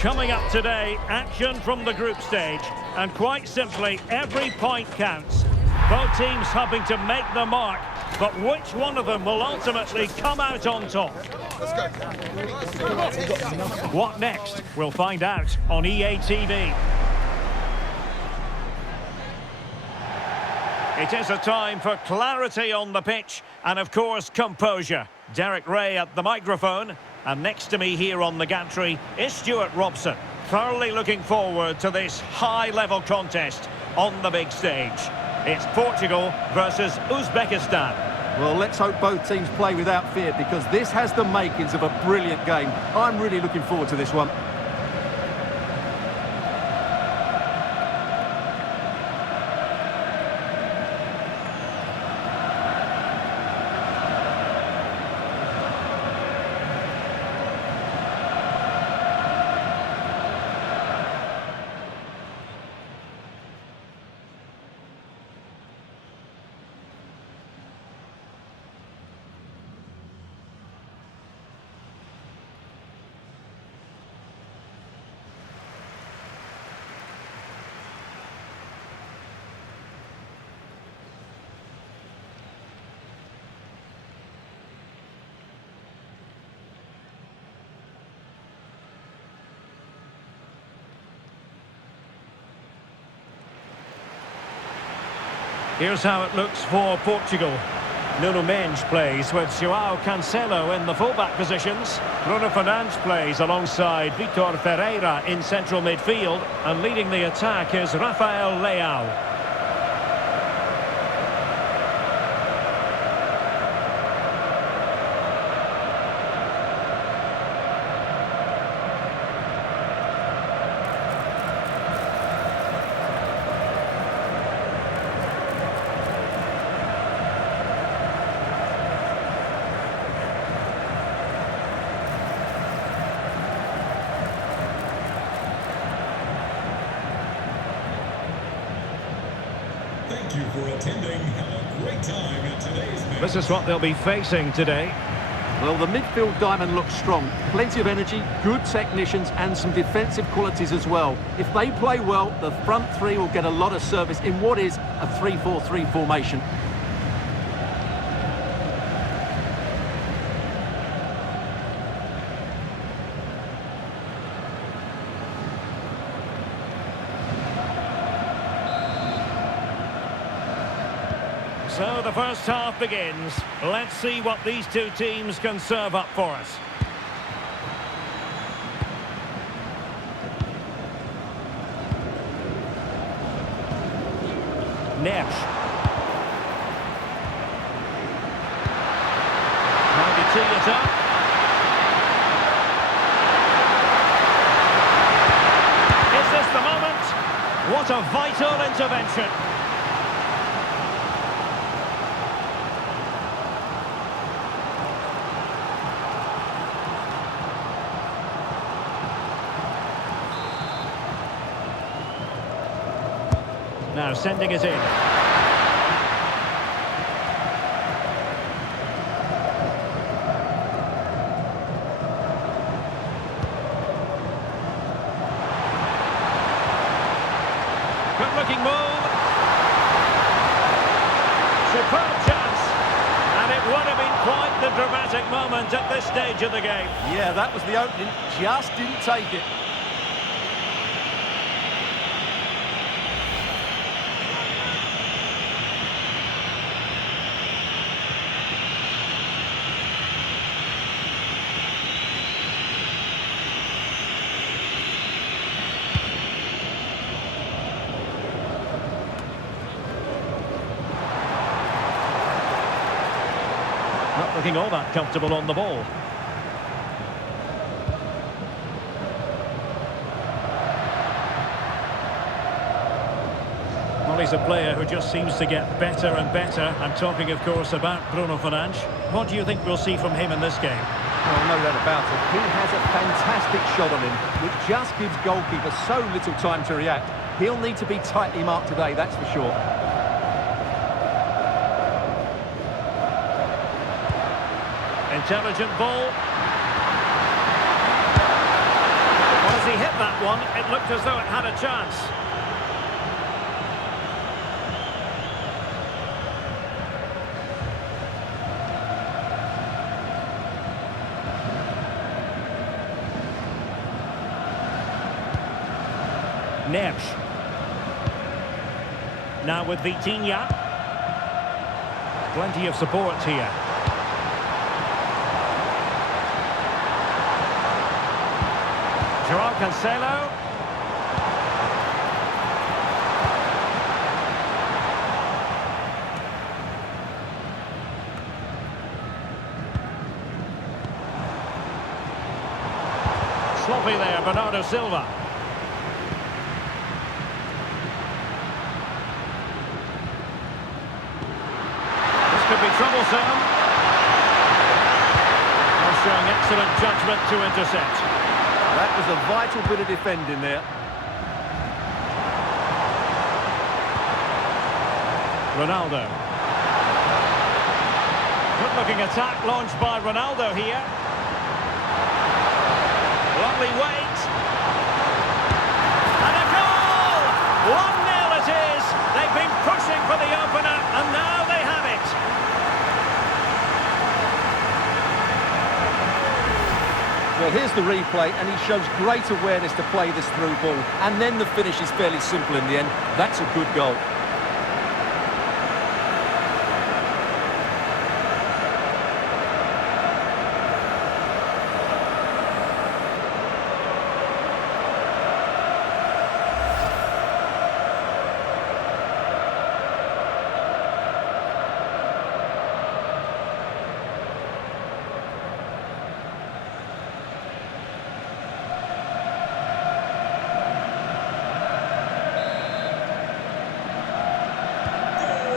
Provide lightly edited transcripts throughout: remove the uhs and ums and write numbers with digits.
Coming up today, action from the group stage. And quite simply, every point counts. Both teams hoping to make the mark. But which one of them will ultimately come out on top? What next? We'll find out on EA TV. It is a time for clarity on the pitch and, of course, composure. Derek Ray at the microphone. And next to me here on the gantry is Stuart Robson. Thoroughly looking forward to this high-level contest on the big stage. It's Portugal versus Uzbekistan. Well, let's hope both teams play without fear, because this has the makings of a brilliant game. I'm really looking forward to this one. Here's how it looks for Portugal. Nuno Mendes plays with João Cancelo in the fullback positions. Bruno Fernandes plays alongside Vitor Ferreira in central midfield. And leading the attack is Rafael Leao. Thank you for attending. Have a great time in today's match. This is what they'll be facing today. Well, the midfield diamond looks strong. Plenty of energy, good technicians and some defensive qualities as well. If they play well, the front three will get a lot of service in what is a 3-4-3 formation. So the first half begins. Let's see what these two teams can serve up for us. Neves. Now to tee it up. Is this the moment? What a vital intervention. Now sending it in. Good looking move. Superb chance. And it would have been quite the dramatic moment at this stage of the game. Yeah, that was the opening. Just didn't take it. Not looking all that comfortable on the ball. Well, he's a player who just seems to get better and better. I'm talking, of course, about Bruno Fernandes. What do you think we'll see from him in this game? Well, no doubt about it. He has a fantastic shot on him, which just gives goalkeepers so little time to react. He'll need to be tightly marked today, that's for sure. Intelligent ball. What has he hit one. It looked as though it had a chance. Neves. Now with Vitinha. Plenty of support here. Joao Cancelo. Sloppy there, Bernardo Silva. Could be troublesome. Well, showing excellent judgment to intercept. That was a vital bit of defending there. Ronaldo. Good-looking attack launched by Ronaldo here. Lovely weight. And a goal! 1-0 it is. They've been pushing for the opener, and now they have it. Well, here's the replay, and he shows great awareness to play this through ball. And then the finish is fairly simple in the end. That's a good goal.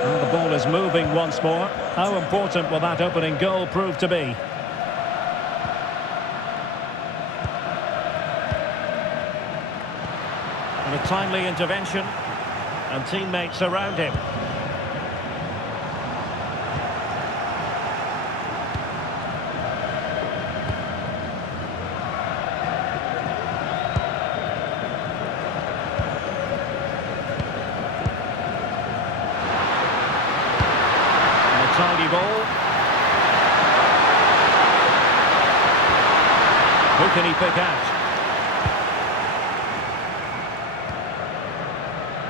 The ball is moving once more. How important will that opening goal prove to be? And a timely intervention, and teammates around him. Tidy ball. Who can he pick out?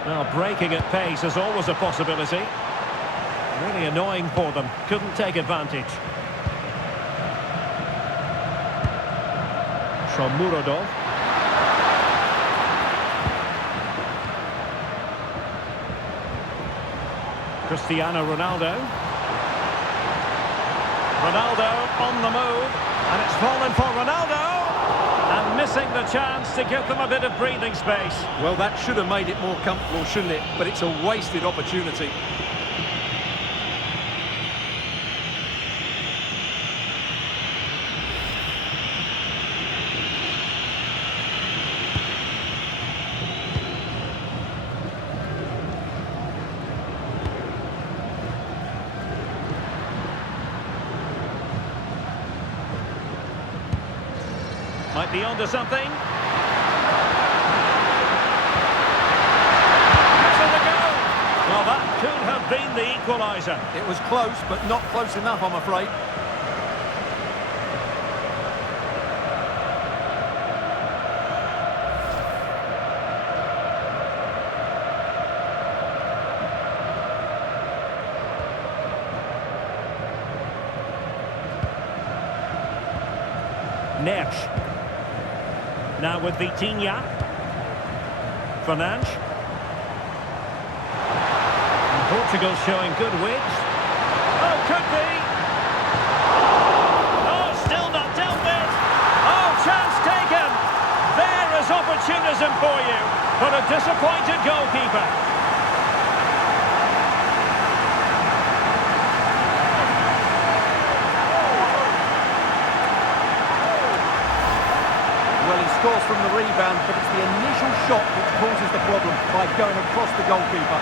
Well, breaking at pace is always a possibility. Really annoying for them. Couldn't take advantage. Shomurodov. Cristiano Ronaldo. Ronaldo on the move, and it's fallen for Ronaldo, and missing the chance to give them a bit of breathing space. Well, that should have made it more comfortable, shouldn't it? But it's a wasted opportunity. Might be onto something. Gives it a go. Well, that could have been the equaliser. It was close, but not close enough, I'm afraid. Neves. Now with Vitinha. Fernandes. And Portugal showing good wits. Oh, could be. Oh, still not dealt with. Oh, chance taken. There is opportunism for you. But a disappointed goalkeeper. Scores from the rebound, but it's the initial shot which causes the problem by going across the goalkeeper.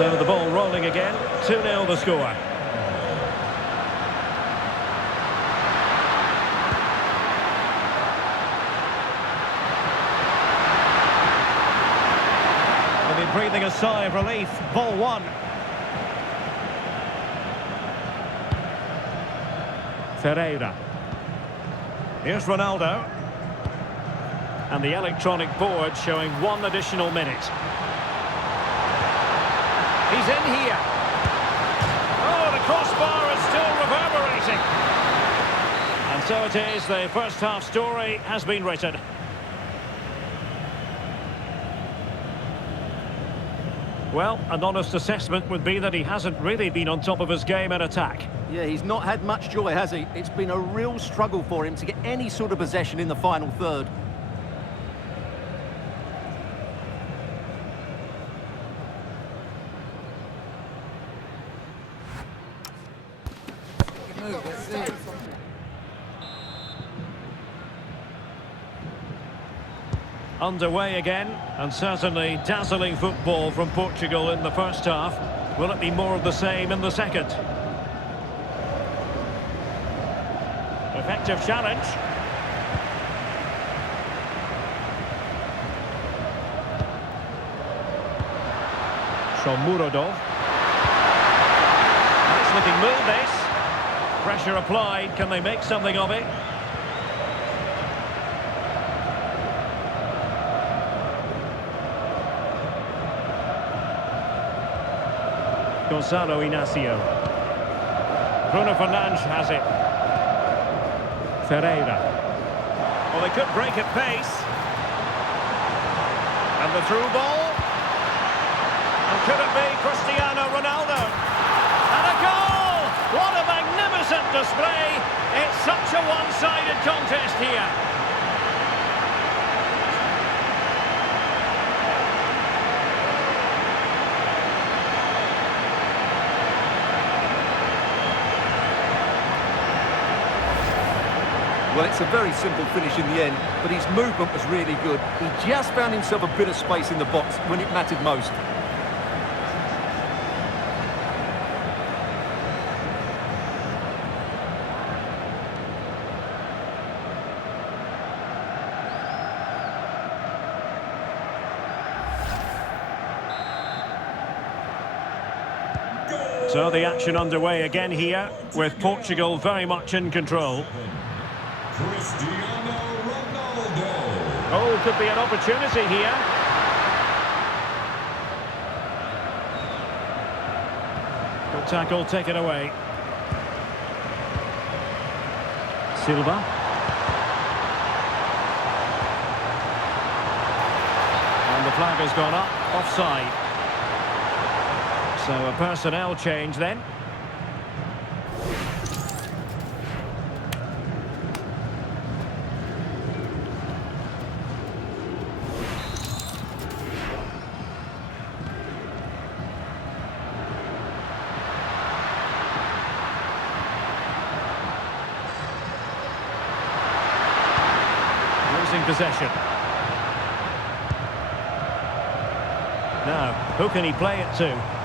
So the ball rolling again. 2-0 the score. They'll be breathing a sigh of relief. Ball one. Ferreira. Here's Ronaldo. And the electronic board showing 1 additional minute. He's in here. Oh, the crossbar is still reverberating. And so it is, the first half story has been written. Well, an honest assessment would be that he hasn't really been on top of his game in attack. Yeah, he's not had much joy, has he? It's been a real struggle for him to get any sort of possession in the final third. Underway again, and certainly dazzling football from Portugal in the first half. Will it be more of the same in the second? Effective challenge. Shomurodov. Nice looking move this. Pressure applied, can they make something of it? Gonzalo Inacio. Bruno Fernandes has it. Ferreira. Well, they could break at pace. And the through ball. And could it be Cristiano Ronaldo? And a goal! What a magnificent display! It's such a one-sided contest here. Well, it's a very simple finish in the end, but his movement was really good. He just found himself a bit of space in the box when it mattered most. So the action underway again here, with Portugal very much in control. Cristiano Ronaldo. Oh, could be an opportunity here. Good tackle, taken away. Silva. And the flag has gone up, offside. So a personnel change then. Losing possession. Now, who can he play it to?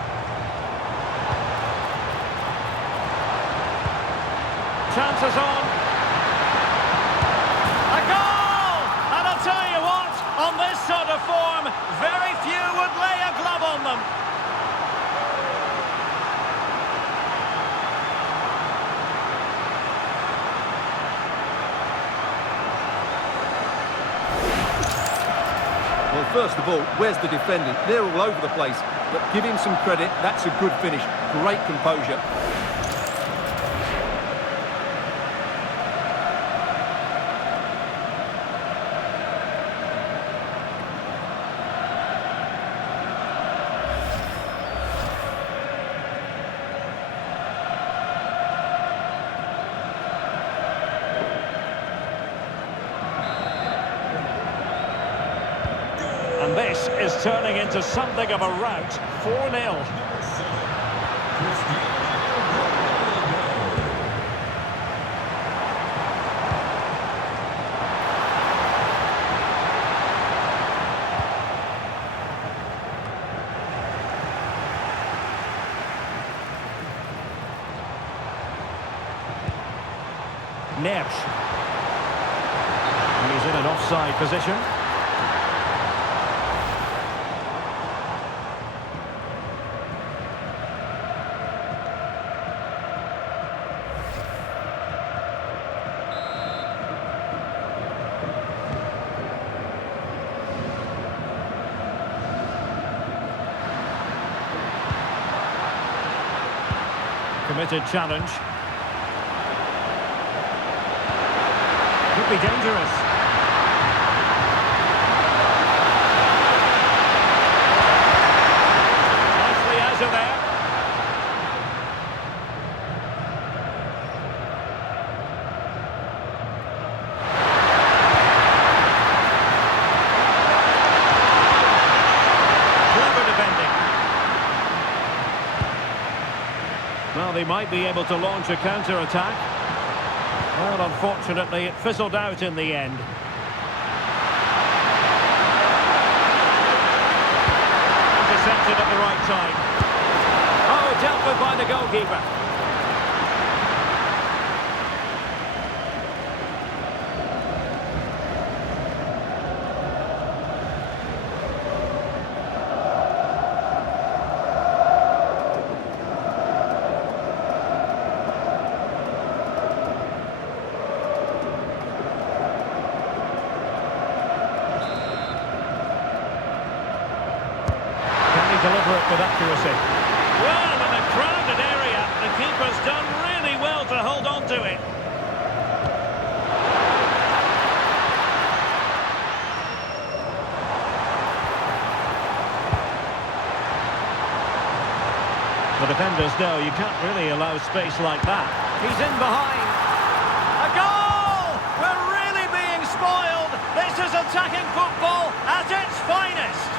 Chances on. A goal! And I'll tell you what, on this sort of form, very few would lay a glove on them. Well, first of all, where's the defending? They're all over the place, but give him some credit. That's a good finish. Great composure. And this is turning into something of a rout. 4-0. Neves. He's in an offside position. Committed challenge. Could be dangerous. Nicely out of there. Clever defending. Well, they might be able to launch a counter-attack. Well, unfortunately, it fizzled out in the end. Intercepted at the right time. Oh, dealt with by the goalkeeper. Deliver it with accuracy. Well, in a crowded area, the keeper's done really well to hold on to it. The defenders know you can't really allow space like that. He's in behind. A goal! We're really being spoiled. This is attacking football at its finest.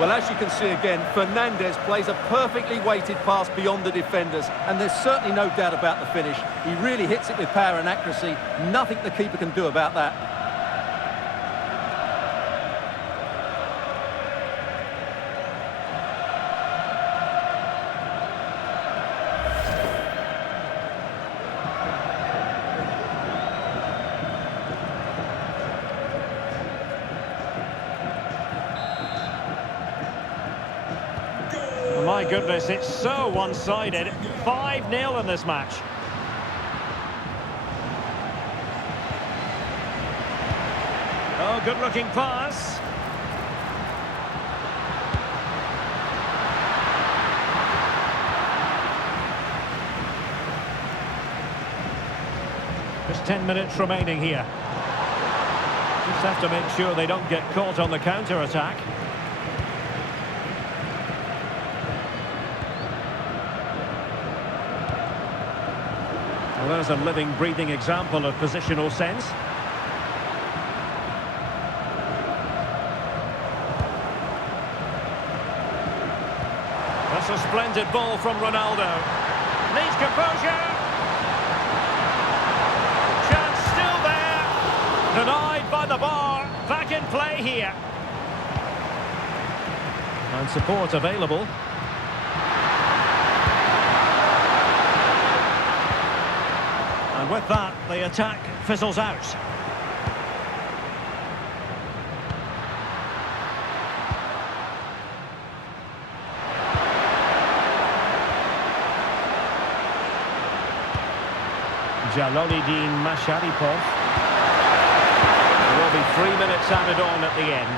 Well, as you can see again, Fernandes plays a perfectly weighted pass beyond the defenders, and there's certainly no doubt about the finish. He really hits it with power and accuracy. Nothing the keeper can do about that. My goodness, it's so one-sided. 5-0 in this match. Oh, good-looking pass. Just 10 minutes remaining here. Just have to make sure they don't get caught on the counter-attack. Well, there's a living, breathing example of positional sense. That's a splendid ball from Ronaldo. Needs composure. Chance still there. Denied by the bar. Back in play here. And support available. And with that, the attack fizzles out. Jalolidin Masharipov. There will be 3 minutes added on at the end.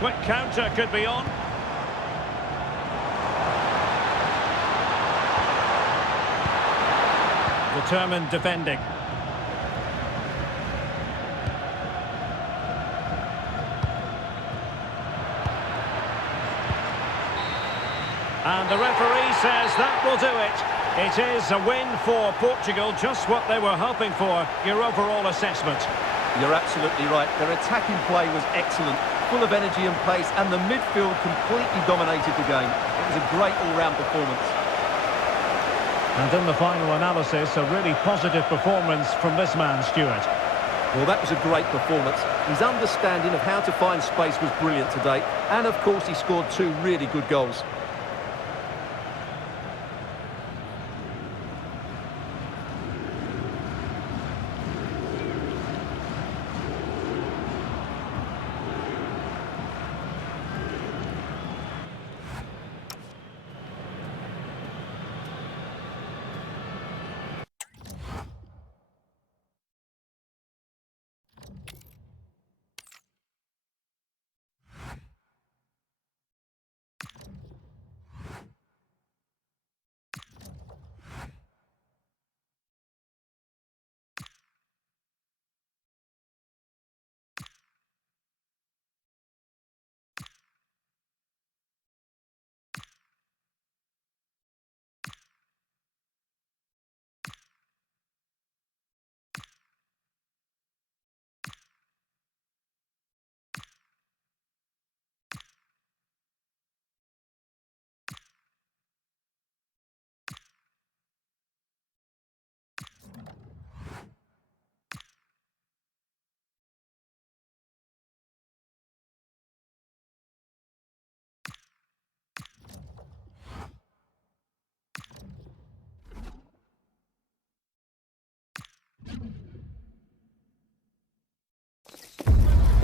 Quick counter could be on. Determined defending. And the referee says that will do it. It is a win for Portugal, just what they were hoping for. Your overall assessment? You're absolutely right. Their attacking play was excellent, full of energy and pace, and the midfield completely dominated the game. It was a great all-round performance. And in the final analysis, a really positive performance from this man, Stuart. Well, that was a great performance. His understanding of how to find space was brilliant today. And, of course, he scored 2 really good goals.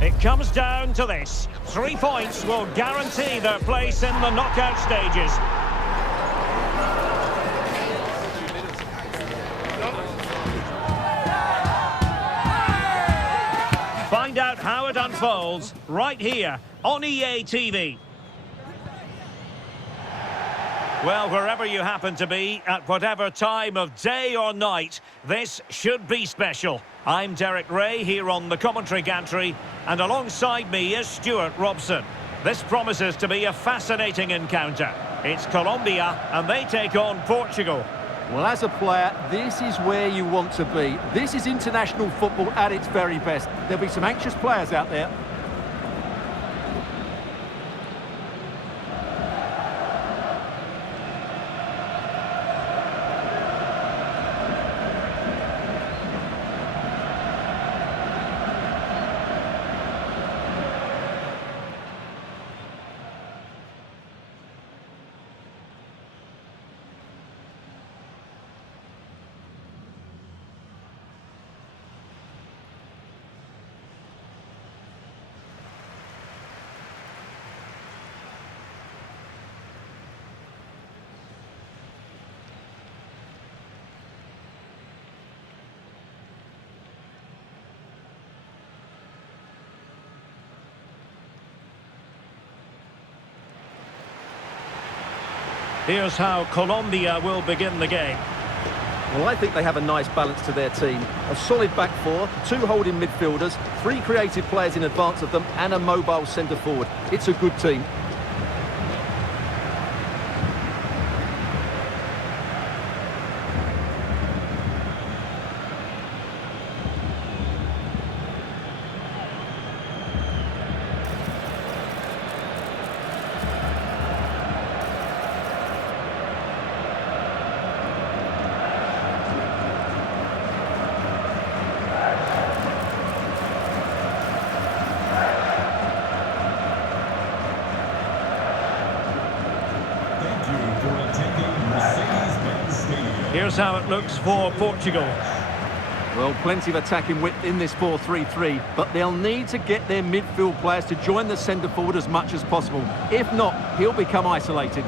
It comes down to this. 3 points will guarantee their place in the knockout stages. Find out how it unfolds right here on EA TV. Well, wherever you happen to be, at whatever time of day or night, this should be special. I'm Derek Ray here on the commentary gantry, and alongside me is Stuart Robson. This promises to be a fascinating encounter. It's Colombia, and they take on Portugal. Well, as a player, this is where you want to be. This is international football at its very best. There'll be some anxious players out there. Here's how Colombia will begin the game. Well, I think they have a nice balance to their team. A solid back four, 2 holding midfielders, 3 creative players in advance of them, and a mobile centre forward. It's a good team. Here's how it looks for Portugal. Well, plenty of attacking width in this 4-3-3, but they'll need to get their midfield players to join the centre forward as much as possible. If not, he'll become isolated.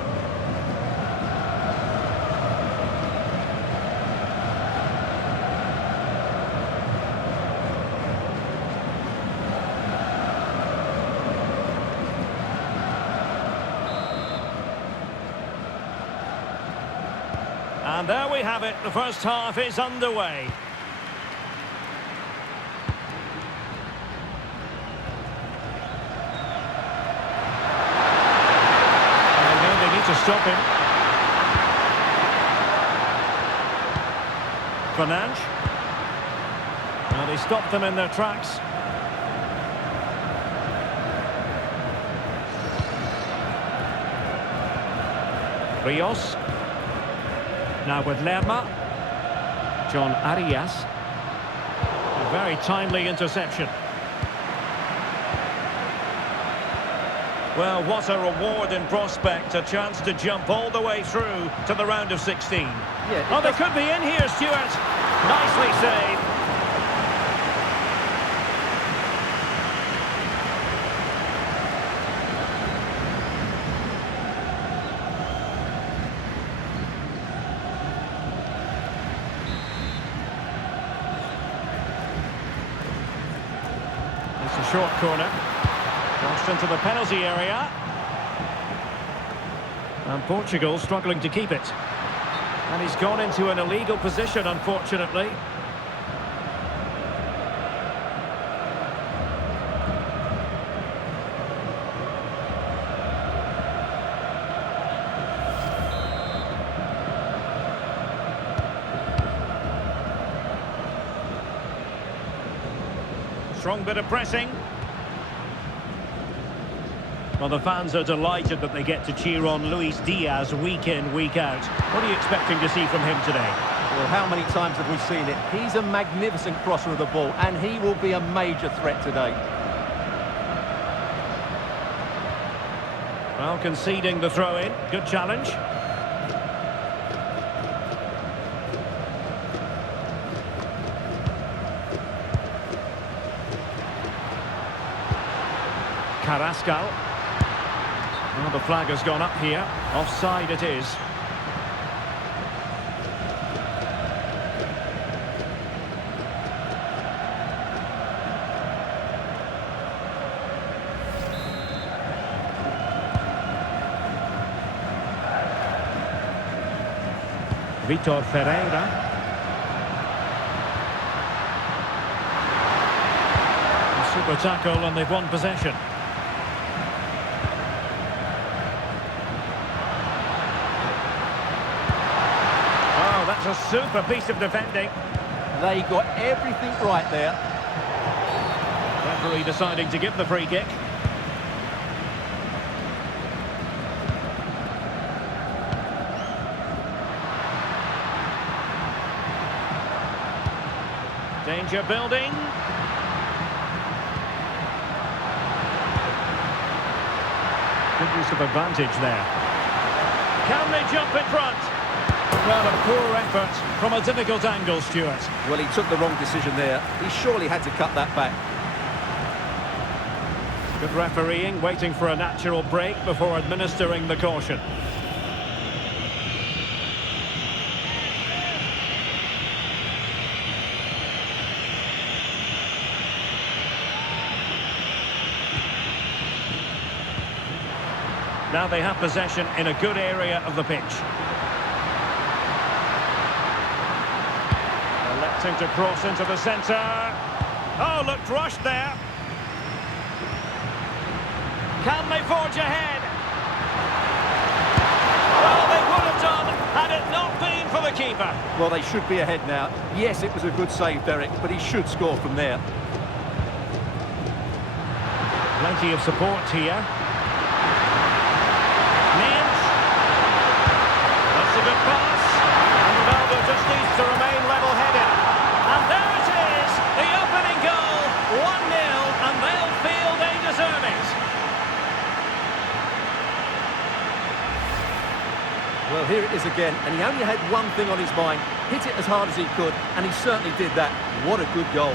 And there we have it, the first half is underway. And now they need to stop him. Fernandes. And he stopped them in their tracks. Rios. Now with Lerma. John Arias. A very timely interception. Well, what a reward in prospect. A chance to jump all the way through to the round of 16. Yeah, Oh, they could be in here, Stuart. Nicely saved. It's a short corner. Crossed into the penalty area. And Portugal struggling to keep it. And he's gone into an illegal position, unfortunately. Strong bit of pressing. Well, the fans are delighted that they get to cheer on Luis Diaz week in, week out. What are you expecting to see from him today? Well, how many times have we seen it? He's a magnificent crosser of the ball, and he will be a major threat today. Well, conceding the throw-in. Good challenge. Carrascal. Well, the flag has gone up here. Offside it is. Vitor Ferreira. A super tackle and they've won possession. That's a super piece of defending. They got everything right there. Referee deciding to give the free kick. Danger building. Good use of advantage there. Can they jump in front? Well, a poor effort from a difficult angle, Stuart. Well, he took the wrong decision there. He surely had to cut that back. Good refereeing, waiting for a natural break before administering the caution. Now they have possession in a good area of the pitch. Electing to cross into the centre. Oh, looked rushed there. Can they forge ahead? Well, they would have done had it not been for the keeper. Well, they should be ahead now. Yes, it was a good save, Derek, but he should score from there. Plenty of support here. That's a good pass. And Ronaldo just needs to remain level-headed. And there it is, the opening goal, 1-0, and they'll feel they deserve it. Well, here it is again, and he only had one thing on his mind. Hit it as hard as he could, and he certainly did that. What a good goal.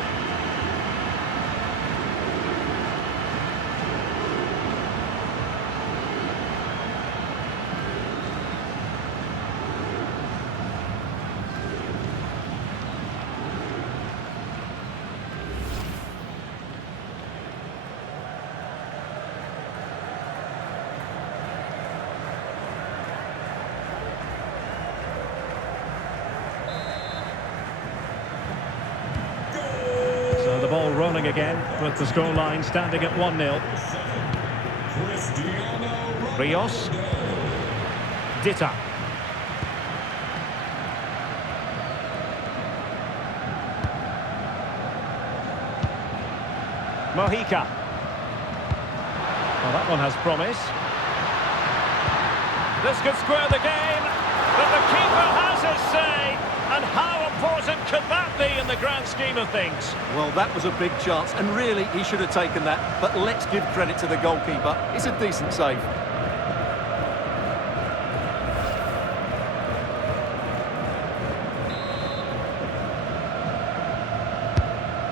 The ball rolling again with the scoreline standing at 1-0. Rios. Dita. Mojica. Well, that one has promise. This could square the game. But the keeper has his say, and how important could that be in the grand scheme of things? Well, that was a big chance, and really, he should have taken that. But let's give credit to the goalkeeper. It's a decent save.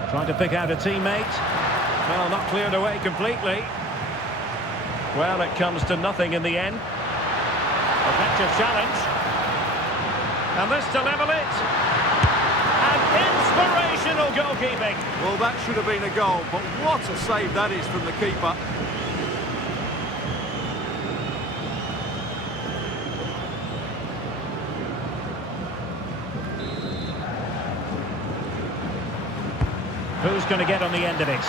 Trying to pick out a teammate. Well, not cleared away completely. Well, it comes to nothing in the end. Effective challenge. And this to level it. And inspirational goalkeeping. Well, that should have been a goal, but what a save that is from the keeper. Who's going to get on the end of it?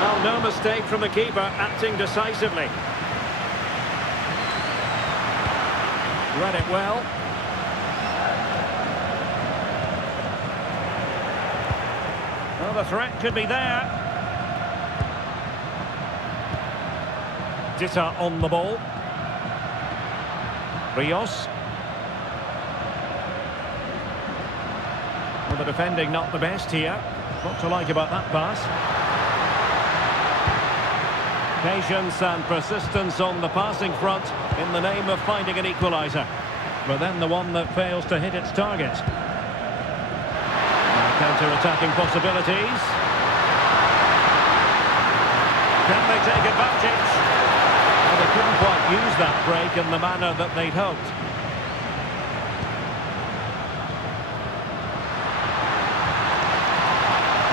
Well, no mistake from the keeper, acting decisively. Read it well. Well, the threat could be there. Ditta on the ball. Rios. Well, the defending not the best here. What to like about that pass? Patience and persistence on the passing front in the name of finding an equaliser. But then the one that fails to hit its target. Counter-attacking possibilities. Can they take advantage? Well, they couldn't quite use that break in the manner that they'd hoped.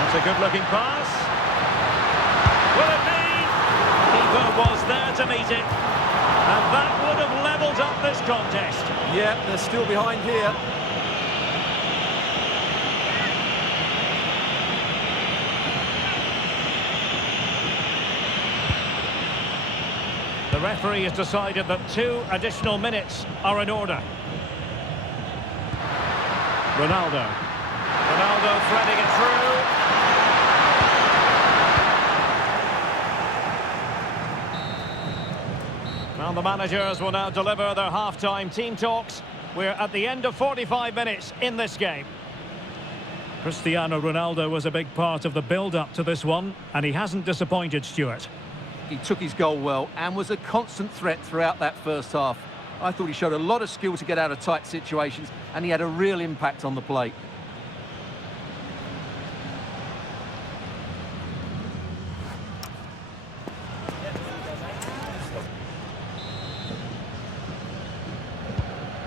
That's a good-looking pass. Will it be? Keeper was there to meet it. And that would have levelled up this contest. Yeah, they're still behind here. The referee has decided that 2 additional minutes are in order. Ronaldo. Ronaldo threading it through. Well, the managers will now deliver their half-time team talks. We're at the end of 45 minutes in this game. Cristiano Ronaldo was a big part of the build-up to this one, and he hasn't disappointed, Stuart. He took his goal well and was a constant threat throughout that first half. I thought he showed a lot of skill to get out of tight situations, and he had a real impact on the plate.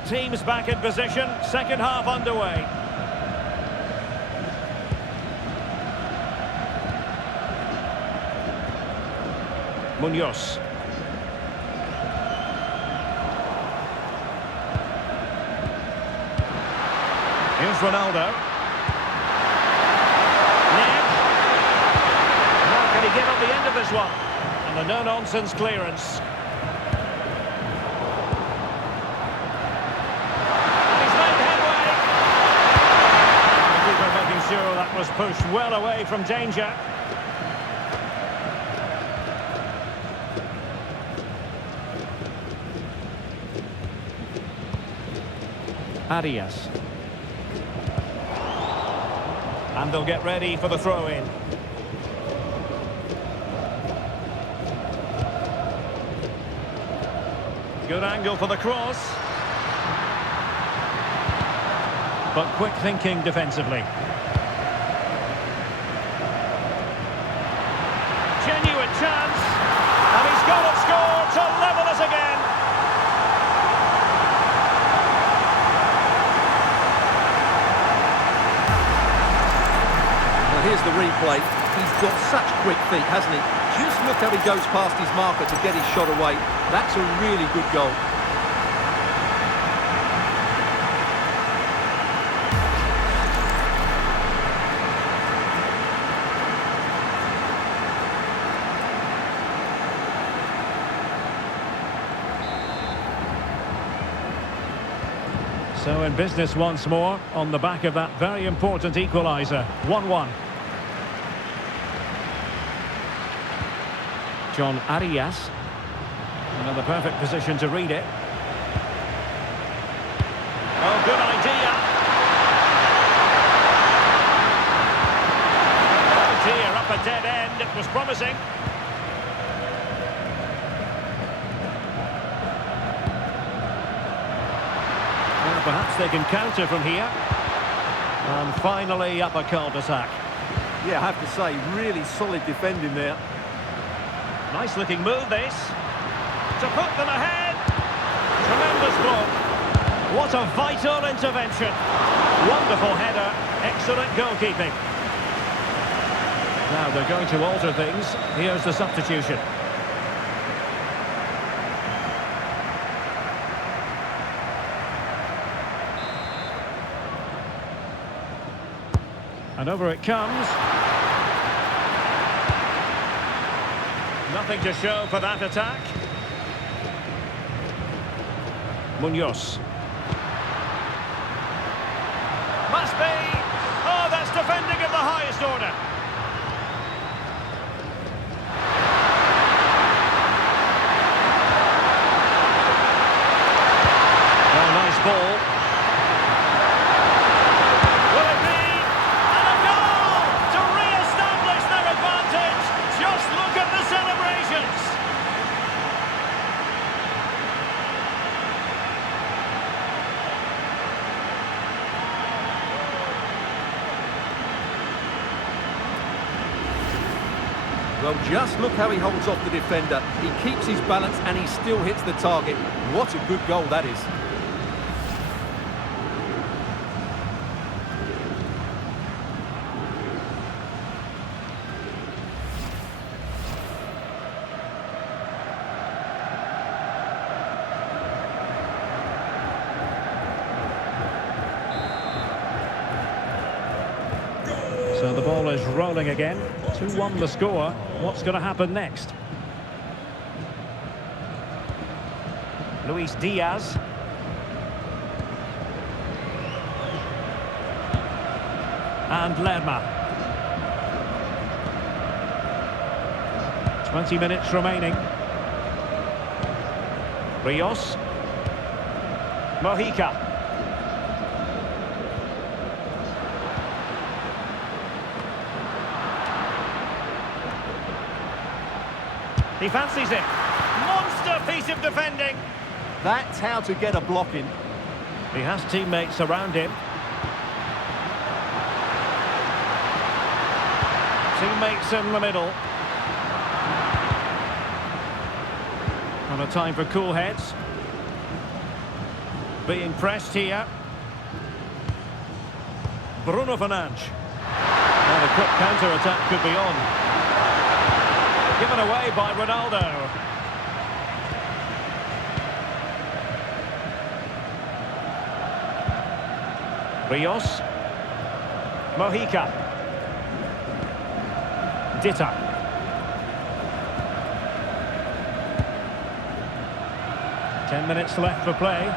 Teams back in position, second half underway. Munoz. Here's Ronaldo. Ned. How can he get on the end of this one? And a no-nonsense clearance. Sure, that was pushed well away from danger. Arias. And they'll get ready for the throw-in. Good angle for the cross. But quick thinking defensively. Genuine chance, and he's got it scored to level us again. Well, here's the replay. He's got such quick feet, hasn't he? Just look how he goes past his marker to get his shot away. That's a really good goal. So in business once more, on the back of that very important equaliser. 1-1. John Arias. And in the perfect position to read it. Oh, good idea. Oh dear, up a dead end. It was promising. Well, perhaps they can counter from here. And finally up a cul-de-sac. Yeah, I have to say, really solid defending there. Nice looking move this. To put them ahead. Tremendous block. What a vital intervention. Wonderful header. Excellent goalkeeping. Now they're going to alter things. Here's the substitution. And over it comes. Nothing to show for that attack. Munoz. Must be! Oh, that's defending at the highest order. Oh, nice ball. Will it be? And a goal to re-establish their advantage. Just look at the celebrations. Well, just look how he holds off the defender. He keeps his balance and he still hits the target. What a good goal that is. So the ball is rolling again. 2-1 the score. What's going to happen next? Luis Diaz. And Lerma. 20 minutes remaining. Rios. Mojica. He fancies it. Monster piece of defending. That's how to get a block in. He has teammates around him. Teammates in the middle. And a time for cool heads. Being pressed here. Bruno Fernandes. And a quick counter-attack could be on. Given away by Ronaldo. Rios. Mojica. Ditta. Ten minutes left for play.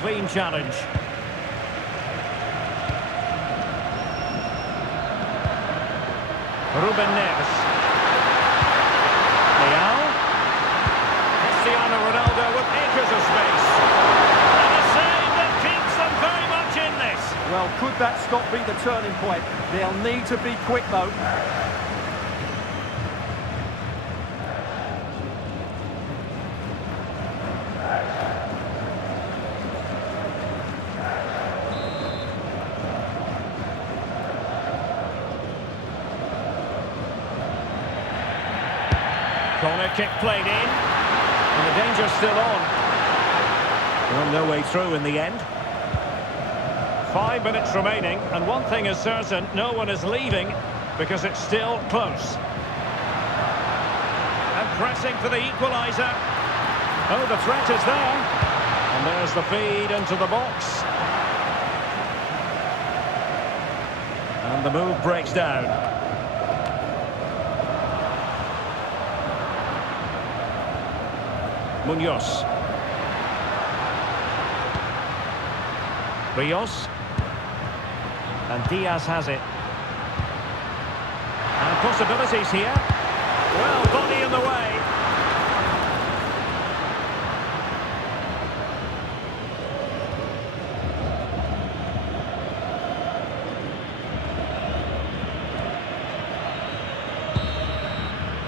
Clean challenge. Ruben Neves. Ronaldo with acres of space. And a save that keeps them very much in this. Well, could that stop be the turning point? They'll need to be quick, though. Corner kick played in. And the danger's still on. Well, no way through in the end. 5 minutes remaining, and one thing is certain, no one is leaving because it's still close. And pressing for the equaliser. Oh, the threat is there. And there's the feed into the box. And the move breaks down. Munoz. Rios. And Diaz has it. And possibilities here. Well, body in the way.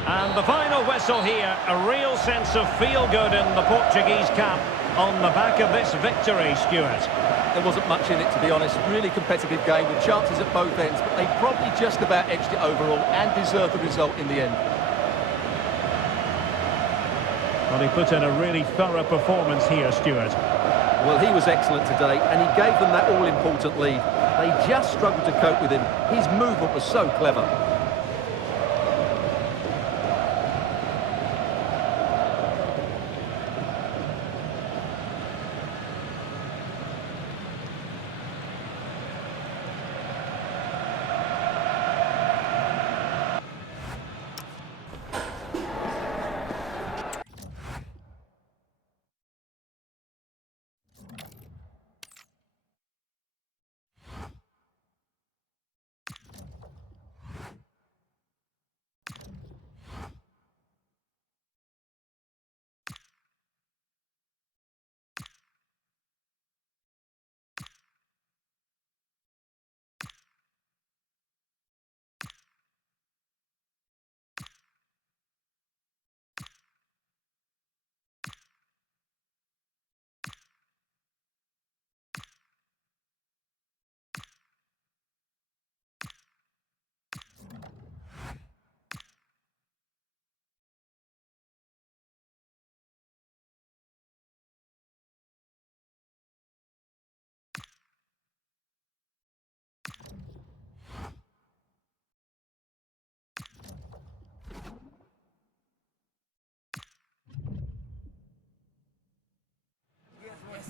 And the final whistle here, a real sense of feel-good in the Portuguese camp on the back of this victory, Stuart. There wasn't much in it, to be honest. Really competitive game with chances at both ends, but they probably just about edged it overall and deserved the result in the end. Well, he put in a really thorough performance here, Stuart. Well, he was excellent today, and he gave them that all-important lead. They just struggled to cope with him. His movement was so clever.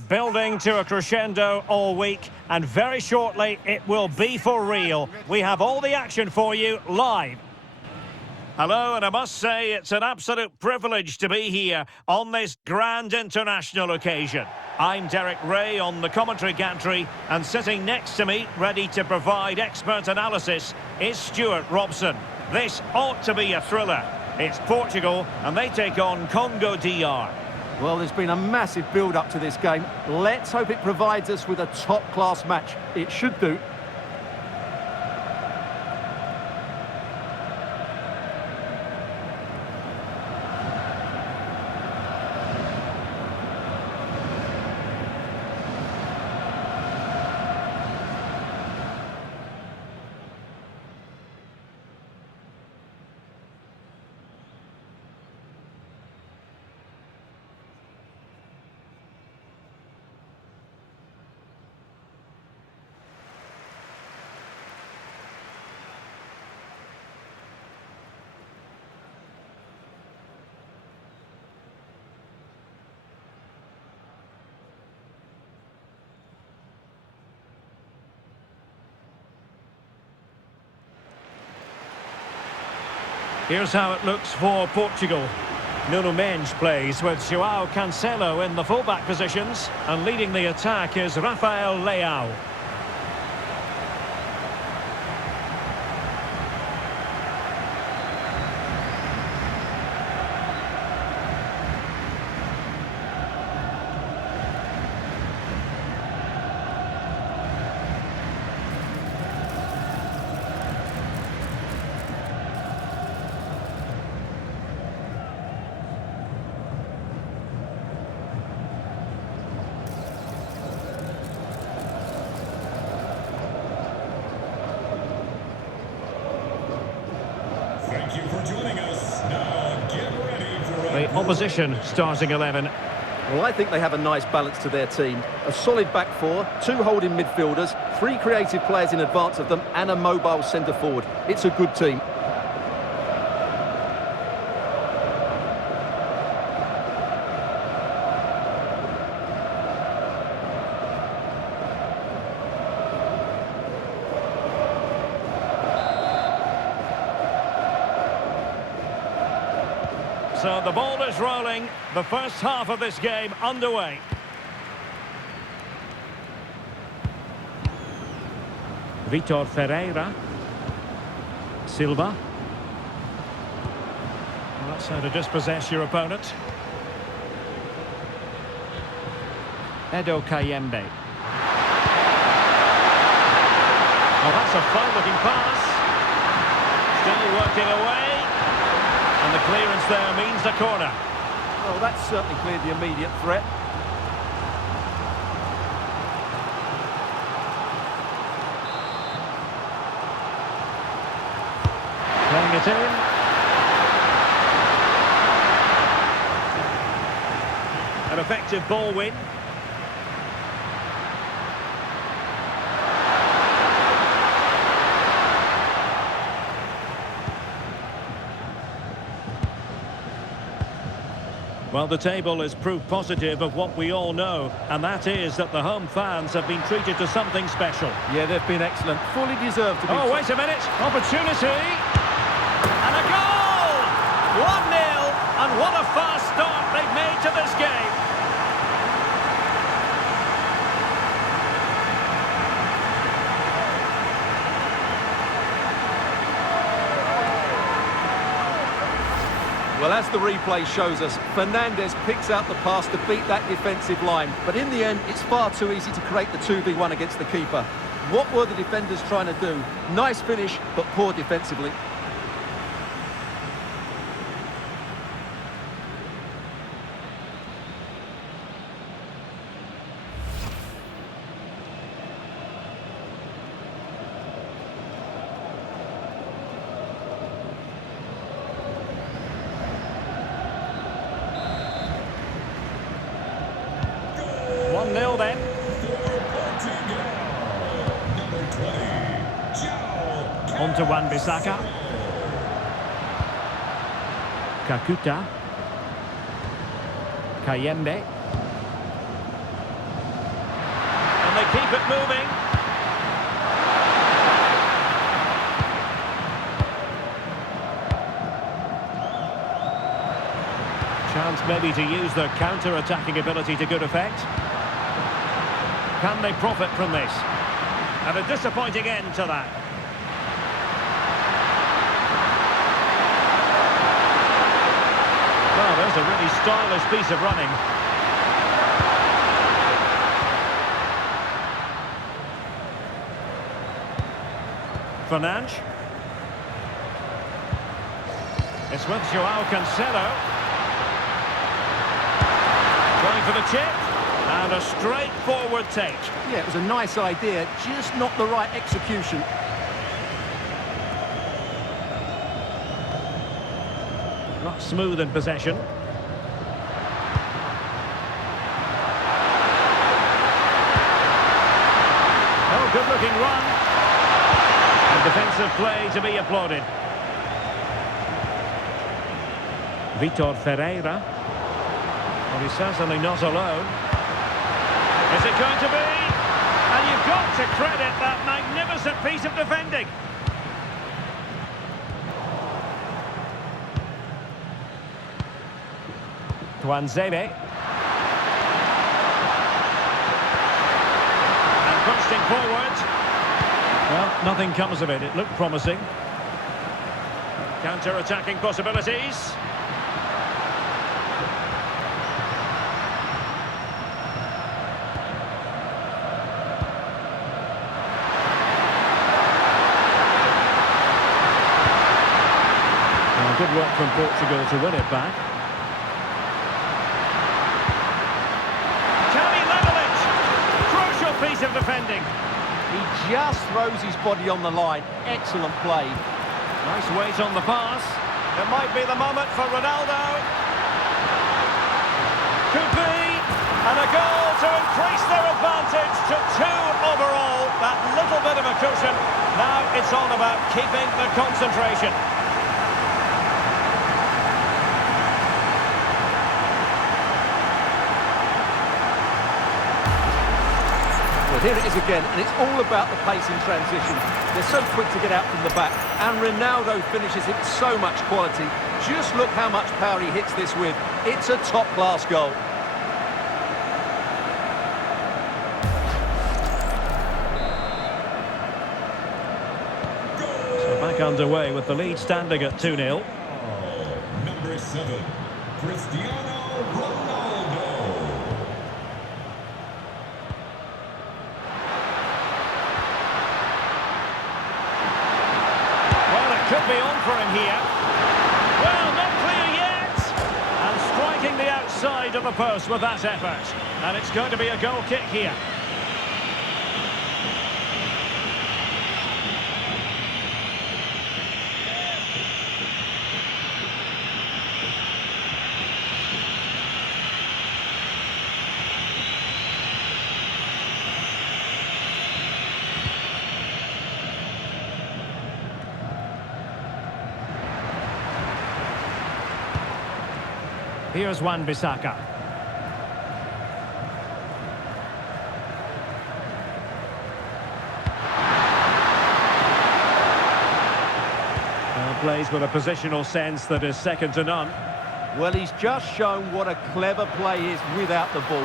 Building to a crescendo all week, and very shortly it will be for real. We have all the action for you live. Hello, and I must say it's an absolute privilege to be here on this grand international occasion. I'm Derek Ray on the commentary gantry, and sitting next to me, ready to provide expert analysis, is Stuart Robson. This ought to be a thriller. It's Portugal, and they take on Congo DR. Well, there's been a massive build-up to this game. Let's hope it provides us with a top-class match. It should do. Here's how it looks for Portugal. Nuno Mendes plays with João Cancelo in the fullback positions, and leading the attack is Rafael Leao. Thank you for joining us. Now get ready for The opposition starting 11. Well, I think they have a nice balance to their team. A solid back four, two holding midfielders, three creative players in advance of them, and a mobile centre forward. It's a good team. So the ball is rolling, the first half of this game underway. Vitor Ferreira. Silva. Well, that's how to dispossess your opponent. Edo Kayembe. Oh, that's a fine-looking pass. Still working away. And clearance there means a corner. Well, that's certainly cleared the immediate threat. Playing it in. An effective ball win. Well, the table is proof positive of what we all know, and that is that the home fans have been treated to something special. Yeah, they've been excellent. Fully deserved to be... Oh, wait a minute. Opportunity. And a goal! 1-0. And what a fast start they've made to this game. Well, as the replay shows us, Fernandes picks out the pass to beat that defensive line. But in the end, it's far too easy to create the 2v1 against the keeper. What were the defenders trying to do? Nice finish, but poor defensively. Then. On to Wan-Bissaka. Kakuta. Kayembe. And they keep it moving. Chance maybe to use their counter-attacking ability to good effect. Can they profit from this? And a disappointing end to that. Well, there's a really stylish piece of running. Fernandes. It's with Joao Cancelo. Going for the chip. And a straightforward take. Yeah, it was a nice idea, just not the right execution. Not smooth in possession. Oh, good-looking run. And defensive play to be applauded. Vitor Ferreira. Well, he's certainly not alone. Is it going to be? And you've got to credit that magnificent piece of defending. Tuanzebe. And bursting forward. Well, nothing comes of it. It looked promising. Counter-attacking possibilities. Good work from Portugal to win it back. Can he level it? Crucial piece of defending. He just throws his body on the line. Excellent play. Nice weight on the pass. It might be the moment for Ronaldo. Could be. And a goal to increase their advantage to 2 overall. That little bit of a cushion. Now it's all about keeping the concentration. Well, here it is again, and it's all about the pace in transition. They're so quick to get out from the back, and Ronaldo finishes it with so much quality. Just look how much power he hits this with. It's a top-class goal. So back underway with the lead standing at 2-0. Number 7, Cristiano Ronaldo. Well, it could be on for him here. Well, not clear yet. of the post with that effort. And it's going to be a goal kick here. Here's Wan-Bissaka. Plays with a positional sense that is second to none. Well, he's just shown what a clever play is without the ball.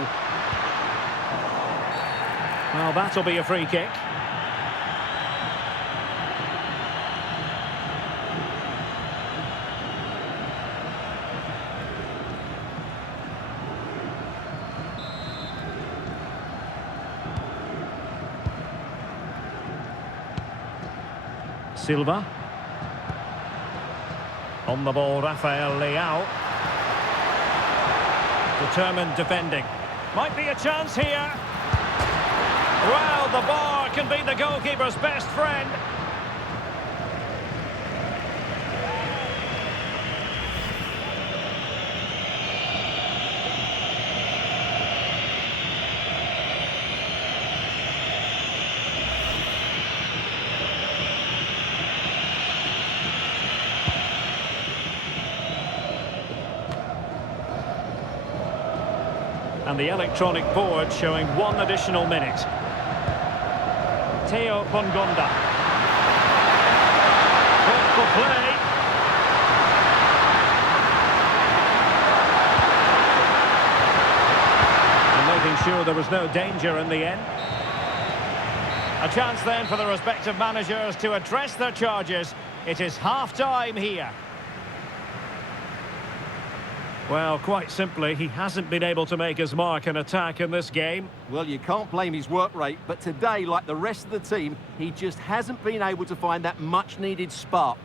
Well, that'll be a free kick. Silva. On the ball, Rafael Leao. Determined defending. Might be a chance here. Well, the bar can be the goalkeeper's best friend. And the electronic board showing 1 additional minute. Theo Bongonda. Thoughtful play. And making sure there was no danger in the end. A chance then for the respective managers to address their charges. It is half-time here. Well, quite simply, he hasn't been able to make his mark in attack in this game. Well, you can't blame his work rate, but today, like the rest of the team, he just hasn't been able to find that much-needed spark.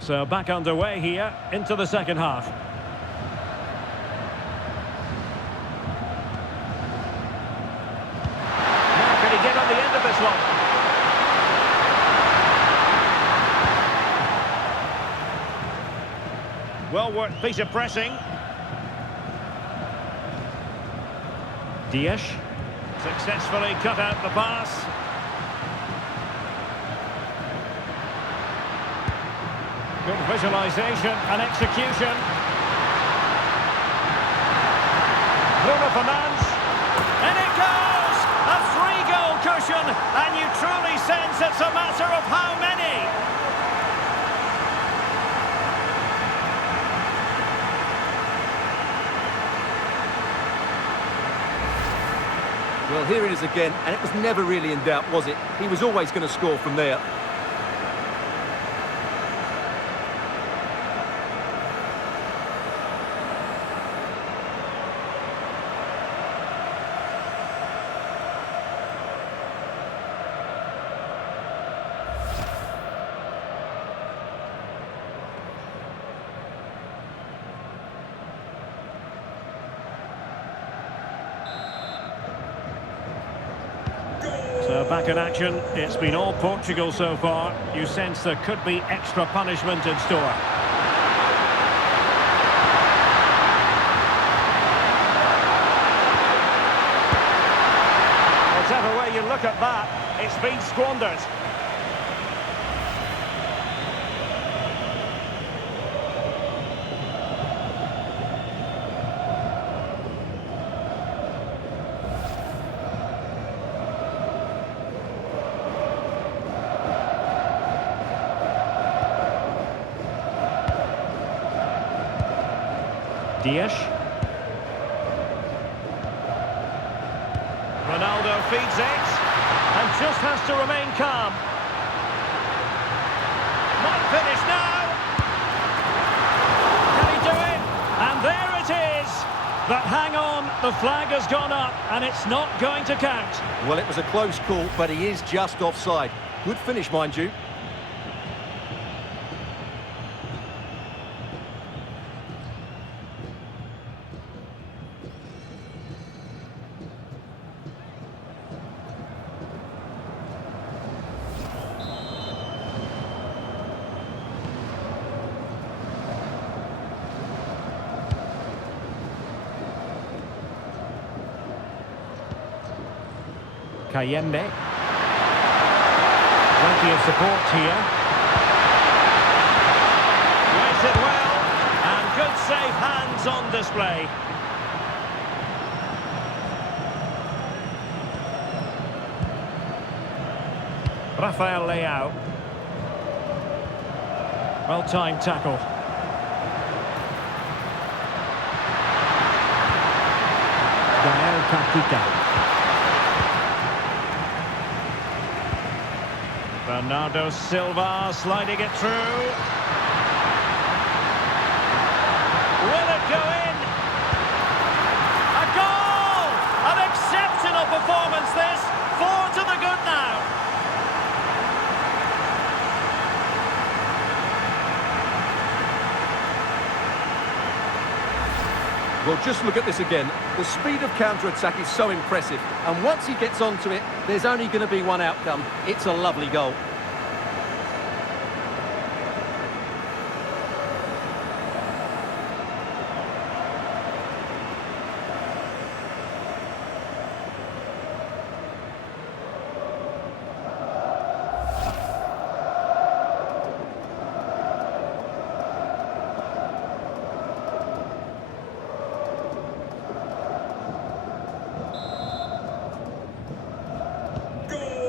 So back underway here into the second half. Now can he get on the end of this one? Well worked piece of pressing. Dias successfully cut out the pass. Good visualisation and execution. Bruno Fernandes. And it goes! A 3-goal cushion, and you truly sense it's a matter of how many. Well, here it is again, and it was never really in doubt, was it? He was always going to score from there. So back in action, it's been all Portugal so far. You sense there could be extra punishment in store. Whatever way you look at that, it's been squandered. Dias. Ronaldo feeds it and just has to remain calm. Might finish now. But hang on, the flag has gone up and it's not going to count. Well, it was a close call, but he is just offside. Good finish, mind you. Kayembe. Plenty of support here. Plays it well, and good safe hands on display. Rafael Leao. Well-timed tackle. Gael Kakita. Bernardo Silva sliding it through. Will it go in? A goal! An exceptional performance this. 4 to the good now. Well, just look at this again. The speed of counter-attack is so impressive. And once he gets onto it, there's only going to be one outcome. It's a lovely goal.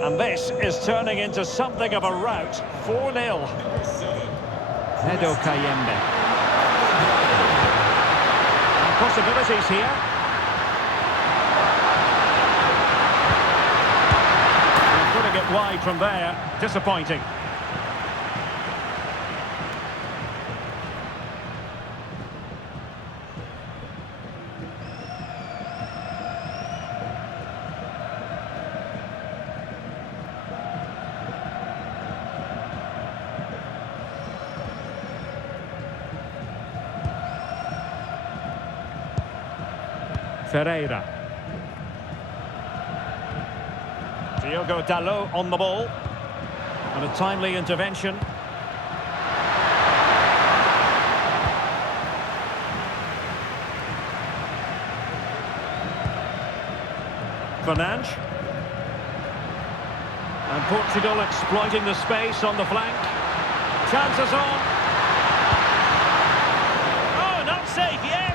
And this is turning into something of a rout. 4-0. Nedo Kayembe. And possibilities here. And putting it wide from there. Disappointing. Ferreira. Diogo Dalot on the ball. And a timely intervention. Fernandes. And Portugal exploiting the space on the flank. Chances on. Oh, not safe yet.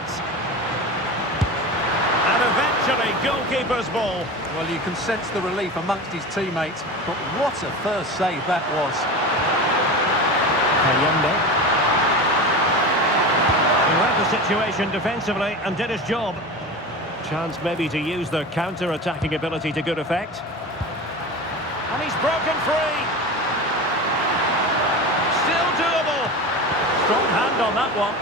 And eventually, goalkeeper's ball. Well, you can sense the relief amongst his teammates, but what a first save that was. Kayembe. He read the situation defensively and did his job. Chance maybe to use the counter-attacking ability to good effect. And he's broken free. Still doable. Strong hand on that one.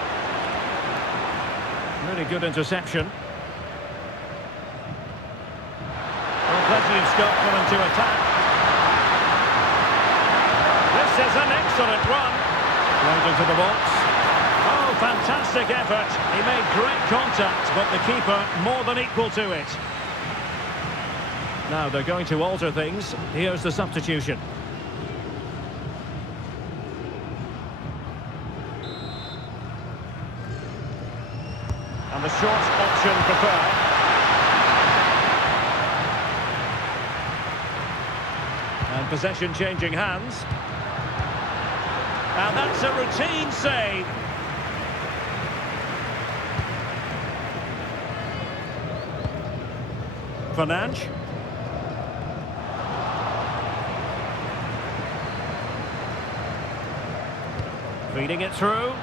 Really good interception. Plenty of scope for them to attack. This is an excellent run. Right into the box. Oh, fantastic effort. He made great contact, but the keeper more than equal to it. Now they're going to alter things. Here's the substitution. And the short option preferred. And possession changing hands. And that's a routine save. Fernandes. Feeding it through.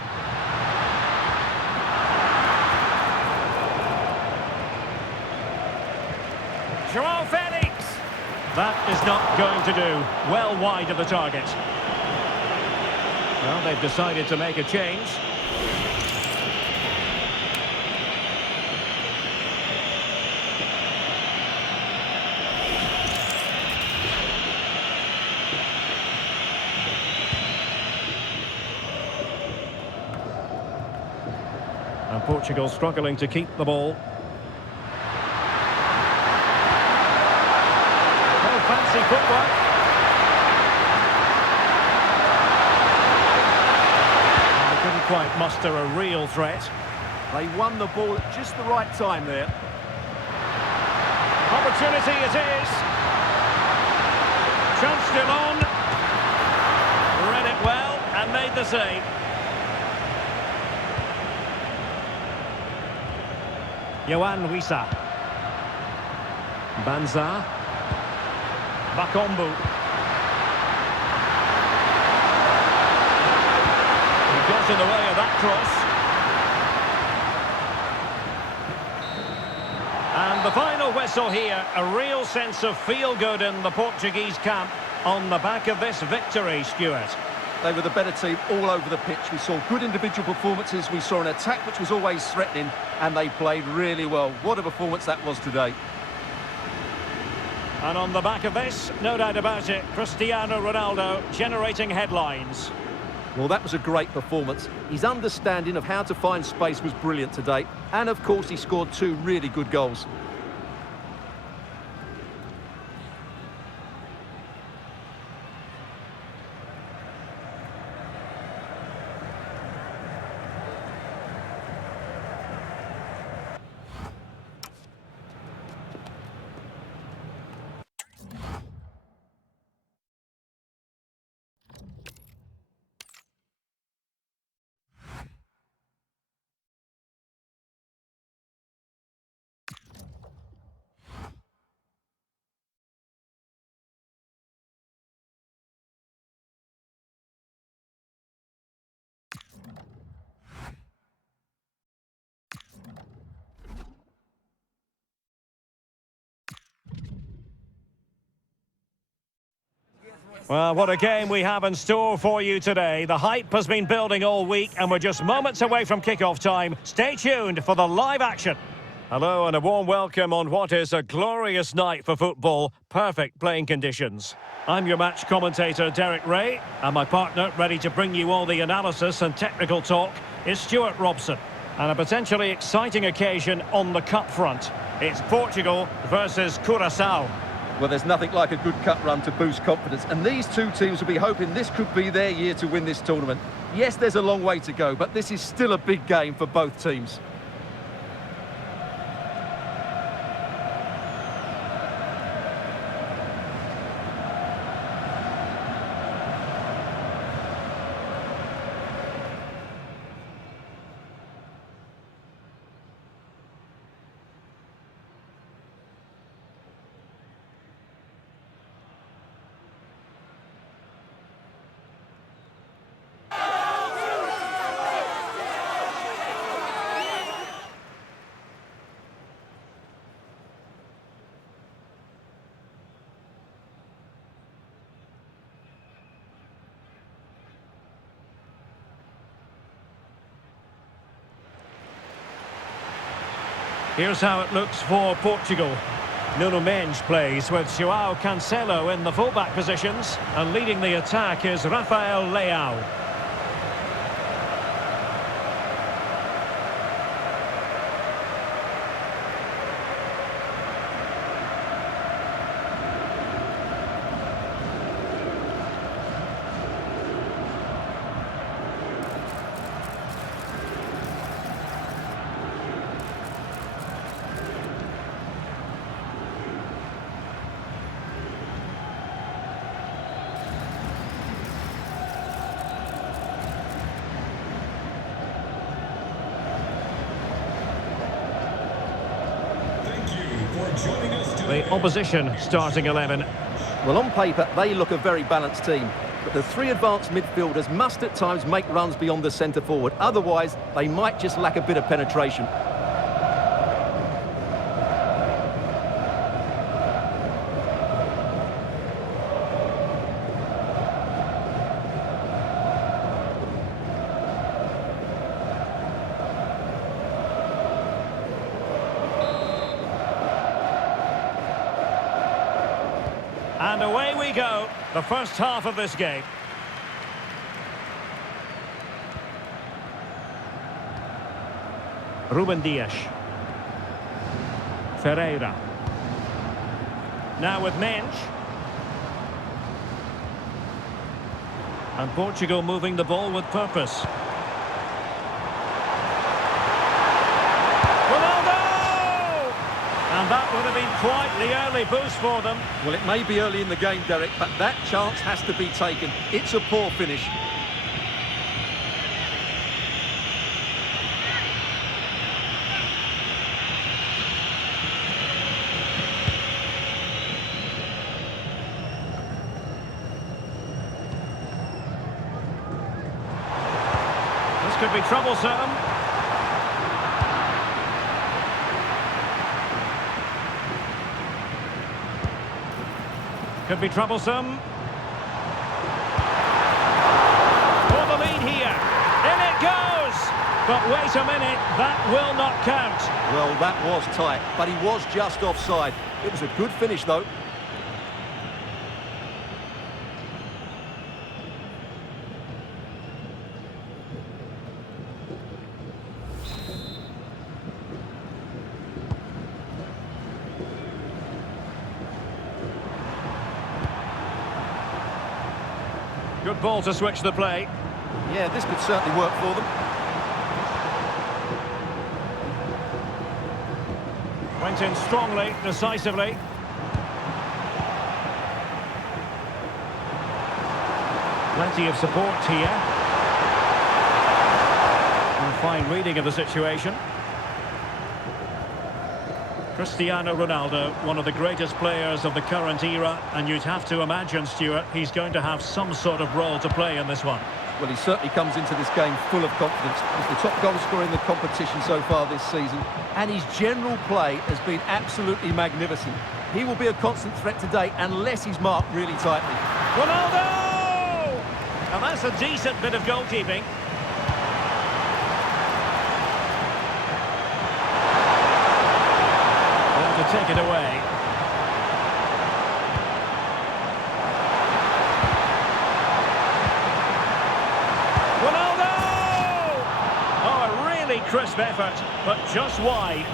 Joao Felix. That is not going to do. Well wide of the target. Well, they've decided to make a change. Portugal struggling to keep the ball. Oh, fancy footwork. They couldn't quite muster a real threat. They won the ball at just the right time there. Opportunity it is. Chance still on. Read it well and made the save. Yohan Wissa. Banza. Bakombu. He got in the way of that cross. And the final whistle here, a real sense of feel-good in the Portuguese camp on the back of this victory, Stuart. They were the better team all over the pitch. We saw good individual performances. We saw an attack which was always threatening, and they played really well. What a performance that was today. And on the back of this, no doubt about it, Cristiano Ronaldo generating headlines. Well, that was a great performance. His understanding of how to find space was brilliant today. And, of course, he scored 2 really good goals. Well, what a game we have in store for you today. The hype has been building all week and we're just moments away from kickoff time. Stay tuned for the live action. Hello and a warm welcome on what is a glorious night for football. Perfect playing conditions. I'm your match commentator, Derek Ray, and my partner, ready to bring you all the analysis and technical talk, is Stuart Robson. And a potentially exciting occasion on the cup front. It's Portugal versus Curaçao. Well, there's nothing like a good cup run to boost confidence, and these two teams will be hoping this could be their year to win this tournament. Yes, there's a long way to go, but this is still a big game for both teams. Here's how it looks for Portugal. Nuno Mendes plays with João Cancelo in the fullback positions, and leading the attack is Rafael Leao. The opposition starting 11. Well, on paper, they look a very balanced team. But the 3 advanced midfielders must at times make runs beyond the centre forward. Otherwise, they might just lack a bit of penetration. And away we go, the first half of this game. Ruben Dias. Ferreira. Now with Mensch. And Portugal moving the ball with purpose. Ronaldo! And that would have been quite the early boost for them. Well, it may be early in the game, Derek, but that chance has to be taken. It's a poor finish. This could be troublesome. Could be troublesome. For the lead here. In it goes! But wait a minute, that will not count. Well, that was tight, but he was just offside. It was a good finish, though. Good ball to switch the play. Yeah, this could certainly work for them. Went in strongly, decisively. Plenty of support here. And fine reading of the situation. Cristiano Ronaldo, one of the greatest players of the current era, and you'd have to imagine, Stuart, he's going to have some sort of role to play in this one. Well, he certainly comes into this game full of confidence. He's the top goal scorer in the competition so far this season, and his general play has been absolutely magnificent. He will be a constant threat today unless he's marked really tightly. Ronaldo! And that's a decent bit of goalkeeping. To take it away. Ronaldo! Oh, a really crisp effort, but just wide.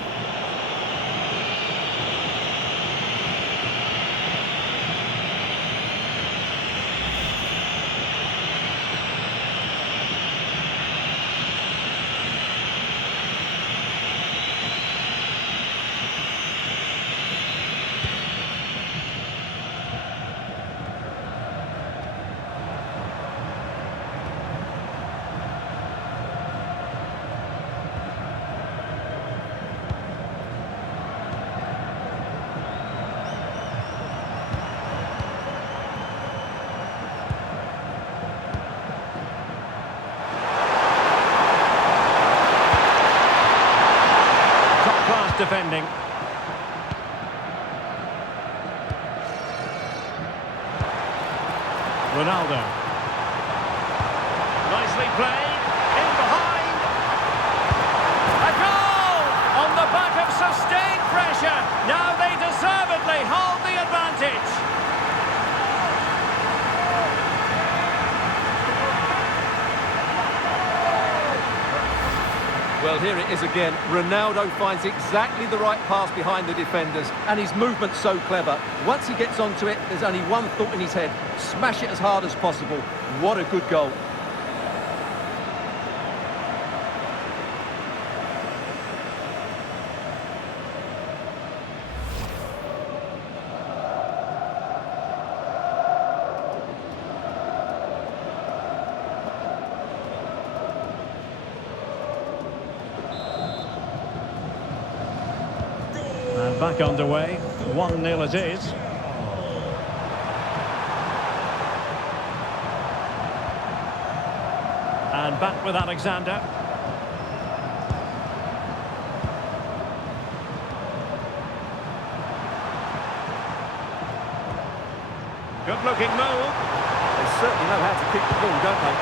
Defending. Ronaldo. Nicely played. In behind. A goal! On the back of sustained pressure. Now they deservedly hold the advantage. Well, here it is again. Ronaldo finds exactly the right pass behind the defenders, and his movement's so clever. Once he gets onto it, there's only one thought in his head: smash it as hard as possible. What a good goal. And back underway, 1-0 it is. And back with Alexander. Good looking move. They certainly know how to kick the ball, don't they?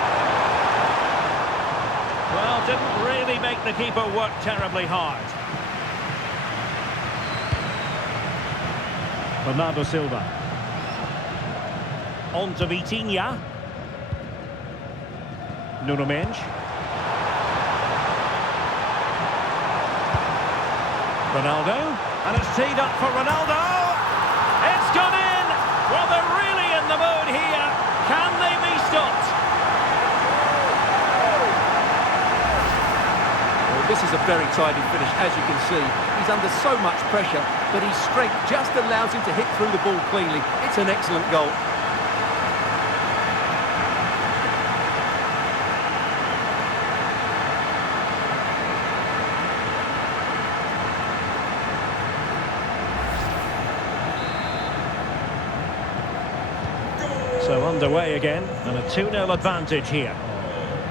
Well, didn't really make the keeper work terribly hard. Bernardo Silva. On to Vitinha. Nuno Mendes. Ronaldo, and it's teed up for Ronaldo. It's gone in. Well, they're really in the mood here. Can they be stopped? Well, this is a very tidy finish, as you can see. He's under so much pressure, but his strength just allows him to hit through the ball cleanly. It's an excellent goal. So underway again, and a 2-0 advantage here.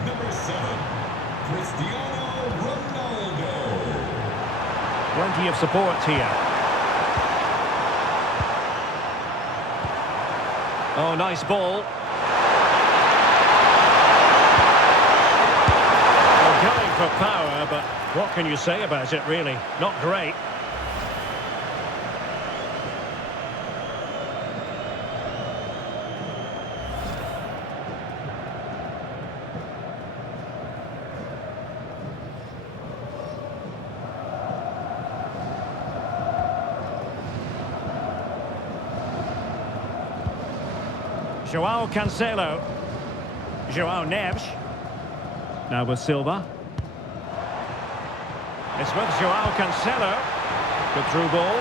Number 7, Cristiano Ronaldo. Plenty of support here. Oh, nice ball. They're going for power, but what can you say about it, really? Not great. João Cancelo. João Neves. Now with Silva. It's with João Cancelo. Good through ball.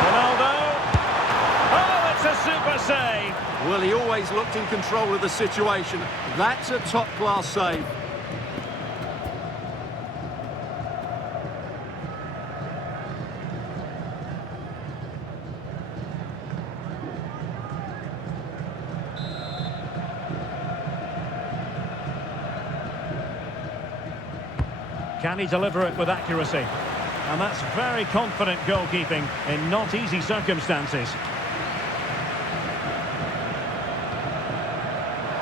Ronaldo. Oh, it's a super save. Well, he always looked in control of the situation. That's a top-class save. Can he deliver it with accuracy? And that's very confident goalkeeping in not easy circumstances.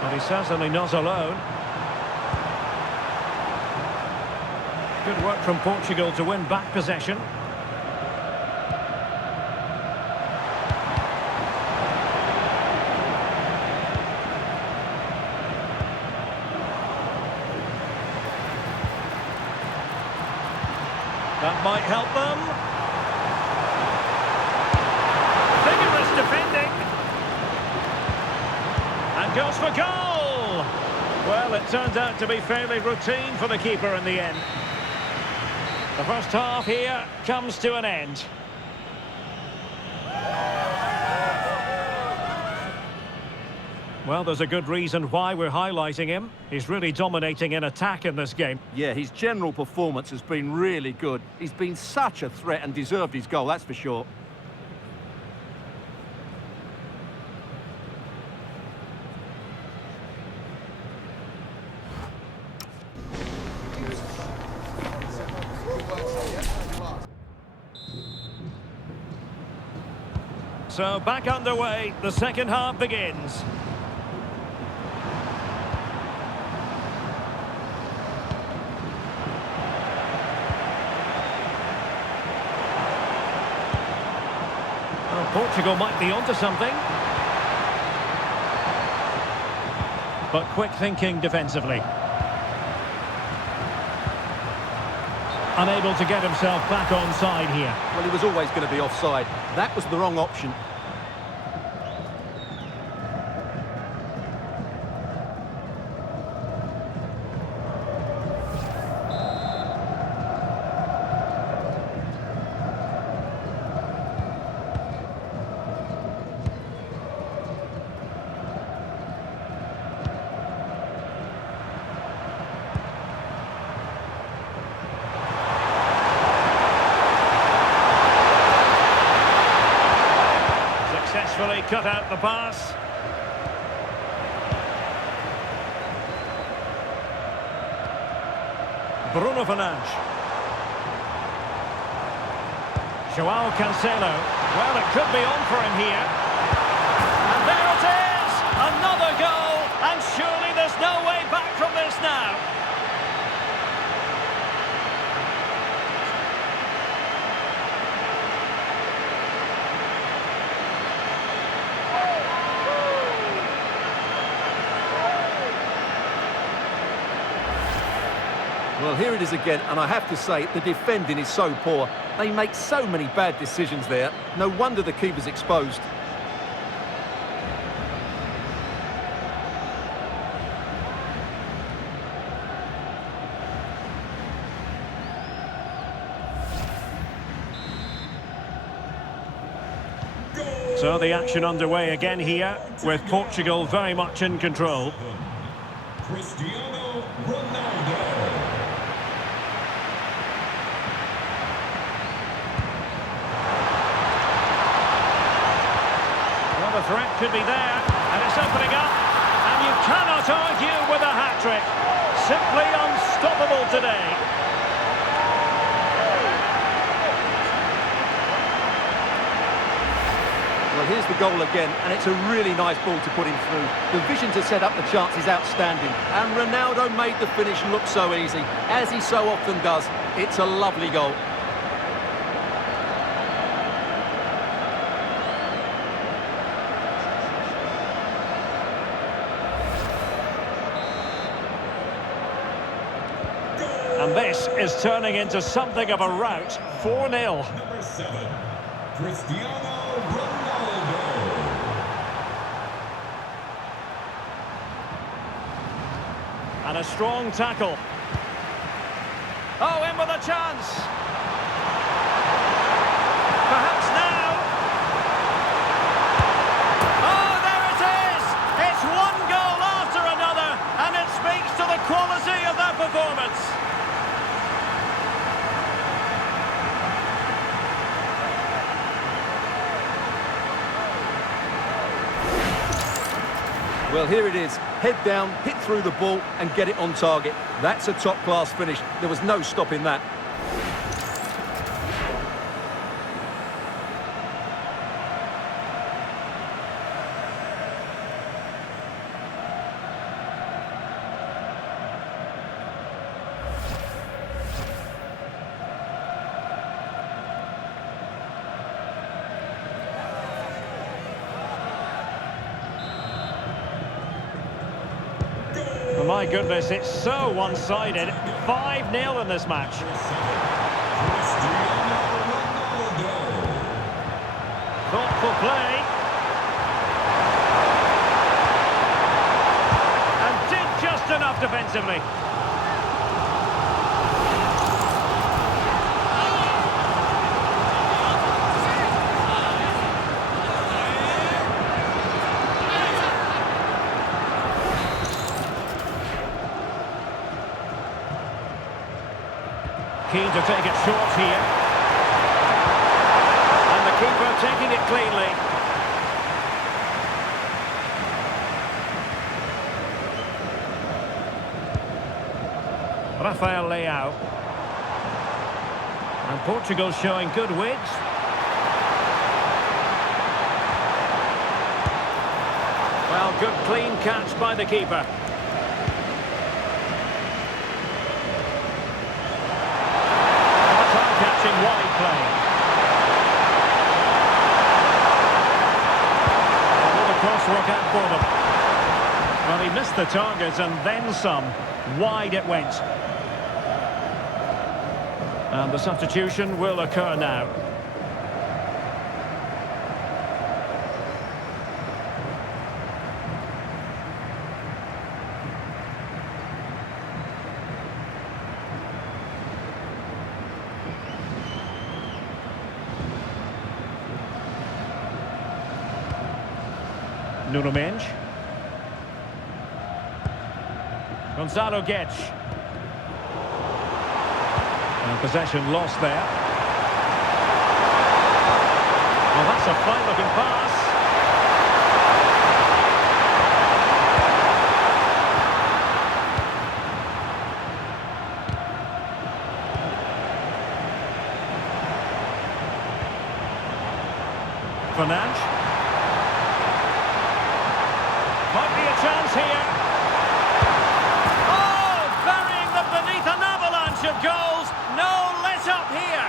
But he's certainly not alone. Good work from Portugal to win back possession. That might help them. Vigorous defending. And goes for goal. Well, it turned out to be fairly routine for the keeper in the end. The first half here comes to an end. Well, there's a good reason why we're highlighting him. He's really dominating in attack in this game. Yeah, his general performance has been really good. He's been such a threat and deserved his goal, that's for sure. So back underway, the second half begins. Portugal might be onto something. But quick thinking defensively. Unable to get himself back onside here. Well, he was always going to be offside. That was the wrong option. Successfully cut out the pass. Bruno Fernandes. João Cancelo. Well, it could be on for him here. And there it is! Another goal! And surely there's no way back from this now. Well, here it is again, and I have to say, the defending is so poor. They make so many bad decisions there. No wonder the keeper's exposed. So the action underway again here, with Portugal very much in control. Cristiano Ronaldo. Well, the threat could be there, and it's opening up, and you cannot argue with a hat-trick. Simply unstoppable today. Well, here's the goal again, and it's a really nice ball to put him through. The vision to set up the chance is outstanding, and Ronaldo made the finish look so easy, as he so often does. It's a lovely goal. And this is turning into something of a rout. 4-0. Number 7, Cristiano Ronaldo. And a strong tackle. Oh, in with a chance. Perhaps now. Oh, there it is! It's one goal after another, and it speaks to the quality of that performance. Well, here it is. Head down, hit through the ball and get it on target. That's a top-class finish. There was no stopping that. Oh, my goodness, it's so one-sided. 5-0 in this match. Thoughtful play. And did just enough defensively. Keen to take it short here. And the keeper taking it cleanly. Rafael Leao. And Portugal showing good width. Well, good clean catch by the keeper. Catching wide play. Will the cross work out for them? Well, he missed the target and then some. Wide it went. And the substitution will occur now. Nuno Mendes. Gonzalo Guedes. And possession lost there. Well, that's a fine-looking pass. Fernandes. Might be a chance here. Oh, burying them beneath an avalanche of goals. No let-up here.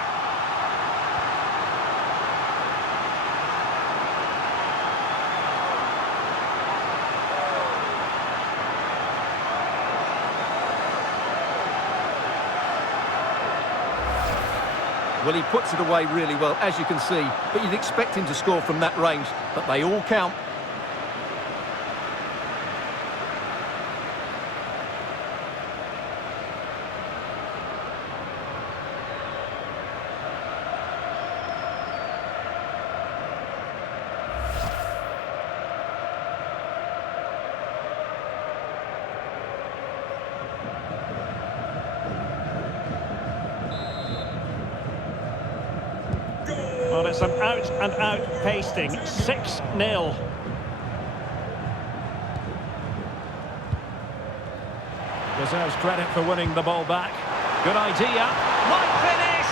Well, he puts it away really well, as you can see, but you'd expect him to score from that range, but they all count. Well, it's an out-and-out pasting, 6-0. Deserves credit for winning the ball back. Good idea. Might finish!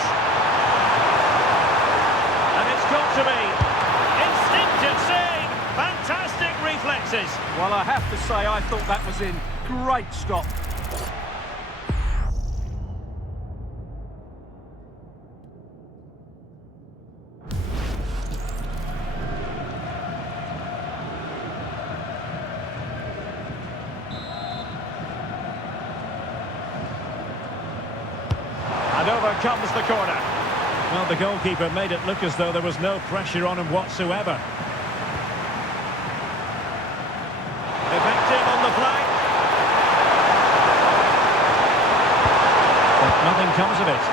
And it's got to be. Instinctive save! Fantastic reflexes! Well, I have to say, I thought that was in. Great stop. And over comes the corner. Well, the goalkeeper made it look as though there was no pressure on him whatsoever. Effective on the flank. But nothing comes of it.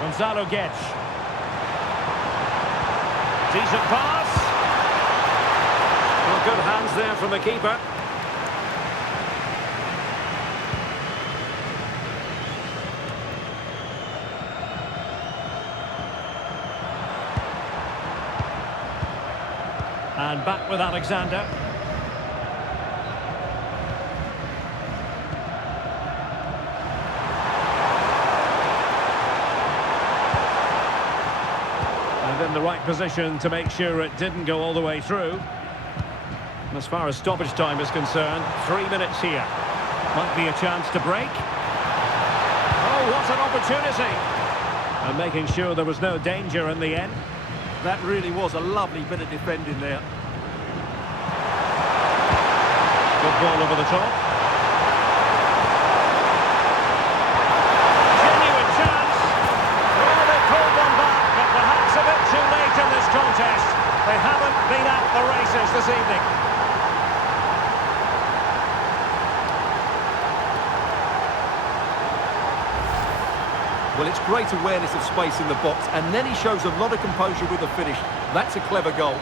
Gonzalo Guedes. Decent pass. Well, good hands there from the keeper. And back with Alexander. In the right position to make sure it didn't go all the way through. And as far as stoppage time is concerned, 3 minutes here. Might be a chance to break. Oh, what an opportunity! And making sure there was no danger in the end. That really was a lovely bit of defending there. Good ball over the top. Too late in this contest. They haven't been at the races this evening. Well, it's great awareness of space in the box, and then he shows a lot of composure with the finish. That's a clever goal.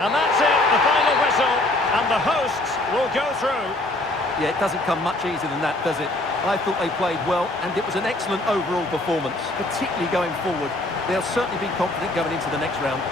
And that's it, the final whistle, and the hosts will go through. Yeah, it doesn't come much easier than that, does it? I thought they played well, and it was an excellent overall performance, particularly going forward. They'll certainly be confident going into the next round.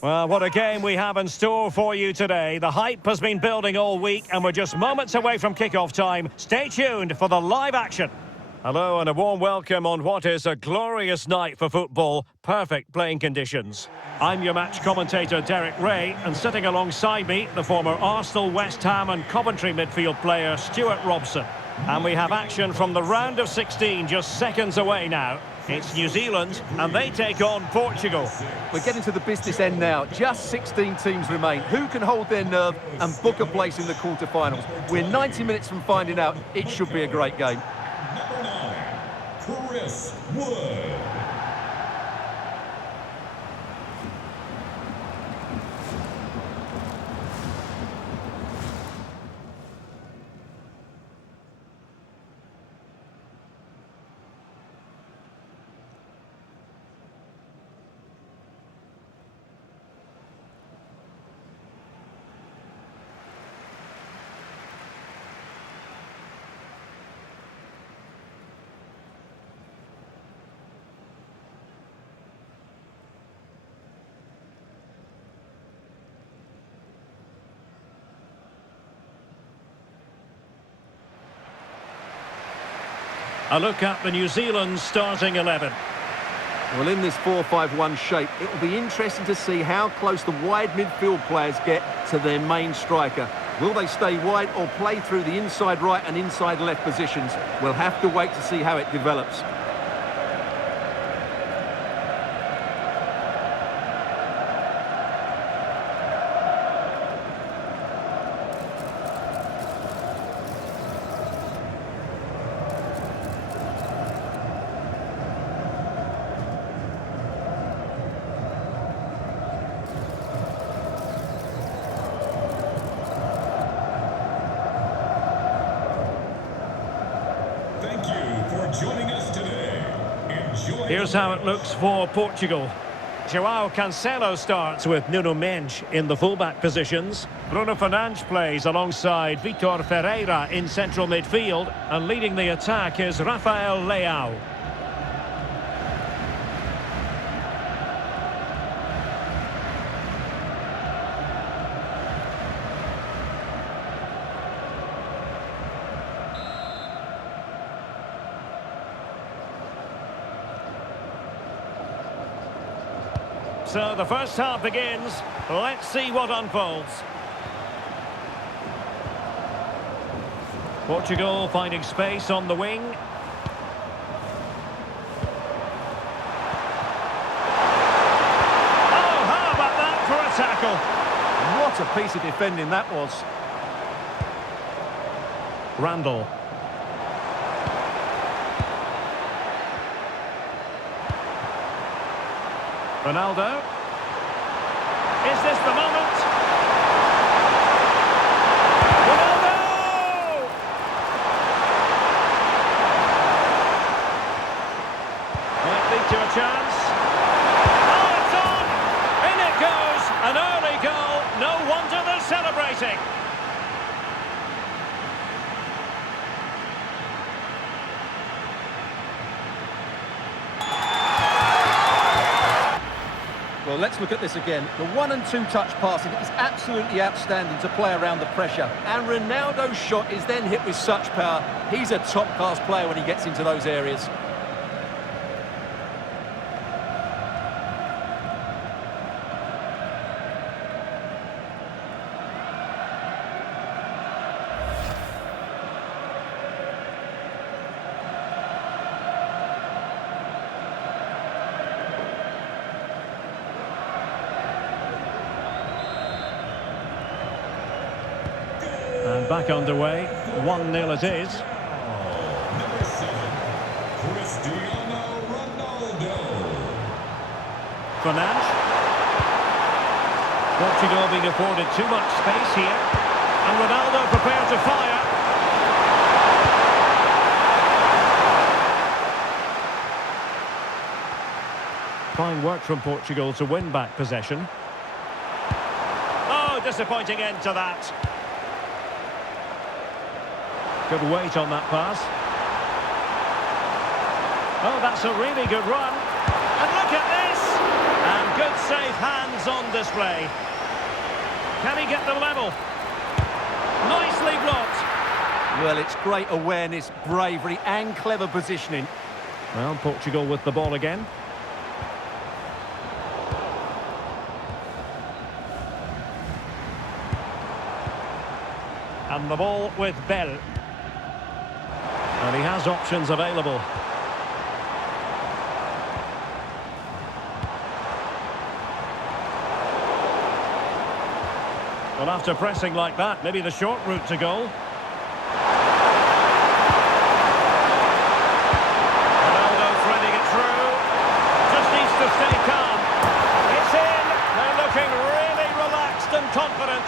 Well, what a game we have in store for you today. The hype has been building all week, and we're just moments away from kickoff time. Stay tuned for the live action. Hello and a warm welcome on what is a glorious night for football. Perfect playing conditions. I'm your match commentator, Derek Ray, and sitting alongside me, the former Arsenal, West Ham and Coventry midfield player, Stuart Robson. And we have action from the round of 16 just seconds away now. It's New Zealand, and they take on Portugal. We're getting to the business end now. Just 16 teams remain. Who can hold their nerve and book a place in the quarterfinals? We're 90 minutes from finding out. It should be a great game. Number 9, Chris Wood. A look at the New Zealand starting 11. Well, in this 4-5-1 shape, it will be interesting to see how close the wide midfield players get to their main striker. Will they stay wide or play through the inside right and inside left positions? We'll have to wait to see how it develops. Thank you for joining us today. Enjoy. Here's how it looks for Portugal. João Cancelo starts with Nuno Mendes in the fullback positions. Bruno Fernandes plays alongside Vitor Ferreira in central midfield. And leading the attack is Rafael Leao. So the first half begins. Let's see what unfolds. Portugal finding space on the wing. Oh, how about that for a tackle? What a piece of defending that was. Randall. Ronaldo. Is this the moment? Ronaldo! Might lead to a chance. Oh, it's on! In it goes! An early goal. No wonder they're celebrating. Well, let's look at this again. The 1- and 2-touch passing is absolutely outstanding to play around the pressure. And Ronaldo's shot is then hit with such power. He's a top-class player when he gets into those areas. And back underway. 1-0 it is. Number 7, Cristiano Ronaldo. Fernandes. Portugal being afforded too much space here. And Ronaldo prepared to fire. Fine work from Portugal to win back possession. Oh, disappointing end to that. Good weight on that pass. Oh, that's a really good run. And look at this! And good safe hands on display. Can he get the level? Nicely blocked. Well, it's great awareness, bravery and clever positioning. Well, Portugal with the ball again. And the ball with Bell. And he has options available. Well, after pressing like that, maybe the short route to goal. Ronaldo threading it through. Just needs to stay calm. It's in. They're looking really relaxed and confident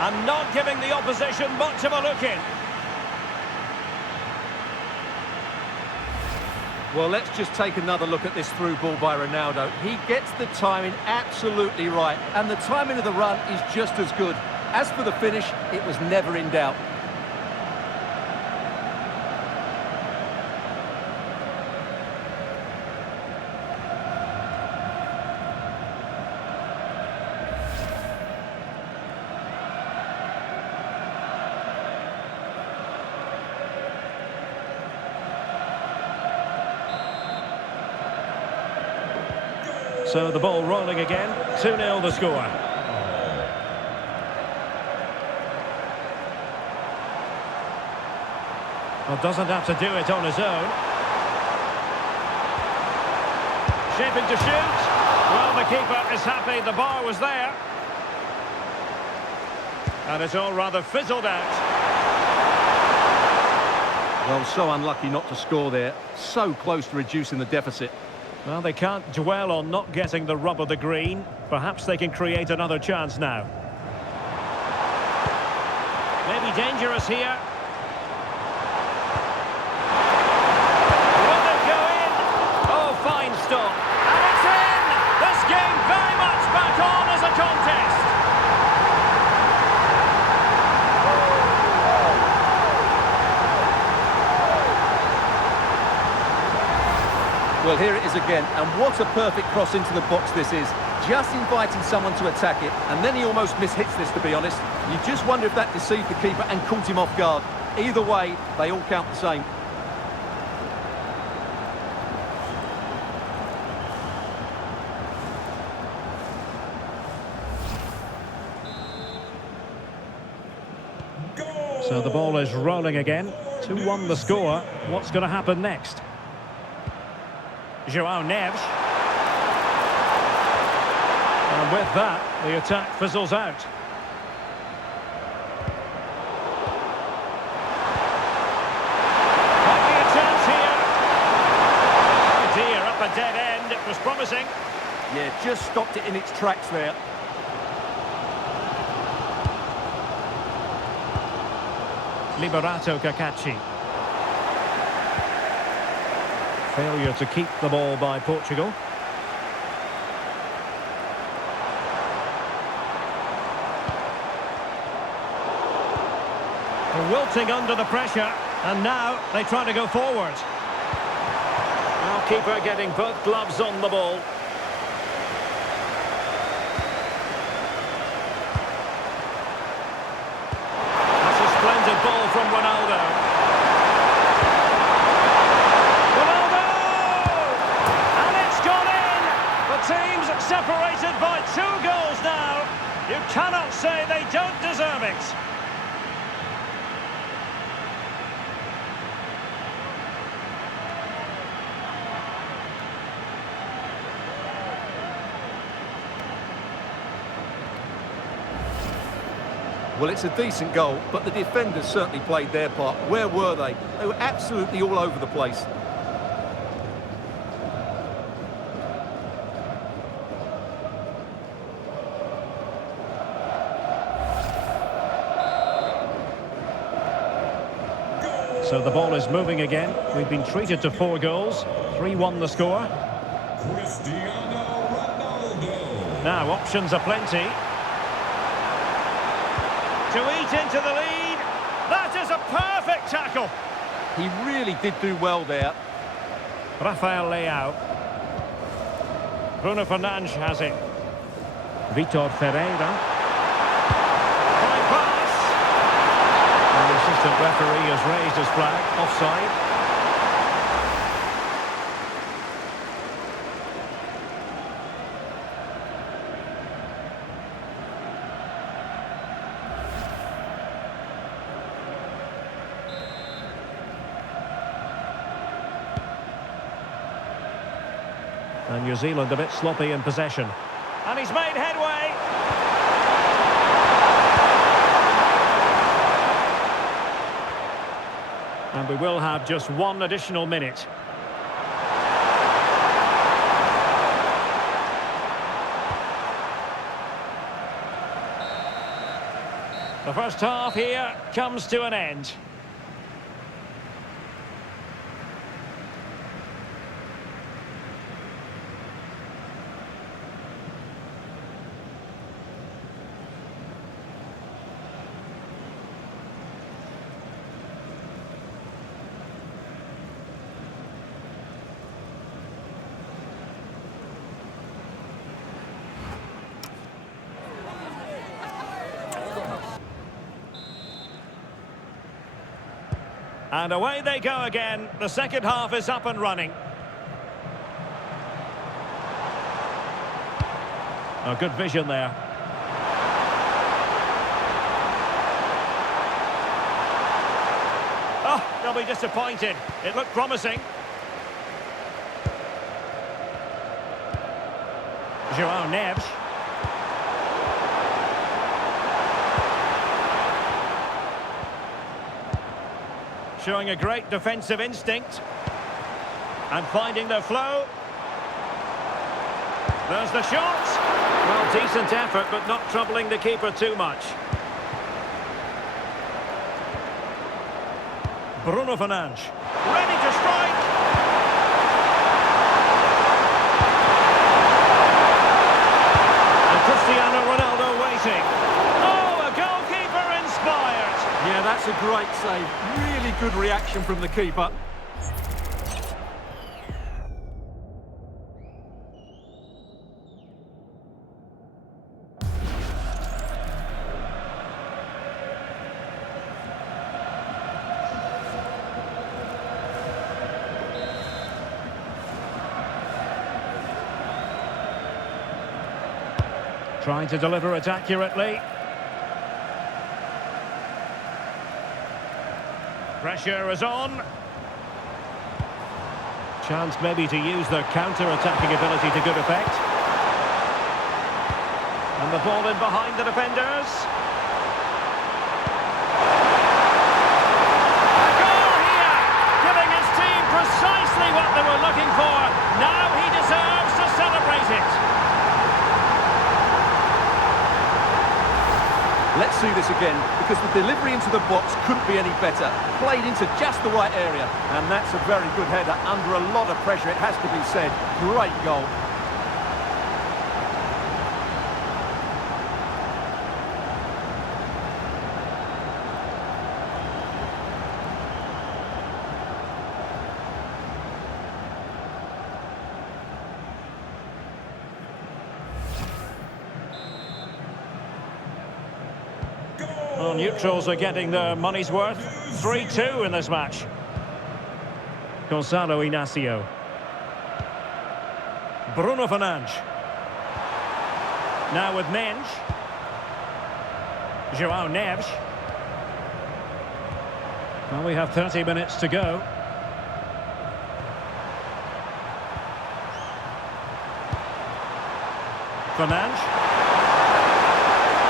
and not giving the opposition much of a look in. Well, let's just take another look at this through ball by Ronaldo. He gets the timing absolutely right, and the timing of the run is just as good. As for the finish, it was never in doubt. So the ball rolling again, 2-0 the score. Well, doesn't have to do it on his own. Shaping to shoot. Well, the keeper is happy, the bar was there. And it's all rather fizzled out. Well, so unlucky not to score there. So close to reducing the deficit. Well, they can't dwell on not getting the rub of the green. Perhaps they can create another chance now. Maybe dangerous here. Will it go in? Oh, fine stop. And it's in! This game very much back on as a contest. Well, here it is again, and what a perfect cross into the box this is. Just inviting someone to attack it, and then he almost mishits this, to be honest. You just wonder if that deceived the keeper and caught him off guard. Either way, they all count the same. So the ball is rolling again. 2-1 the score. What's going to happen next? João Neves. And with that, the attack fizzles out. Might be a chance here. Oh dear, up a dead end. It was promising. Yeah, just stopped it in its tracks there. Liberato Cacachi. Failure to keep the ball by Portugal. They're wilting under the pressure, and now they try to go forward. Now keeper getting both gloves on the ball. That's a splendid ball from Ronaldo. Teams separated by 2 goals now. You cannot say they don't deserve it. Well, it's a decent goal, but the defenders certainly played their part. Where were they? They were absolutely all over the place. So the ball is moving again. We've been treated to 4 goals. 3-1 the score. Now options are plenty. To eat into the lead. That is a perfect tackle. He really did do well there. Rafael Leao. Bruno Fernandes has it. Vitor Ferreira. Fine pass. And the assistant referee has raised his flag. Offside. And New Zealand a bit sloppy in possession. And he's made headway. And we will have just one additional minute. The first half here comes to an end. And away they go again. The second half is up and running. Oh, good vision there. Oh, they'll be disappointed. It looked promising. João Neves. Showing a great defensive instinct. And finding the flow. There's the shot. Well, decent effort, but not troubling the keeper too much. Bruno Fernandes. Ready to strike. And Cristiano Ronaldo waiting. Oh, a goalkeeper inspired. Yeah, that's a great save. Really good reaction from the keeper. Trying to deliver it accurately. Pressure is on. Chance maybe to use their counter-attacking ability to good effect. And the ball in behind the defenders. A goal here! Giving his team precisely what they were looking for. Now he deserves to celebrate it. Let's see this again, because the delivery into the box couldn't be any better. Played into just the right area, and that's a very good header under a lot of pressure, it has to be said. Great goal. Well, neutrals are getting their money's worth. 3-2 in this match. Gonzalo Inacio. Bruno Fernandes. Now with Mendes. João Neves. Well, we have 30 minutes to go. Fernandes.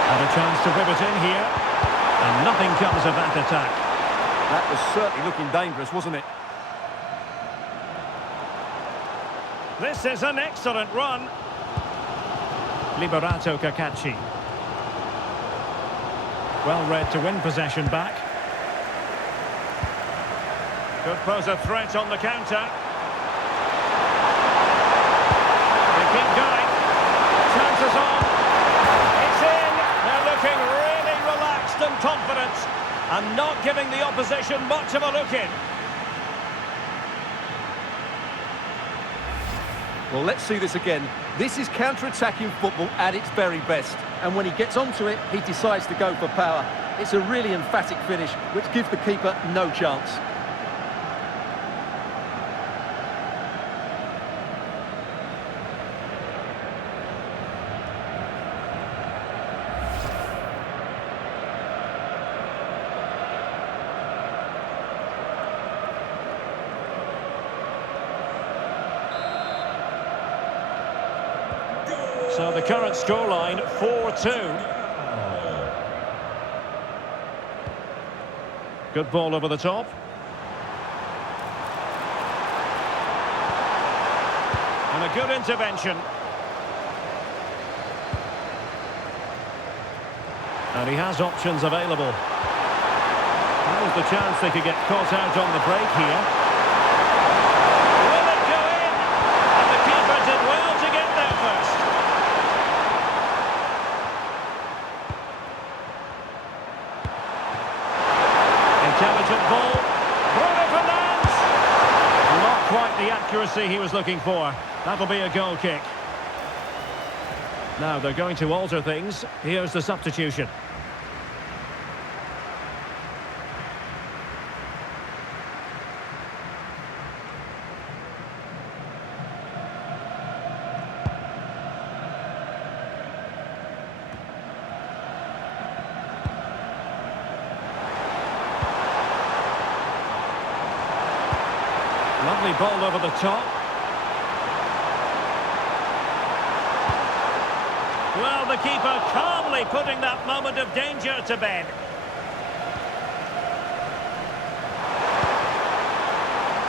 And a chance to whip it in here. And nothing comes of that attack. That was certainly looking dangerous, wasn't it? This is an excellent run. Liberato Cacachi. Well read to win possession back. Could pose a threat on the counter. They keep going. Chances on. It's in. They're looking really relaxed and confident, and not giving the opposition much of a look in. Well, let's see this again. This is counter-attacking football at its very best. And when he gets onto it, he decides to go for power. It's a really emphatic finish, which gives the keeper no chance. So the current scoreline, 4-2. Good ball over the top. And a good intervention. And he has options available. That was the chance they could get caught out on the break here. Will it go in? And the keeper did well to get there first. Intelligent ball. Bruno Fernandes. Not quite the accuracy he was looking for. That'll be a goal kick. Now they're going to alter things. Here's the substitution. Lovely ball over the top. Well, the keeper calmly putting that moment of danger to bed.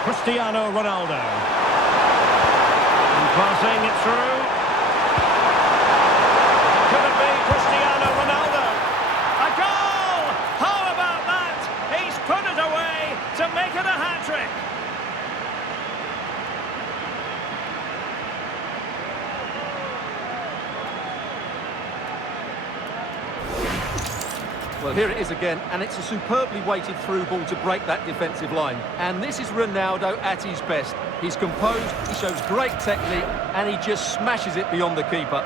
Cristiano Ronaldo. And passing it through. Could it be Cristiano Ronaldo? A goal! How about that? He's put it away to make it a hat-trick. Well, here it is again, and it's a superbly weighted through ball to break that defensive line. And this is Ronaldo at his best. He's composed, he shows great technique, and he just smashes it beyond the keeper.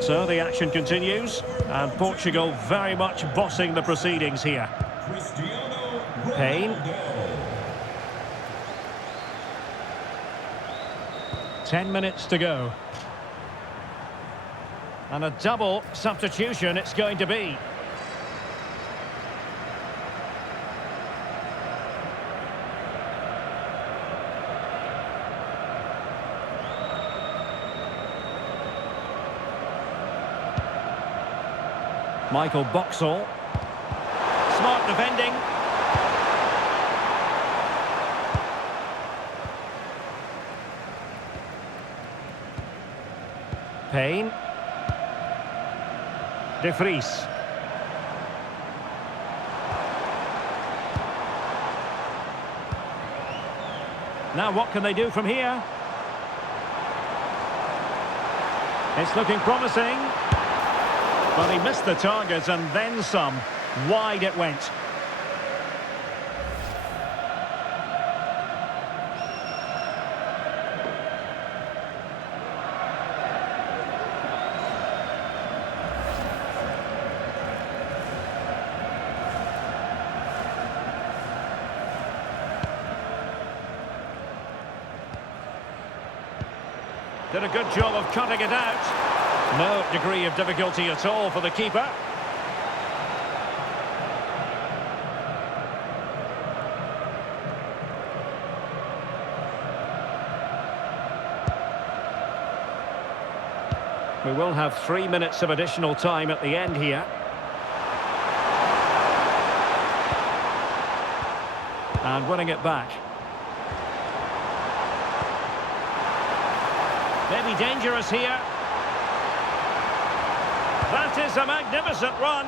So the action continues, and Portugal very much bossing the proceedings here. Cristiano Payne. Ronaldo. 10 minutes to go. And a double substitution it's going to be. Michael Boxall. Smart defending. Payne. De Vries. Now what can they do from here? It's looking promising. But he missed the target and then some. Wide it went. Did a good job of cutting it out. No degree of difficulty at all for the keeper. We will have 3 minutes of additional time at the end here. And winning it back. Maybe dangerous here. That is a magnificent run.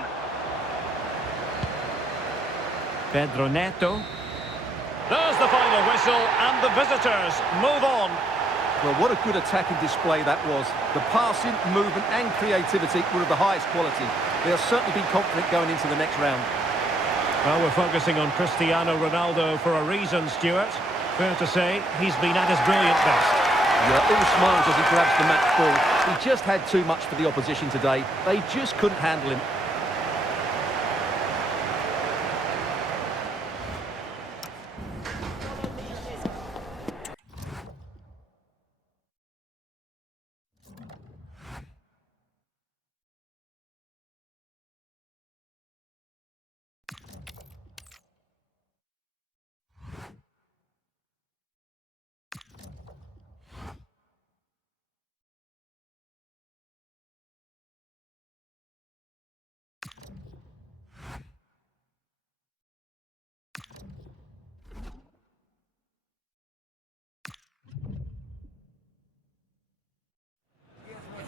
Pedro Neto. There's the final whistle, and the visitors move on. Well, what a good attacking display that was. The passing, movement and creativity were of the highest quality. They'll certainly be confident going into the next round. Well, we're focusing on Cristiano Ronaldo for a reason, Stuart. Fair to say, he's been at his brilliant best. Yeah, all smiles as he grabs the match ball. He just had too much for the opposition today. They just couldn't handle him.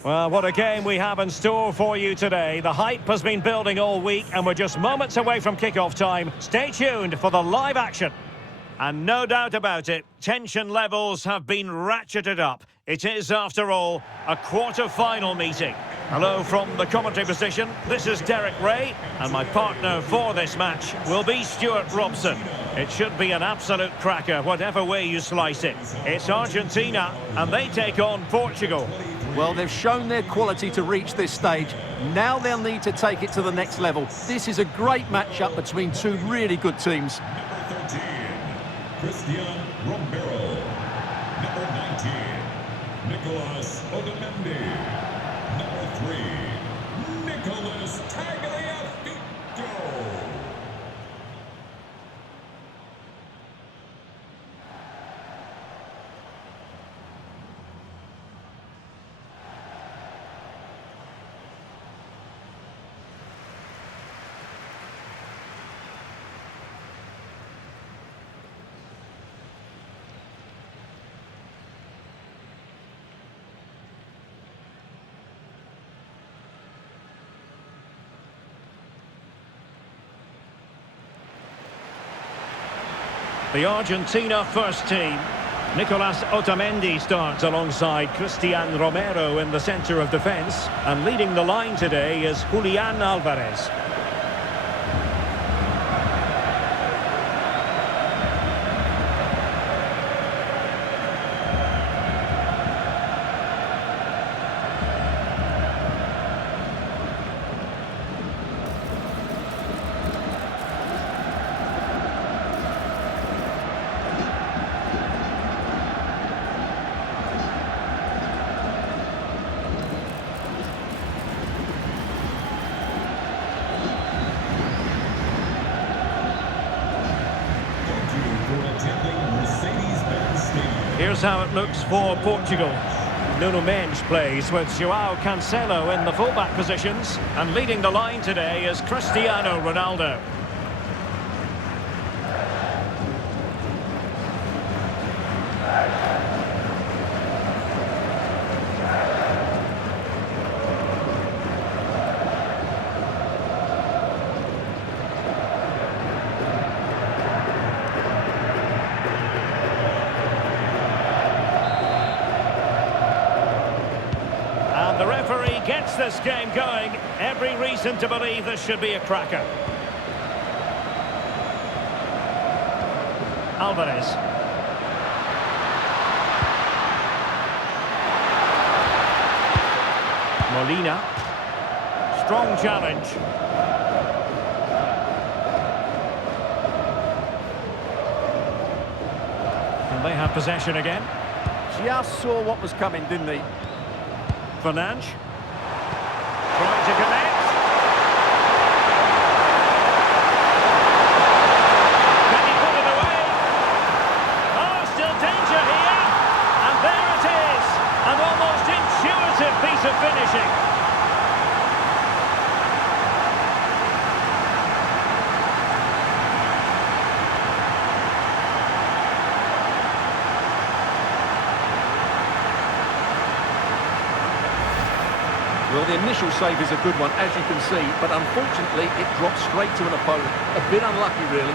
Well, what a game we have in store for you today. The hype has been building all week and we're just moments away from kick-off time. Stay tuned for the live action. And no doubt about it, tension levels have been ratcheted up. It is, after all, a quarter-final meeting. Hello from the commentary position. This is Derek Ray, and my partner for this match will be Stuart Robson. It should be an absolute cracker, whatever way you slice it. It's Argentina, and they take on Portugal. Well, they've shown their quality to reach this stage. Now they'll need to take it to the next level. This is a great matchup between two really good teams. Number 13, Christian Romero. Number 19, Nicolas Otamendi. Number 3, Nicolas Tagliafico. The Argentina first team. Nicolas Otamendi starts alongside Christian Romero in the centre of defence. And leading the line today is Julian Alvarez. Here's how it looks for Portugal. Nuno Mendes plays with João Cancelo in the fullback positions. And leading the line today is Cristiano Ronaldo. The referee gets this game going. Every reason to believe this should be a cracker. Alvarez. Molina. Strong challenge. And they have possession again. Just saw what was coming, didn't he? Fernandes. Trying to connect. Can he put it away? Oh, still danger here. And there it is. An almost intuitive piece of finishing. Well, the initial save is a good one, as you can see, but unfortunately it drops straight to an opponent. A bit unlucky, really.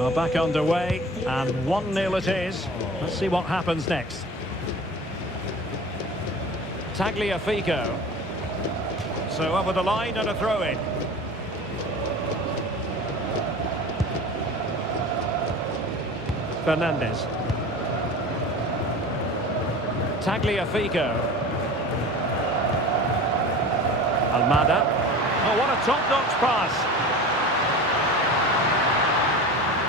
Are back underway, and 1-0 it is. Let's see what happens next. Tagliafico. So over the line and a throw-in. Fernandes. Tagliafico. Almada. Oh, what a top-notch pass.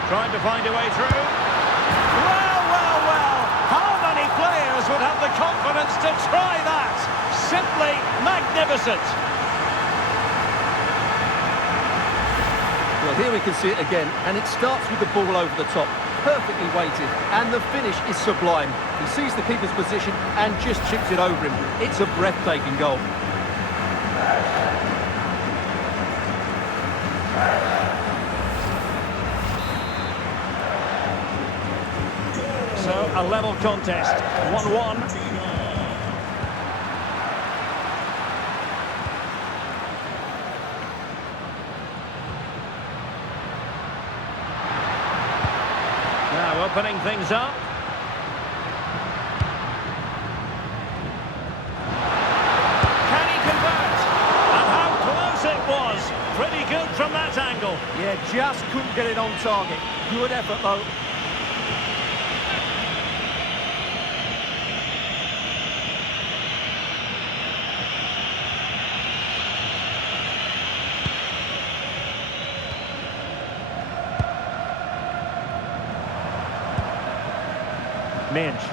Trying to find a way through. Well, well, well. How many players would have the confidence to try that? Simply magnificent. Well, here we can see it again, and it starts with the ball over the top. perfectly weighted, and the finish is sublime. He sees the keeper's position and just chips it over him. It's a breathtaking goal. So, a level contest, 1-1. Now opening things up. Can he convert? And how close it was. Pretty good from that angle. Yeah, just couldn't get it on target. Good effort, though. Minge.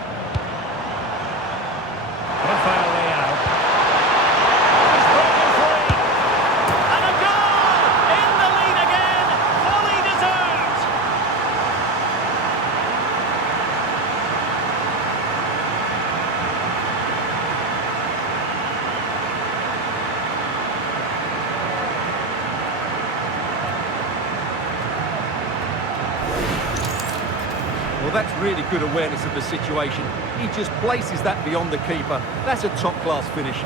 Rafael Leao. He's broken free. And a goal! In the lead again. Fully deserved. Well, that's really good awareness of the situation. He just places that beyond the keeper. That's a top-class finish.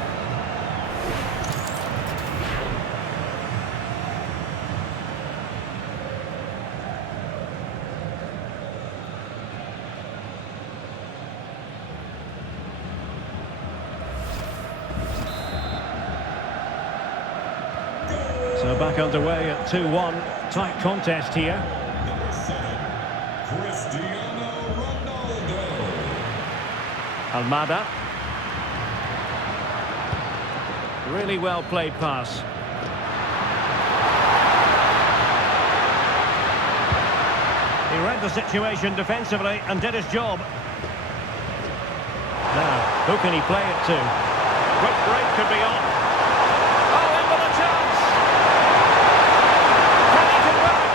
So back underway at 2-1. Tight contest here. Number 7, Cristiano Ronaldo. Almada. Really well played pass. He read the situation defensively and did his job. Now, who can he play it to? Quick break could be on. Oh, in with a chance! Can he convert?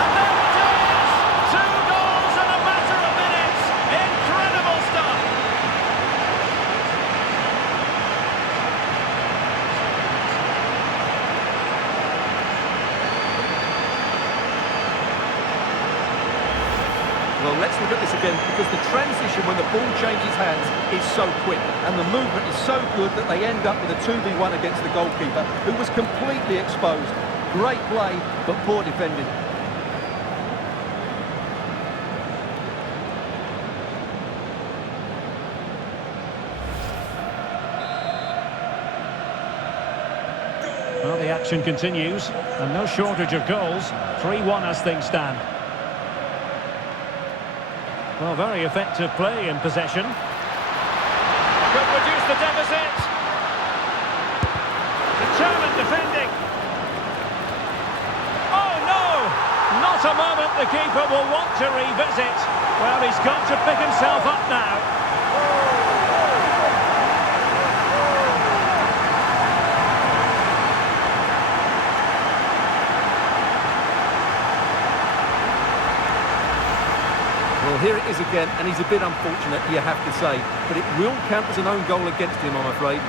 And there it is! 2 goals in a matter of minutes! Incredible stuff! Well, let's look at this again, because the transition when the ball changes hands is so quick, and the movement is so good that they end up with a 2v1 against the goalkeeper, who was completely exposed. Great play, but poor defending. Well, the action continues, and no shortage of goals. 3-1 as things stand. Well, very effective play in possession. Could reduce the deficit. Determined defending. Oh, no! Not a moment the keeper will want to revisit. Well, he's got to pick himself up now. Well, here it is again, and he's a bit unfortunate, you have to say. But it will count as an own goal against him, I'm afraid.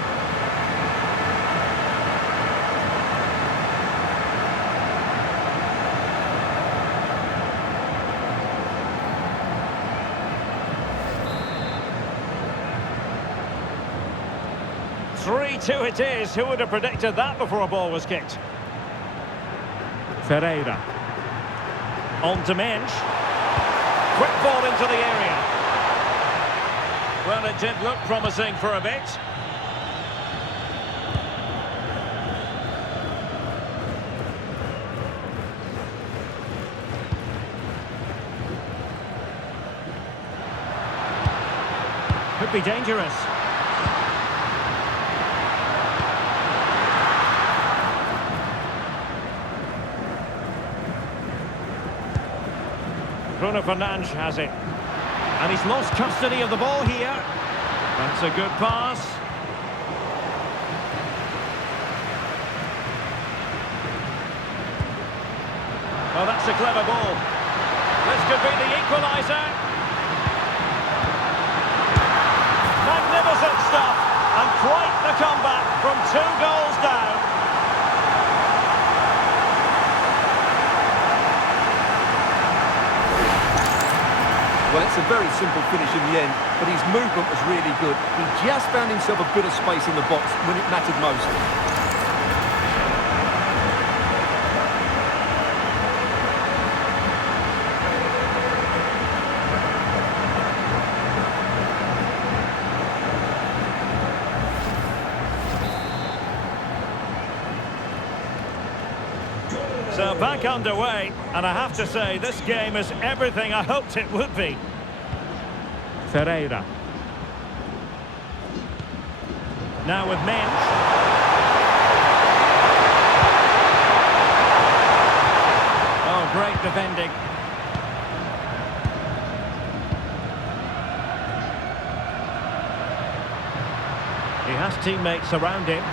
Two it is. Who would have predicted that before a ball was kicked? Ferreira. On to Minge. Quick ball into the area. Well, it did look promising for a bit. Could be dangerous. Bruno Fernandes has it. And he's lost custody of the ball here. That's a good pass. Well, that's a clever ball. Let's could be the equaliser. Magnificent stuff, and quite the comeback from 2 goals down. Well, it's a very simple finish in the end, but his movement was really good. He just found himself a bit of space in the box when it mattered most. So back underway, and I have to say this game is everything I hoped it would be. Ferreira. Now with Mensch. Oh, great defending. He has teammates around him.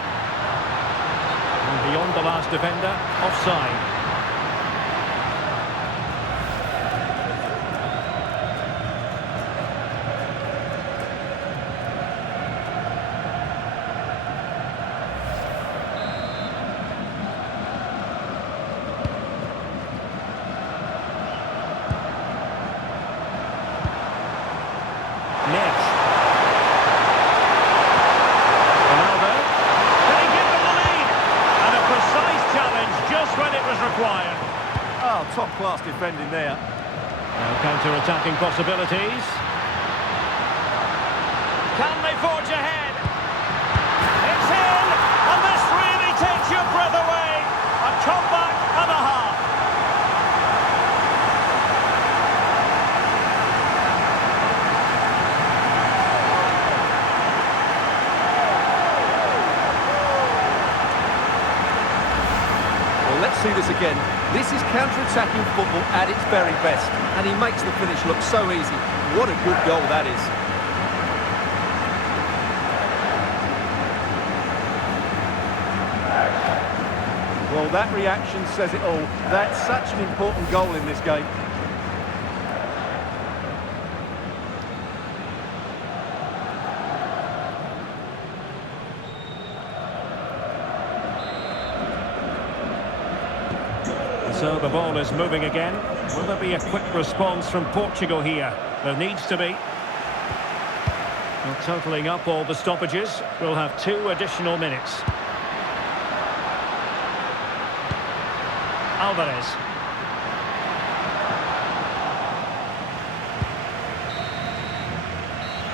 And beyond the last defender, offside. Oh, top-class defending there. Now counter-attacking possibilities. Can they forge ahead? It's in! And this really takes your breath away. A comeback and a half. Let's see this again. This is counter-attacking football at its very best, and he makes the finish look so easy. What a good goal that is. Well, that reaction says it all. That's such an important goal in this game. So the ball is moving again. Will there be a quick response from Portugal here? There needs to be. Well, totalling up all the stoppages, we'll have 2 additional minutes. Alvarez.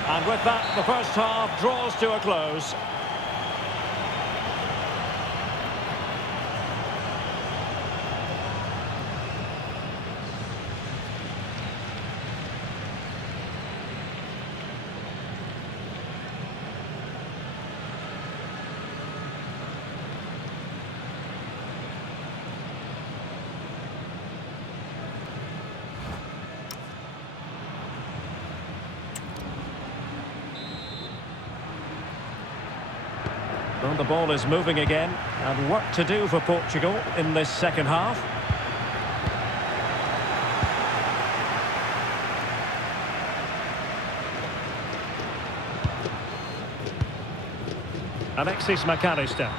And with that, the first half draws to a close. Well, the ball is moving again, and work to do for Portugal in this second half. Alexis McAllister.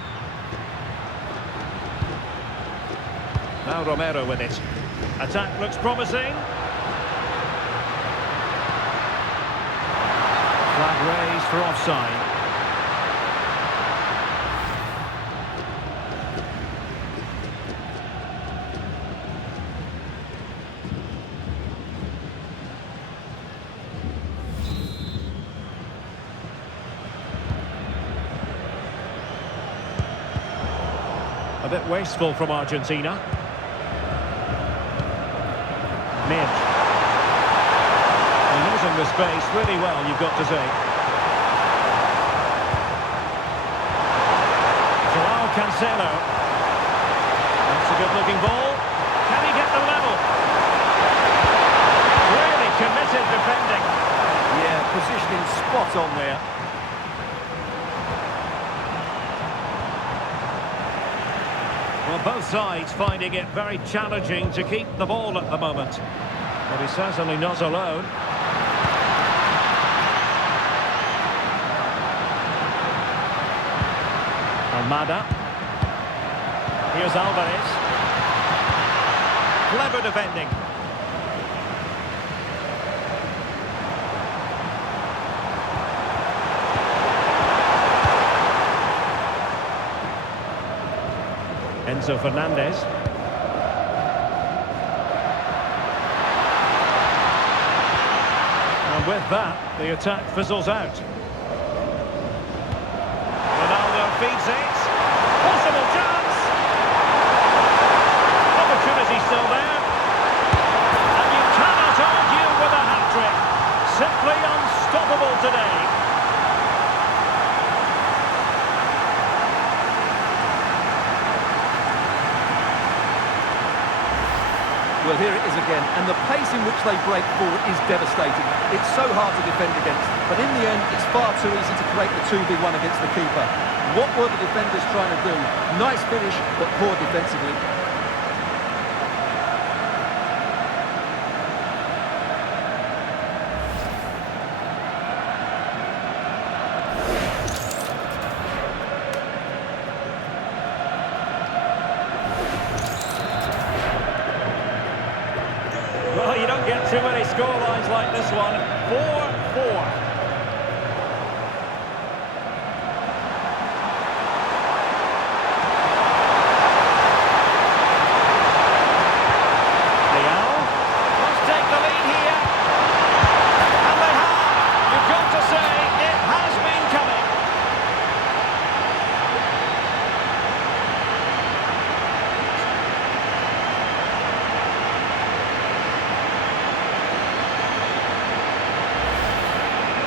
Now Romero with it. Attack looks promising. Flag raised for offside. A bit wasteful from Argentina. Mensch. And using the space really well, you've got to say. Joao Cancelo. That's a good-looking ball. Can he get the level? Really committed defending. Yeah, positioning spot on there. Well, both sides finding it very challenging to keep the ball at the moment. But he's certainly not alone. Almada. Here's Alvarez. Clever defending. Enzo Fernandez. And with that, the attack fizzles out. Ronaldo feeds it. Possible chance. Opportunity still there. And you cannot argue with a hat-trick. Simply unstoppable today. Well, here it is again, and the pace in which they break forward is devastating. It's so hard to defend against, but in the end, it's far too easy to create the 2v1 against the keeper. What were the defenders trying to do? Nice finish, but poor defensively. Well, you don't get too many scorelines like this one. 4-4.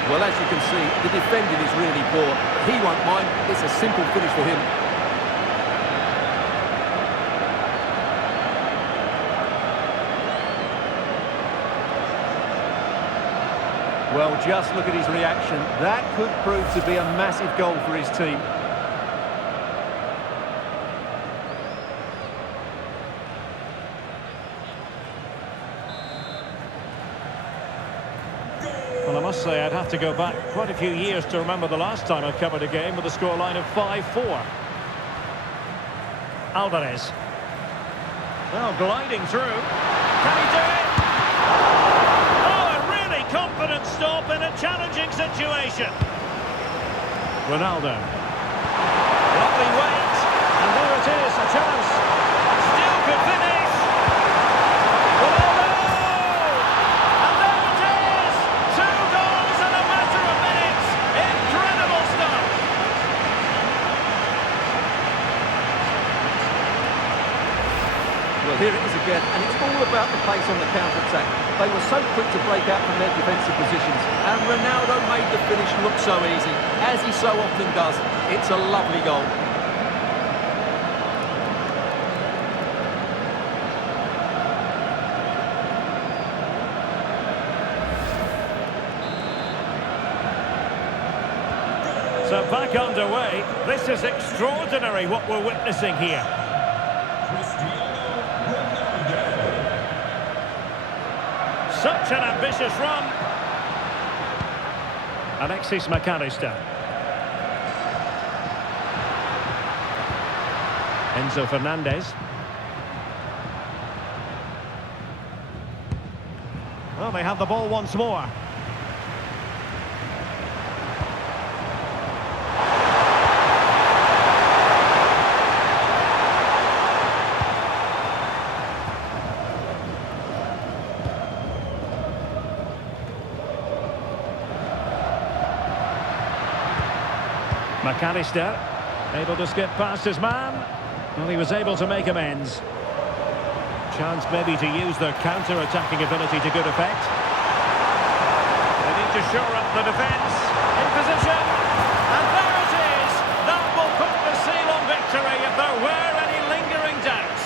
Well, as you can see, the defending is really poor. He won't mind. It's a simple finish for him. Well, just look at his reaction. That could prove to be a massive goal for his team. Well, I must say I'd have to go back quite a few years to remember the last time I covered a game with a scoreline of 5-4. Alvarez. Well, gliding through. Can he do it? Oh, a really confident stop in a challenging situation. Ronaldo. Lovely weight. And there it is, a chance. Still could finish. Ronaldo! Well, here it is again, and it's all about the pace on the counter-attack. They were so quick to break out from their defensive positions, and Ronaldo made the finish look so easy, as he so often does. It's a lovely goal. So back underway. This is extraordinary what we're witnessing here. Such an ambitious run. Alexis McAllister. Enzo Fernandez. Well, they have the ball once more. McAllister, able to skip past his man. Well, he was able to make amends. Chance maybe to use their counter-attacking ability to good effect. They need to shore up the defence. In position. And there it is. That will put the seal on victory if there were any lingering doubts.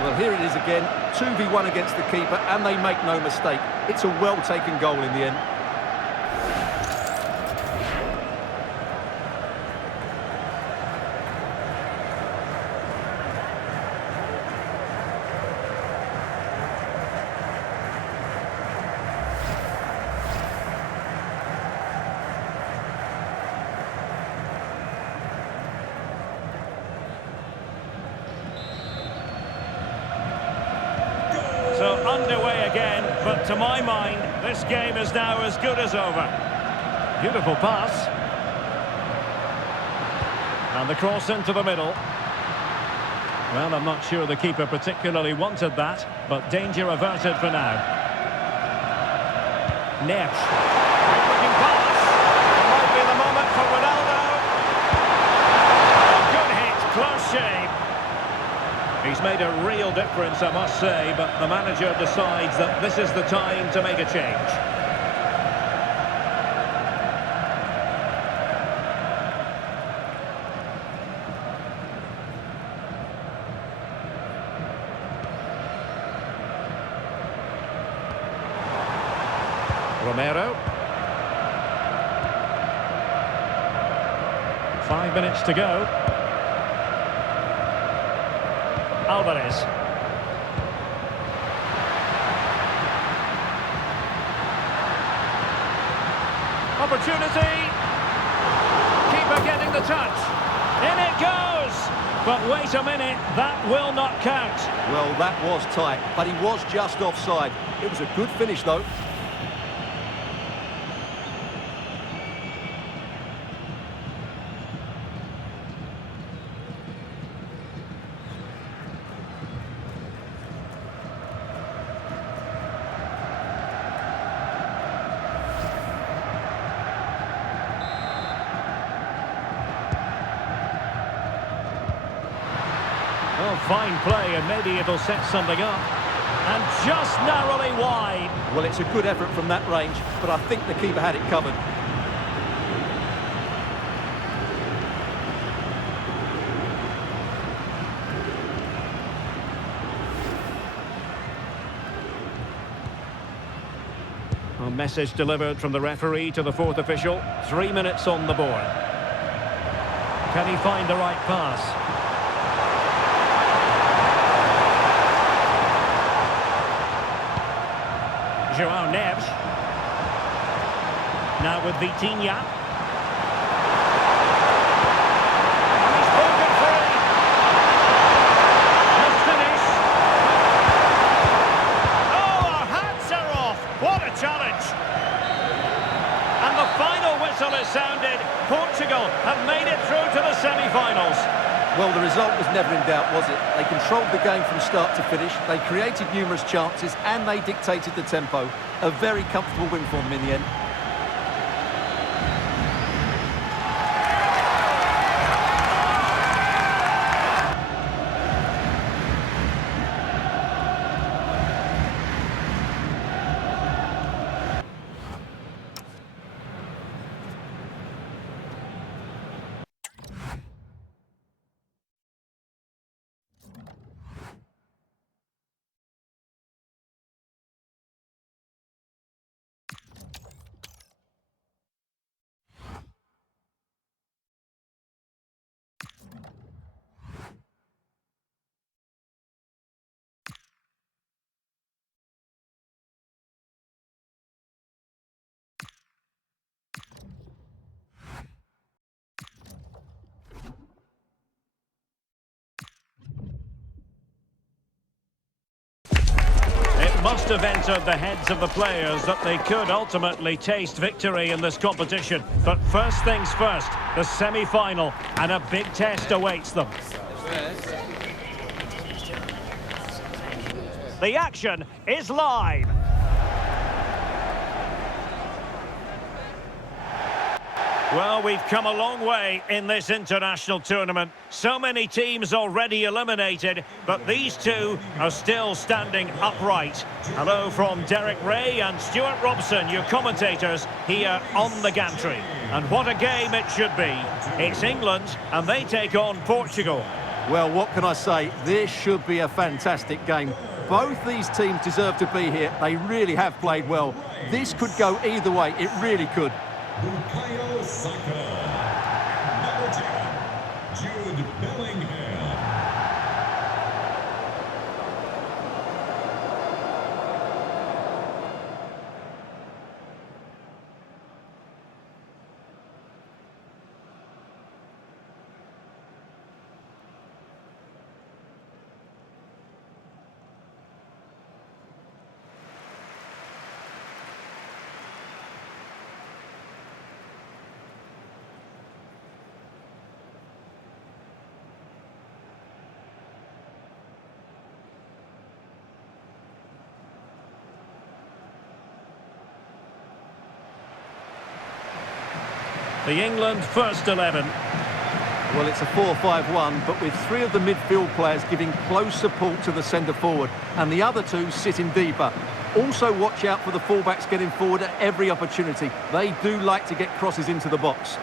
Well, here it is again, 2v1 against the keeper, and they make no mistake. It's a well-taken goal in the end. underway again, but to my mind, this game is now as good as over. Beautiful pass. And the cross into the middle. Well, I'm not sure the keeper particularly wanted that, but danger averted for now. Neves. Looking pass. It might be the moment for Ronaldo. Good hit, close shave. He's made a real difference, I must say, but the manager decides that this is the time to make a change. Romero. 5 minutes to go. Alvarez. Opportunity. Keeper getting the touch. In it goes. But wait a minute, that will not count. Well, that was tight, but he was just offside. It was a good finish, though. Oh, fine play, and maybe it'll set something up. And just narrowly wide. Well, it's a good effort from that range, but I think the keeper had it covered. A message delivered from the referee to the fourth official. 3 minutes on the board. Can he find the right pass? João Neves. Now with Vitinha. And he's broken free. His finish. Oh, our hats are off. What a challenge. And the final whistle is sounded. Portugal have made it through to the semi-finals. Well, the result was never in doubt, was it? They controlled the game from start to finish, they created numerous chances, and they dictated the tempo. A very comfortable win for them in the end. Must have entered the heads of the players that they could ultimately taste victory in this competition. But first things first, the semi-final, and a big test awaits them. The action is live. Well, we've come a long way in this international tournament. So many teams already eliminated, but these two are still standing upright. Hello from Derek Ray and Stuart Robson, your commentators here on the gantry. And what a game it should be. It's England, and they take on Portugal. Well, what can I say? This should be a fantastic game. Both these teams deserve to be here. They really have played well. This could go either way. It really could. Bukayo Saka. Number 10, Jude Bellingham. The England first 11. Well, it's a 4-5-1, but with three of the midfield players giving close support to the centre forward, and the other two sitting deeper. Also watch out for the fullbacks getting forward at every opportunity. They do like to get crosses into the box.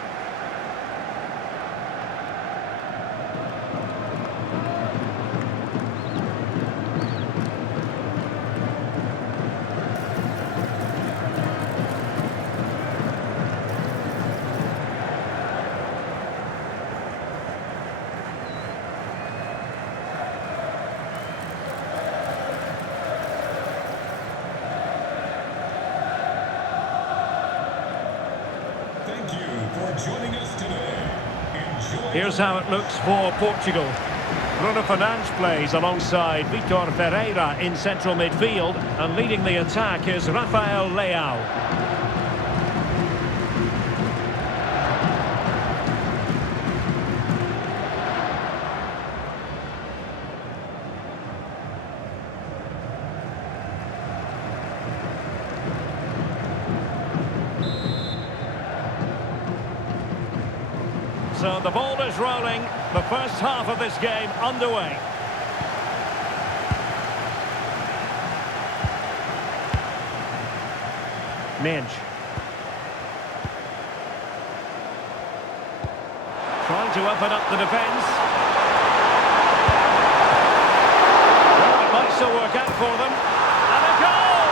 Thank you for joining us today. Enjoy. Here's how it looks for Portugal. Bruno Fernandes plays alongside Vitor Ferreira in central midfield, and leading the attack is Rafael Leao. So the ball is rolling, the first half of this game underway. Minge. Trying to open up the defence. Well, it might still work out for them. And a goal!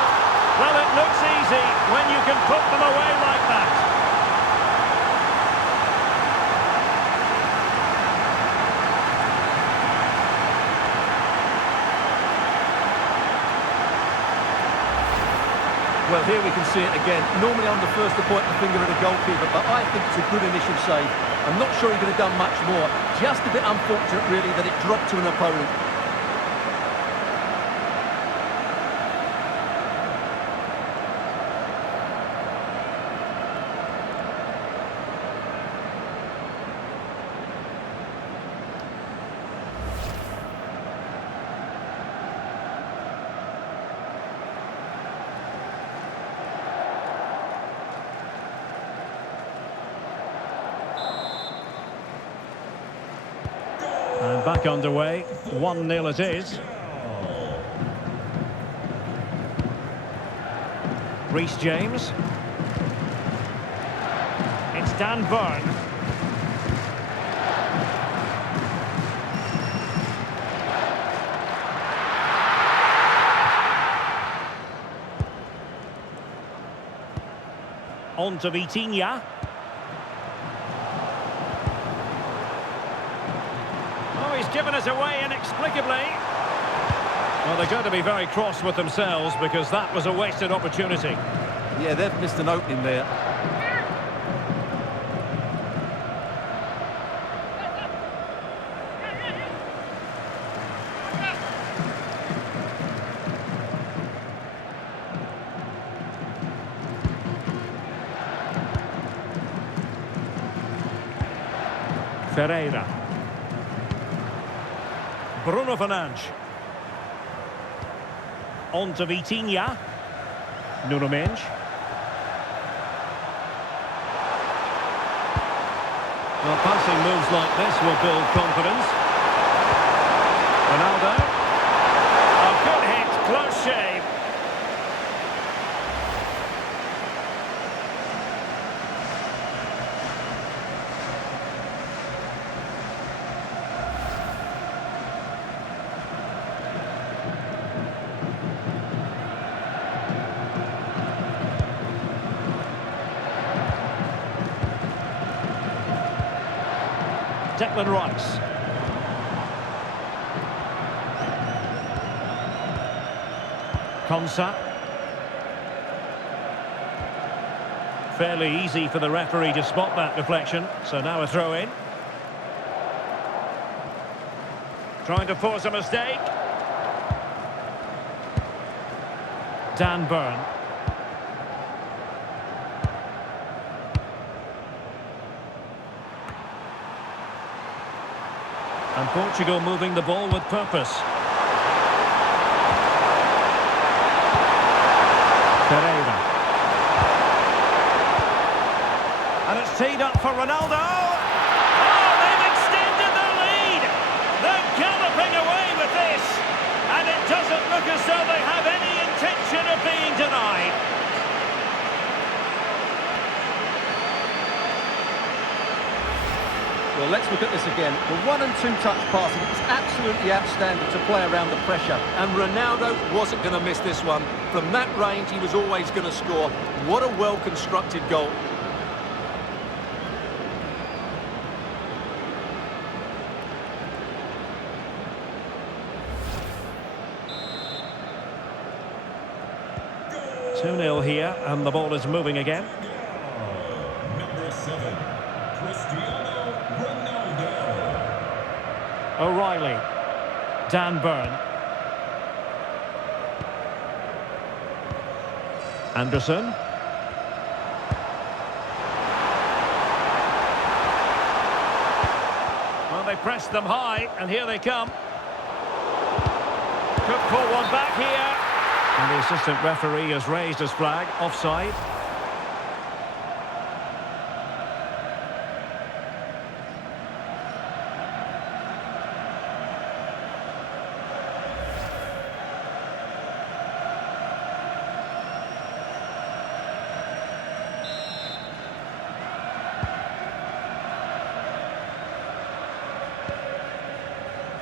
Well, it looks easy when you can put them away like that. Well, here we can see it again. Normally I'm the first to point the finger at a goalkeeper, but I think it's a good initial save. I'm not sure he could have done much more. Just a bit unfortunate, really, that it dropped to an opponent. And back underway, 1-0 it is. Reece James. It's Dan Burn. On to Vitinha. Oh, he's given us away inexplicably. Well, they're going to be very cross with themselves because that was a wasted opportunity. Yeah, they've missed an opening there. Ferreira. Bruno Fernandes. On to Vitinha. Nuno Mendes. Well, passing moves like this will build confidence. Ronaldo. A good hit, close shave. Declan Rice. Konsa. Fairly easy for the referee to spot that deflection, so now a throw in. Trying to force a mistake. Dan Burn. And Portugal moving the ball with purpose. Ferreira. And it's teed up for Ronaldo. Oh, they've extended the lead. They're galloping away with this. And it doesn't look as though they have any intention of being denied. Well, let's look at this again. The 1- and 2-touch passing, it was absolutely outstanding to play around the pressure. And Ronaldo wasn't going to miss this one. From that range, he was always going to score. What a well-constructed goal. Goal. 2-0 here, and the ball is moving again. Number 7, Cristiano Ronaldo. O'Reilly. Dan Burn. Anderson. Well, they pressed them high, and here they come. Could pull one back here. And the assistant referee has raised his flag, offside.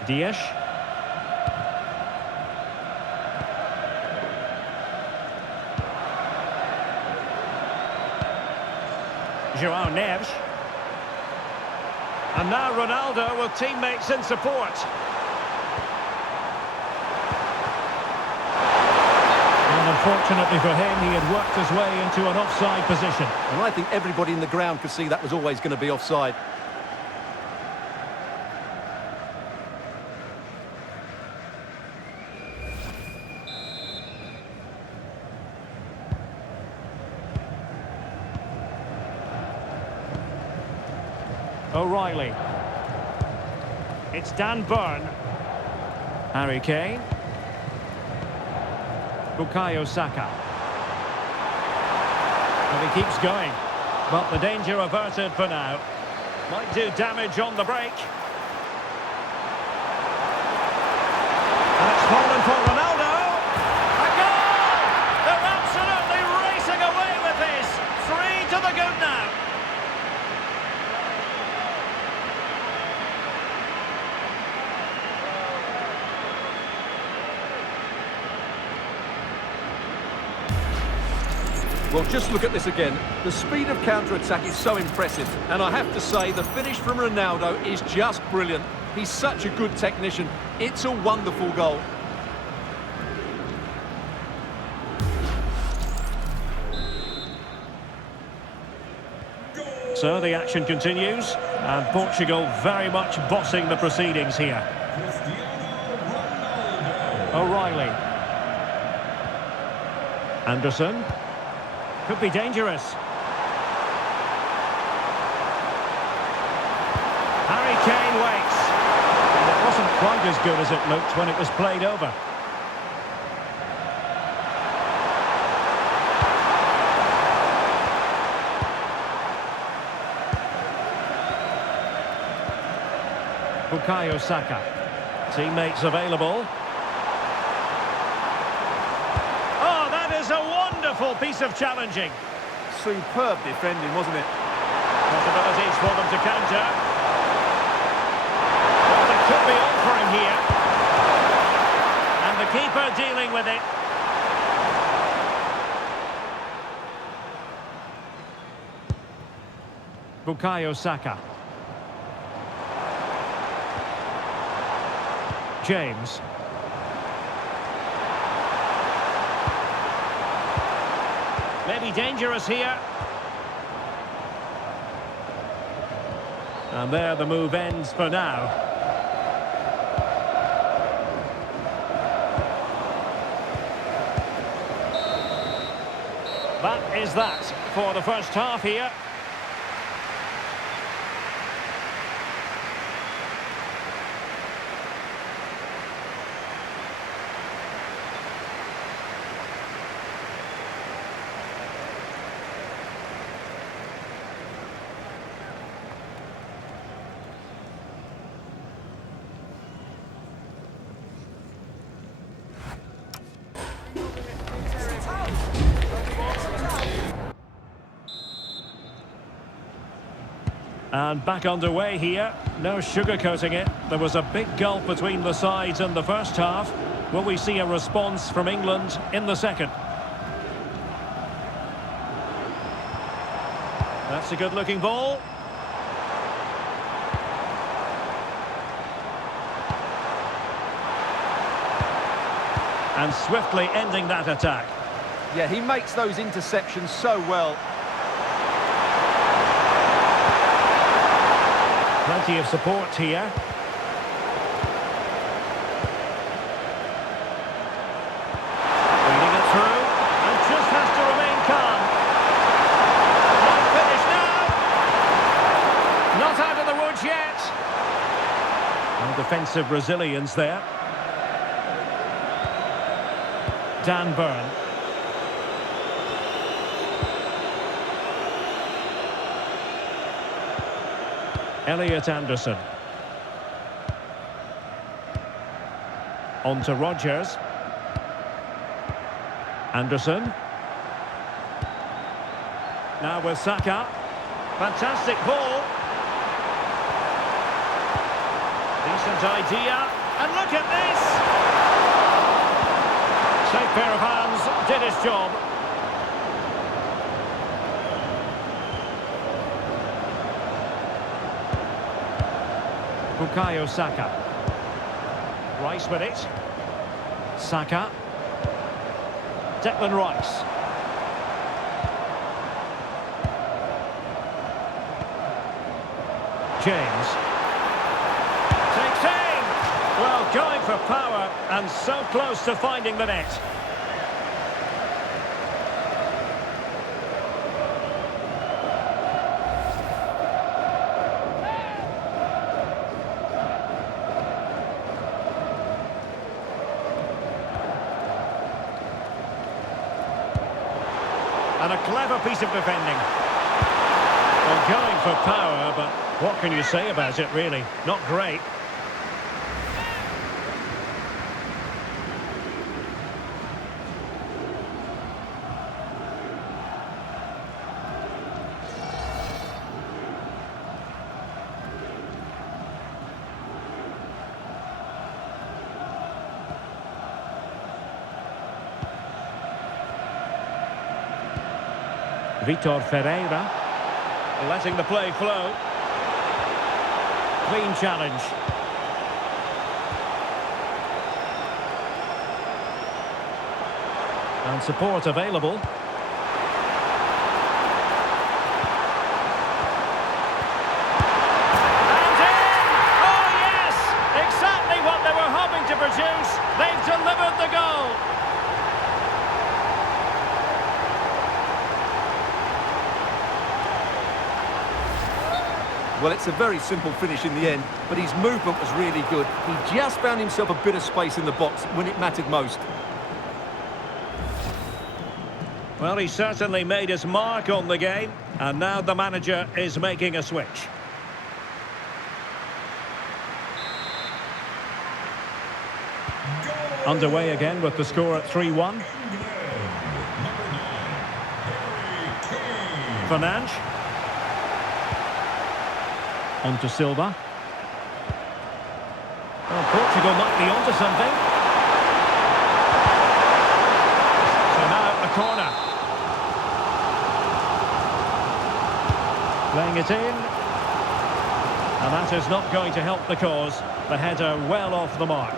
Dias. João Neves. And now Ronaldo with teammates in support. And unfortunately for him, he had worked his way into an offside position. And I think everybody in the ground could see that was always going to be offside. O'Reilly. It's Dan Burn. Harry Kane. Bukayo Saka. And he keeps going. But the danger averted for now. Might do damage on the break. And it's fallen for Ronaldo. A goal! They're absolutely racing away with this. 3 to the good now. Well, just look at this again. The speed of counter-attack is so impressive. And I have to say, the finish from Ronaldo is just brilliant. He's such a good technician. It's a wonderful goal. So the action continues, and Portugal very much bossing the proceedings here. O'Reilly. Anderson. Could be dangerous. Harry Kane waits. And it wasn't quite as good as it looked when it was played over. Bukayo Saka. Teammates available. Oh, that is a wonderful piece of challenging. Superb defending, wasn't it? Possibilities for them to counter. Well, it could be on for him here. And the keeper dealing with it. Bukayo Saka. James. Maybe dangerous here. And there the move ends for now. That is that for the first half here. And back underway here. No sugarcoating it. There was a big gulf between the sides in the first half. Will we see a response from England in the second? That's a good-looking ball. And swiftly ending that attack. Yeah, he makes those interceptions so well. Plenty of support here. Reading it through, and just has to remain calm. Not finished now. Not out of the woods yet. No defensive resilience there. Dan Burn. Elliot Anderson. On to Rodgers. Anderson. Now with Saka. Fantastic ball. Decent idea. And look at this! Safe pair of hands, did his job. Bukayo Saka. Rice with it. Saka. Declan Rice. James. Takes aim. Well, going for power and so close to finding the net. And a clever piece of defending. Well, going for power, but what can you say about it, really? Not great. Vitor Ferreira, letting the play flow. Clean challenge. And support available. And in! Oh yes! Exactly what they were hoping to produce. They've delivered the goal. Well, it's a very simple finish in the end, but his movement was really good. He just found himself a bit of space in the box when it mattered most. Well, he certainly made his mark on the game, and now the manager is making a switch. Underway again with the score at 3-1. Fernandes. On to Silva. Well, Portugal might be onto something. So now a corner. Playing it in. And that is not going to help the cause. The header well off the mark.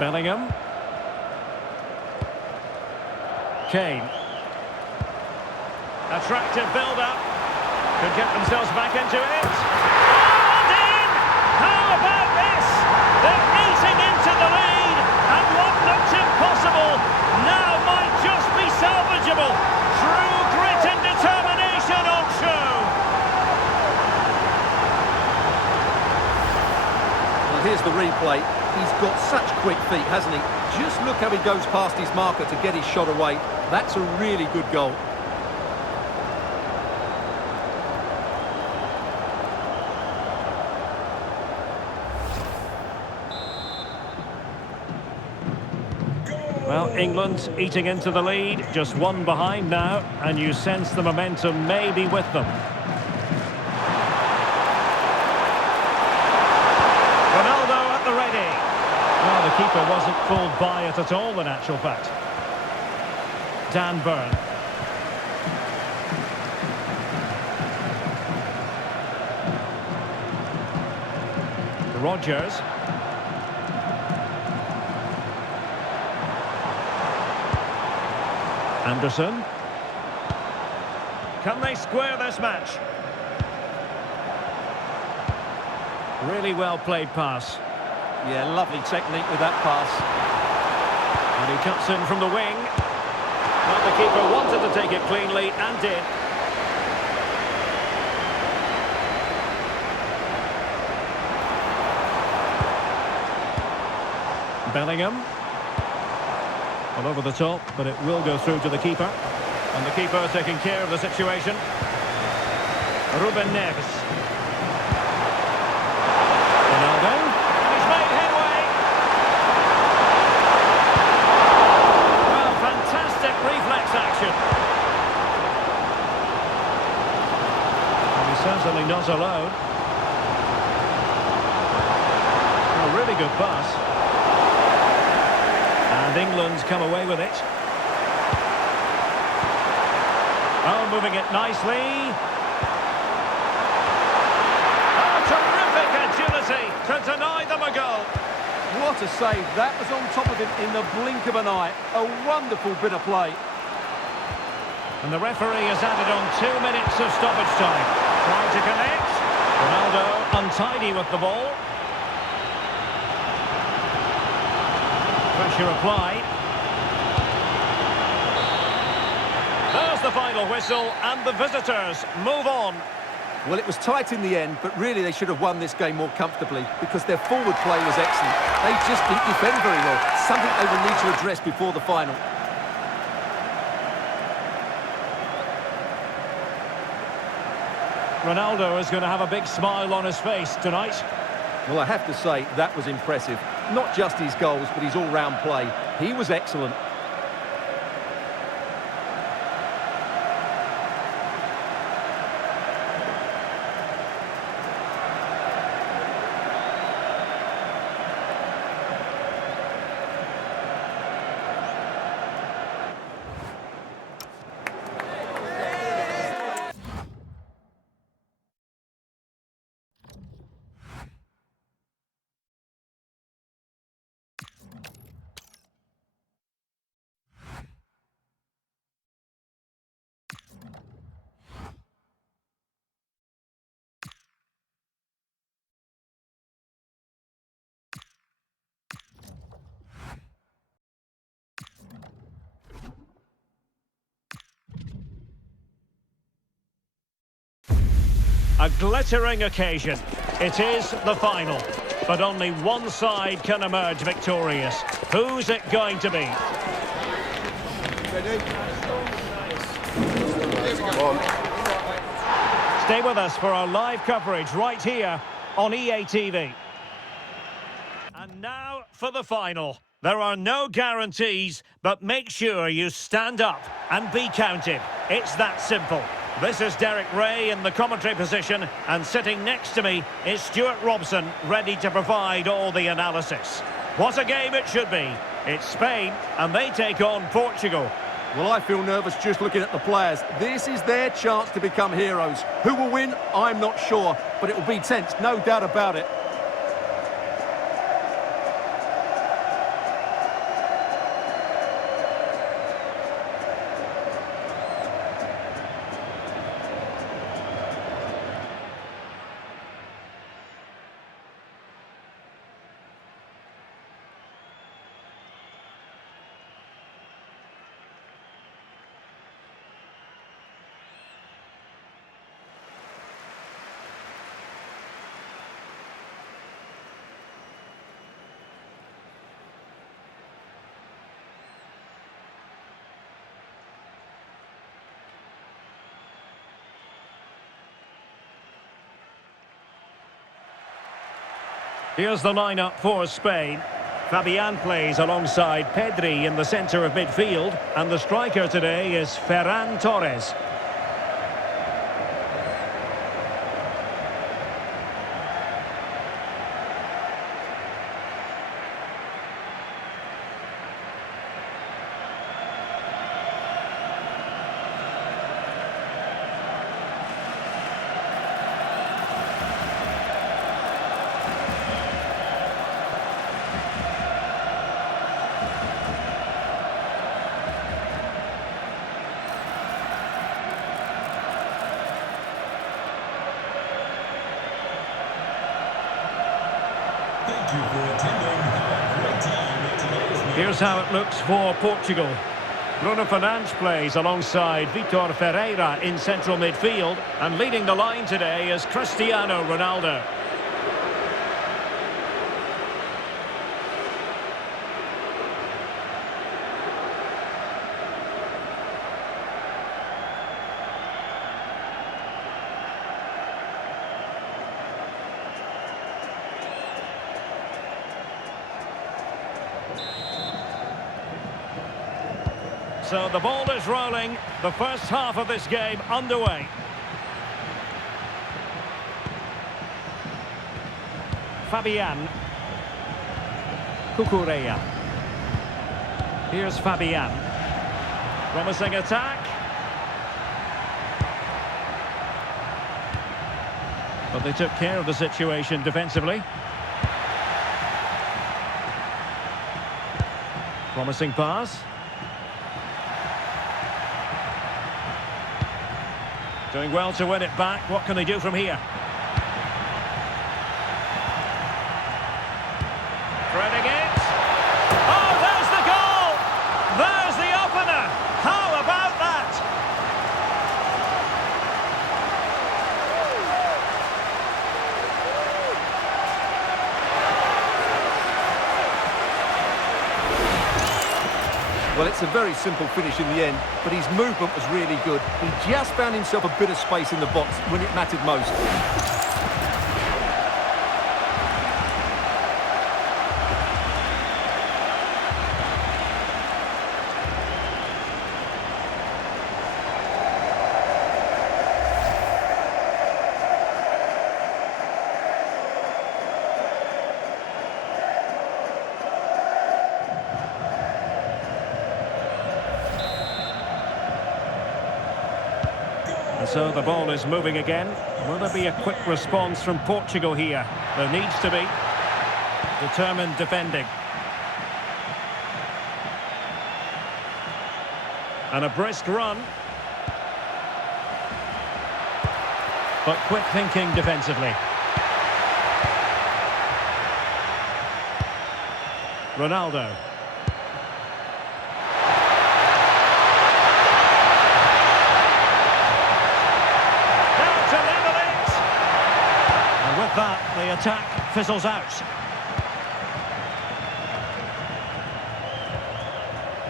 Bellingham. Kane. Attractive build-up. Could get themselves back into it. And in! How about this? They're eating into the lead, and what looked impossible now might just be salvageable. True grit and determination on show. Well, here's the replay. He's got such quick feet, hasn't he? Just look how he goes past his marker to get his shot away. That's a really good goal. England eating into the lead, just one behind now, and you sense the momentum may be with them. Ronaldo at the ready. Well, the keeper wasn't fooled by it at all, in actual fact. Dan Burn. Rodgers. Anderson. Can they square this match? Really well played pass. Yeah, lovely technique with that pass. And he cuts in from the wing. Well, the keeper wanted to take it cleanly and did. Bellingham. Well, over the top, but it will go through to the keeper. And the keeper taking care of the situation. Ruben Neves. Ronaldo. And he's made headway. Well, fantastic reflex action. And he's certainly not alone. A really good pass. And England's come away with it. Oh, moving it nicely. Oh, terrific agility to deny them a goal. What a save. That was on top of him in the blink of an eye. A wonderful bit of play. And the referee has added on 2 minutes of stoppage time. Trying to connect. Ronaldo untidy with the ball. Pressure applied. There's the final whistle, and the visitors move on. Well, it was tight in the end, but really they should have won this game more comfortably because their forward play was excellent. They just didn't defend very well, something they will need to address before the final. Ronaldo is going to have a big smile on his face tonight. Well, I have to say, that was impressive. Not just his goals, but his all-round play. He was excellent. A glittering occasion. It is the final, but only one side can emerge victorious. Who's it going to be? Stay with us for our live coverage right here on EA TV. And now for the final. There are no guarantees, but make sure you stand up and be counted. It's that simple. This is Derek Ray in the commentary position, and sitting next to me is Stuart Robson, ready to provide all the analysis. What a game it should be. It's Spain, and they take on Portugal. Well, I feel nervous just looking at the players. This is their chance to become heroes. Who will win? I'm not sure, but it will be tense, no doubt about it. Here's the lineup for Spain. Fabian plays alongside Pedri in the centre of midfield, and the striker today is Ferran Torres. Thank you for attending. Have a great time at today's match. Here's how it looks for Portugal. Bruno Fernandes plays alongside Vitor Ferreira in central midfield, and leading the line today is Cristiano Ronaldo. So the ball is rolling, the first half of this game underway. Fabian. Cucurella. Here's Fabian. Promising attack. But they took care of the situation defensively. Promising pass. Doing well to win it back. What can they do from here? Threading it. Oh, there's the goal! There's the opener! How about that? Well, it's a very simple finish in the end, but his movement was really good. He just found himself a bit of space in the box when it mattered most. And so the ball is moving again. Will there be a quick response from Portugal here? There needs to be. Determined defending. And a brisk run. But quick thinking defensively. Ronaldo. With that, the attack fizzles out.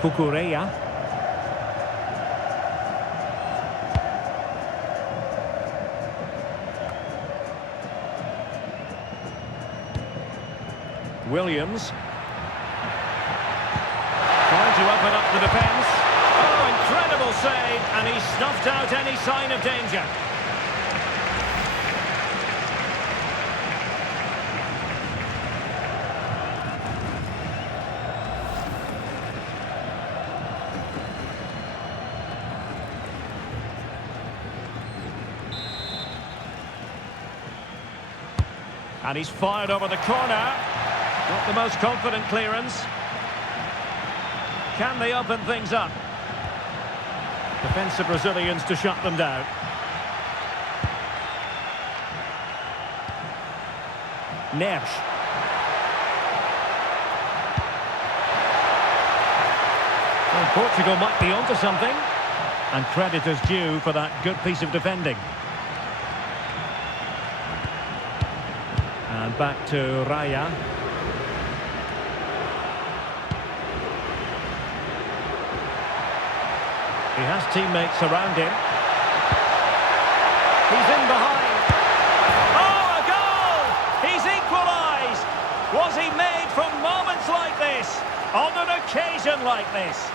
Cucurella. Williams. Trying to open up the defence. Oh, incredible save, and he snuffed out any sign of danger. And he's fired over the corner. Not the most confident clearance. Can they open things up? Defensive Brazilians to shut them down. Neves. Well, Portugal might be onto something. And credit is due for that good piece of defending. And back to Raya. He has teammates around him. He's in behind. Oh, a goal! He's equalised! Was he made from moments like occasion like this.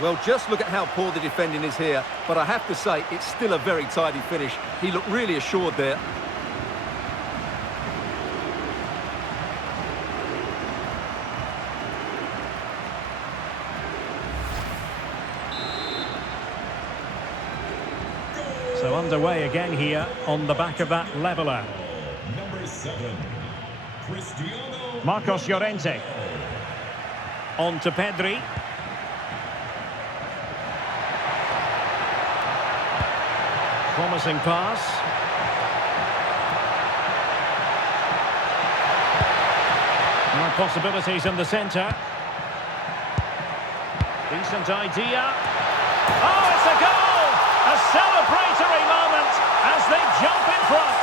Well, just look at how poor the defending is here, but I have to say, it's still a very tidy finish. He looked really assured there. So underway again here on the back of that leveller. Number 7, Cristiano. Marcos Llorente. On to Pedri. Promising pass. More possibilities in the centre. Decent idea. Oh, it's a goal! A celebratory moment as they jump in front.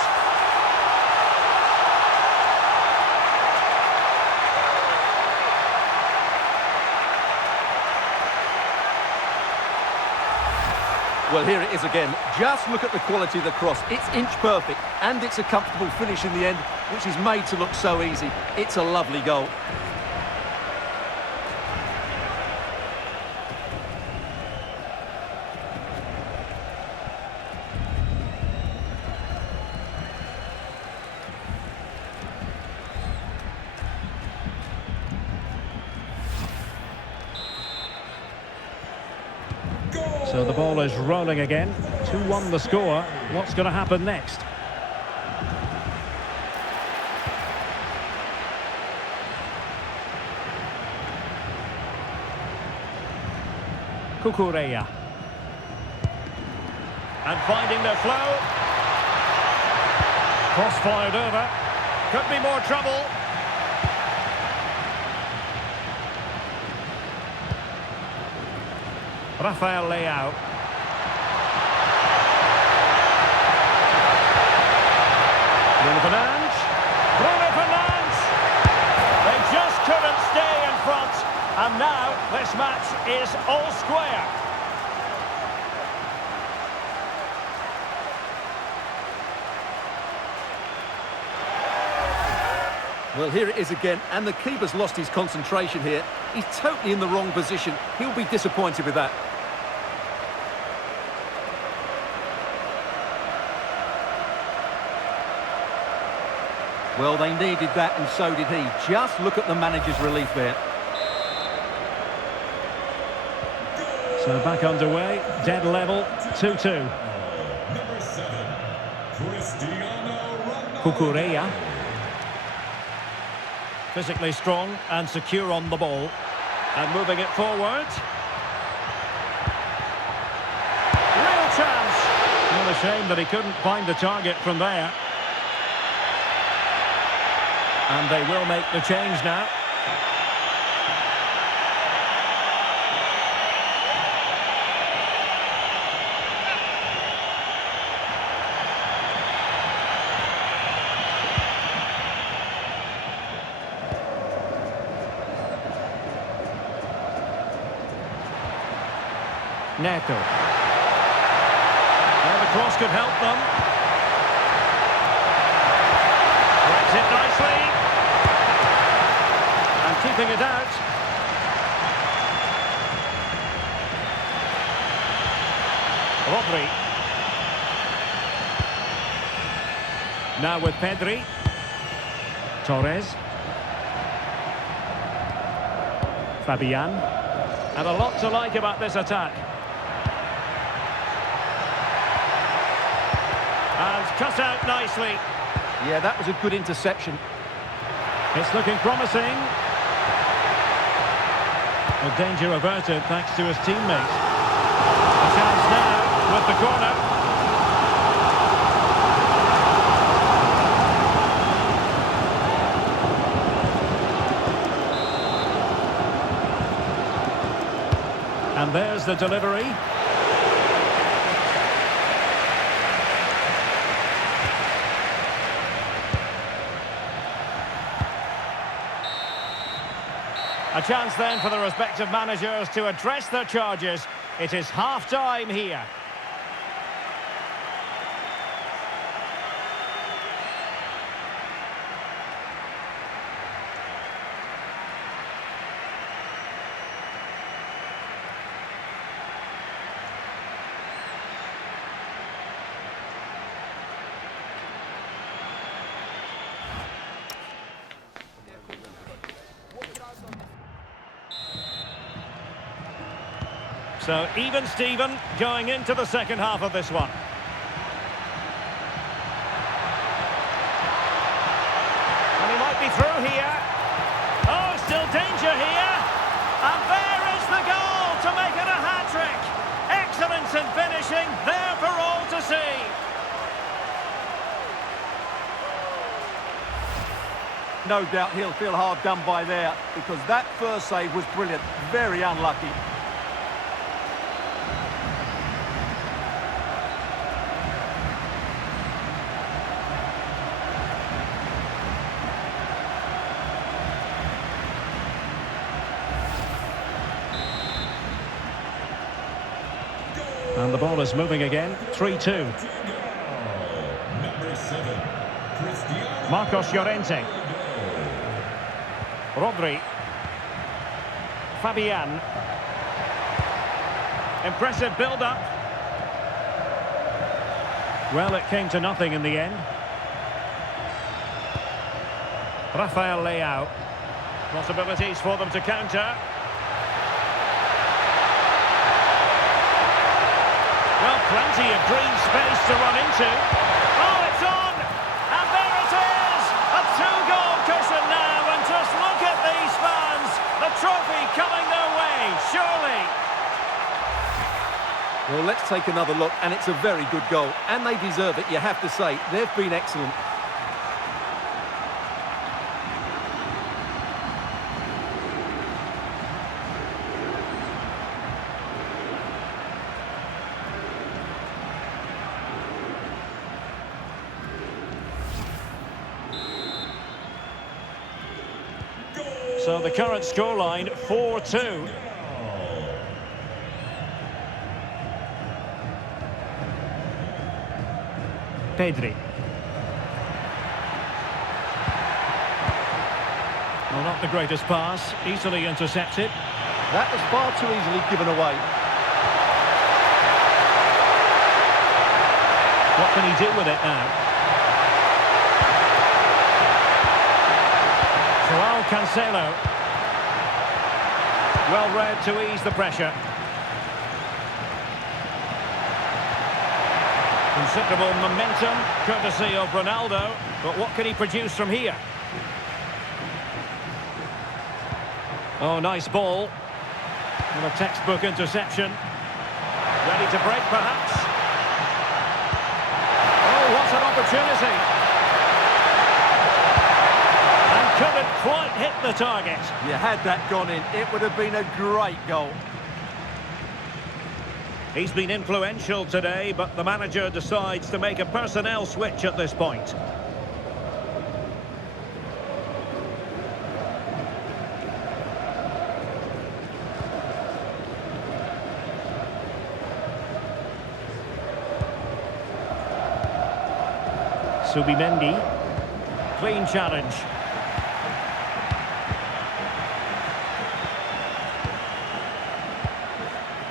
Well, here it is again. Just look at the quality of the cross. It's inch perfect, and it's a comfortable finish in the end, which is made to look so easy. It's a lovely goal. So the ball is rolling again. 2-1 the score. What's going to happen next? Cucurella. And finding their flow. Cross fired over. Could be more trouble. Rafael Leao. Bruno Fernandes. Bruno Fernandes. They just couldn't stay in front. And now this match is all square. Well, here it is again, and the keeper's lost his concentration here. He's totally in the wrong position. He'll be disappointed with that. Well, they needed that, and so did he. Just look at the manager's relief there. So back underway, dead level, 2-2. Number 7, Cristiano Ronaldo. Cucurella. Physically strong and secure on the ball. And moving it forward. Real chance. Well, a shame that he couldn't find the target from there. And they will make the change now. Neto. Well, the cross could help them. Breaks it nicely. And keeping it out. Rodri. Now with Pedri. Torres. Fabian. And a lot to like about this attack. And cut out nicely. Yeah, that was a good interception. It's looking promising. A danger averted thanks to his teammate. A chance now with the corner. And there's the delivery. A chance then for the respective managers to address their charges. It is half-time here. So even Steven going into the second half of this one. And he might be through here. Oh, still danger here. And there is the goal to make it a hat-trick. Excellence in finishing, there for all to see. No doubt he'll feel hard done by there, because that first save was brilliant. Very unlucky. And the ball is moving again, 3-2. Number 7, Cristiano. Marcos Llorente. Rodri. Fabian. Impressive build-up. Well, it came to nothing in the end. Rafael Leao. Possibilities for them to counter. Well, plenty of green space to run into. Oh, it's on! And there it is! A two-goal cushion now, and just look at these fans! The trophy coming their way, surely! Well, let's take another look, and it's a very good goal. And they deserve it, you have to say. They've been excellent. So the current scoreline, 4-2. Pedri. Well, not the greatest pass, easily intercepted. That was far too easily given away. What can he do with it now? Joao Cancelo. Well read to ease the pressure. Considerable momentum, courtesy of Ronaldo. But what can he produce from here? Oh, nice ball. And a textbook interception. Ready to break, perhaps. Oh, what an opportunity. Couldn't quite hit the target. You had that gone in, it would have been a great goal. He's been influential today, but the manager decides to make a personnel switch at this point. Subimendi. Clean challenge.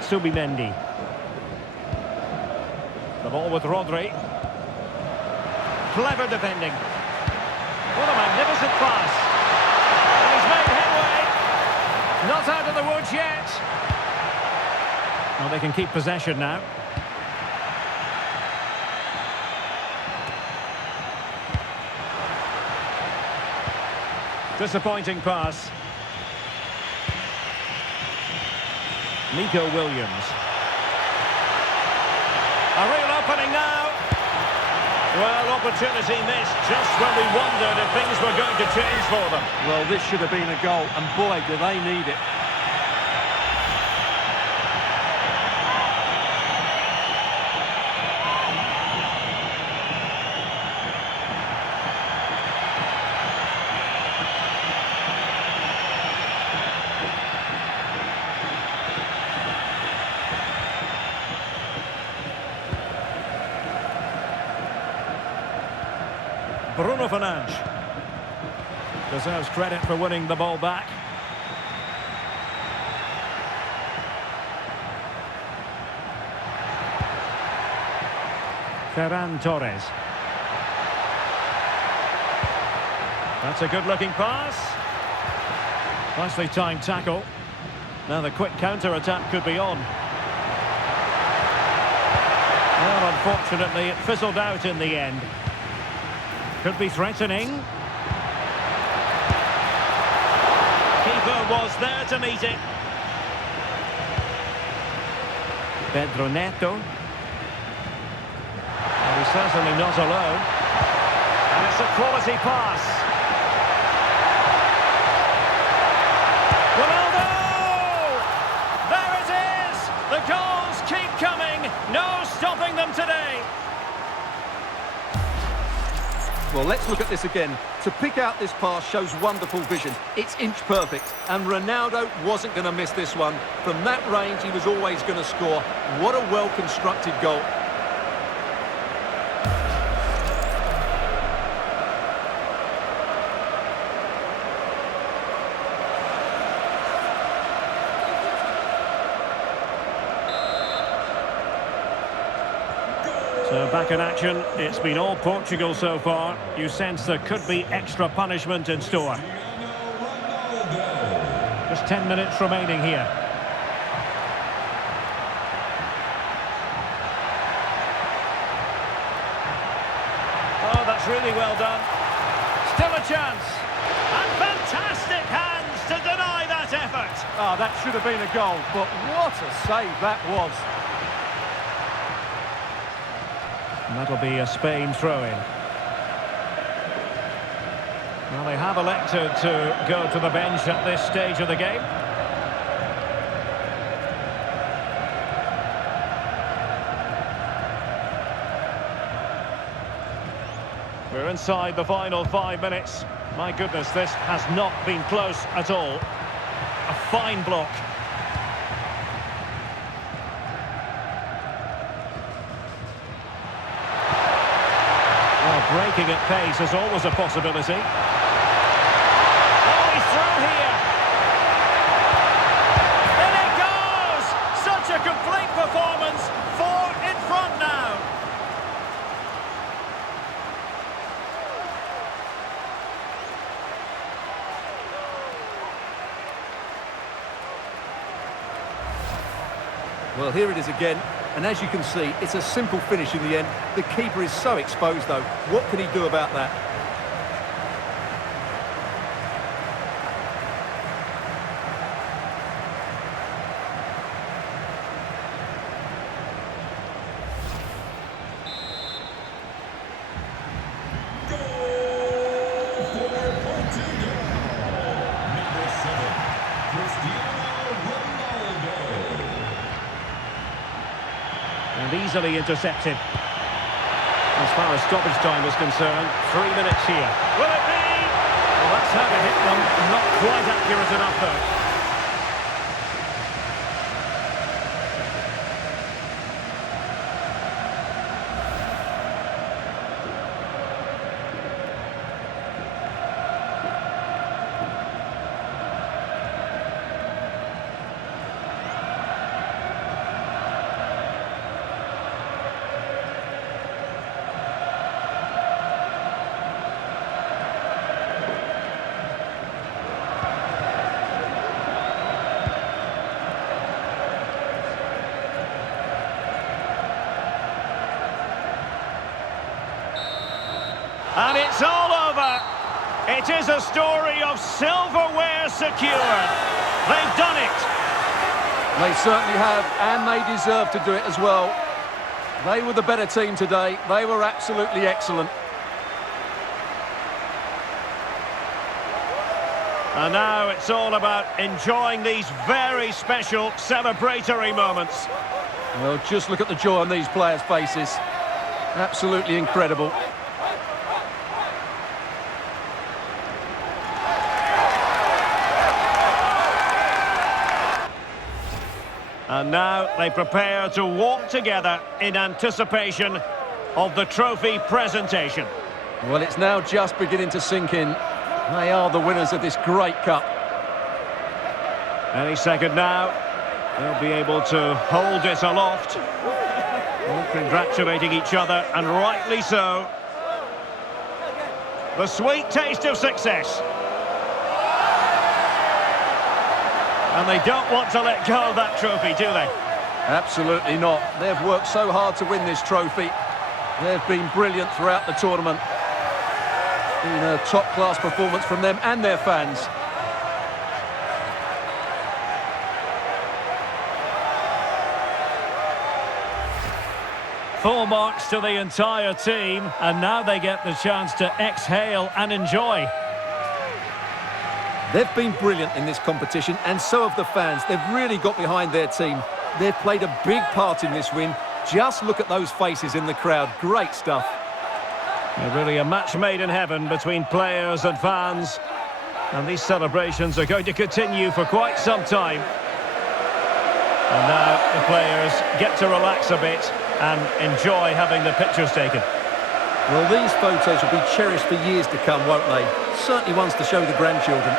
Subimendi. The ball with Rodri. Clever defending. What a magnificent pass. And he's made headway. Not out of the woods yet. Well, they can keep possession now. Disappointing pass. Nico Williams. A real opening now. Well, opportunity missed just when we wondered if things were going to change for them. Well, this should have been a goal, and boy, do they need it. Bruno Fernandes deserves credit for winning the ball back. Ferran Torres. That's a good-looking pass. Nicely timed tackle. Now the quick counter-attack could be on. Unfortunately, it fizzled out in the end. Could be threatening. Keeper was there to meet it. Pedro Neto. And he's certainly not alone. And it's a quality pass. Ronaldo! There it is! The goals keep coming. No stopping them today. Well, let's look at this again. To pick out this pass shows wonderful vision. It's inch perfect, and Ronaldo wasn't going to miss this one. From that range, he was always going to score. What a well-constructed goal. So back in action, it's been all Portugal so far. You sense there could be extra punishment in store. Just 10 minutes remaining here. Oh, that's really well done. Still a chance. And fantastic hands to deny that effort. Oh, that should have been a goal, but what a save that was. And that'll be a Spain throw-in. Well, they have elected to go to the bench at this stage of the game. We're inside the final 5 minutes. My goodness, this has not been close at all. A fine block. Breaking at pace is always a possibility. Oh, he's through here. In it goes! Such a complete performance. 4 in front now. Well, here it is again. And as you can see, it's a simple finish in the end. The keeper is so exposed, though. What can he do about that? Goal for Portugal. Number 7, Cristiano Ronaldo. And easily intercepted. As far as stoppage time is concerned, 3 minutes here. Will it be? Well, that's how to hit them. Not quite accurate enough, though. And it's all over. It is a story of silverware secured. They've done it. They certainly have, and they deserve to do it as well. They were the better team today. They were absolutely excellent. And now it's all about enjoying these very special celebratory moments. Well, just look at the joy on these players' faces. Absolutely incredible. And now they prepare to walk together in anticipation of the trophy presentation. Well, it's now just beginning to sink in. They are the winners of this great cup. Any second now, they'll be able to hold it aloft. All congratulating each other, and rightly so. The sweet taste of success. And they don't want to let go of that trophy, do they? Absolutely not. They've worked so hard to win this trophy. They've been brilliant throughout the tournament. Been a top-class performance from them and their fans. Full marks to the entire team, and now they get the chance to exhale and enjoy. They've been brilliant in this competition, and so have the fans. They've really got behind their team. They've played a big part in this win. Just look at those faces in the crowd. Great stuff. Really a match made in heaven between players and fans. And these celebrations are going to continue for quite some time. And now the players get to relax a bit and enjoy having the pictures taken. Well, these photos will be cherished for years to come, won't they? Certainly ones to show the grandchildren.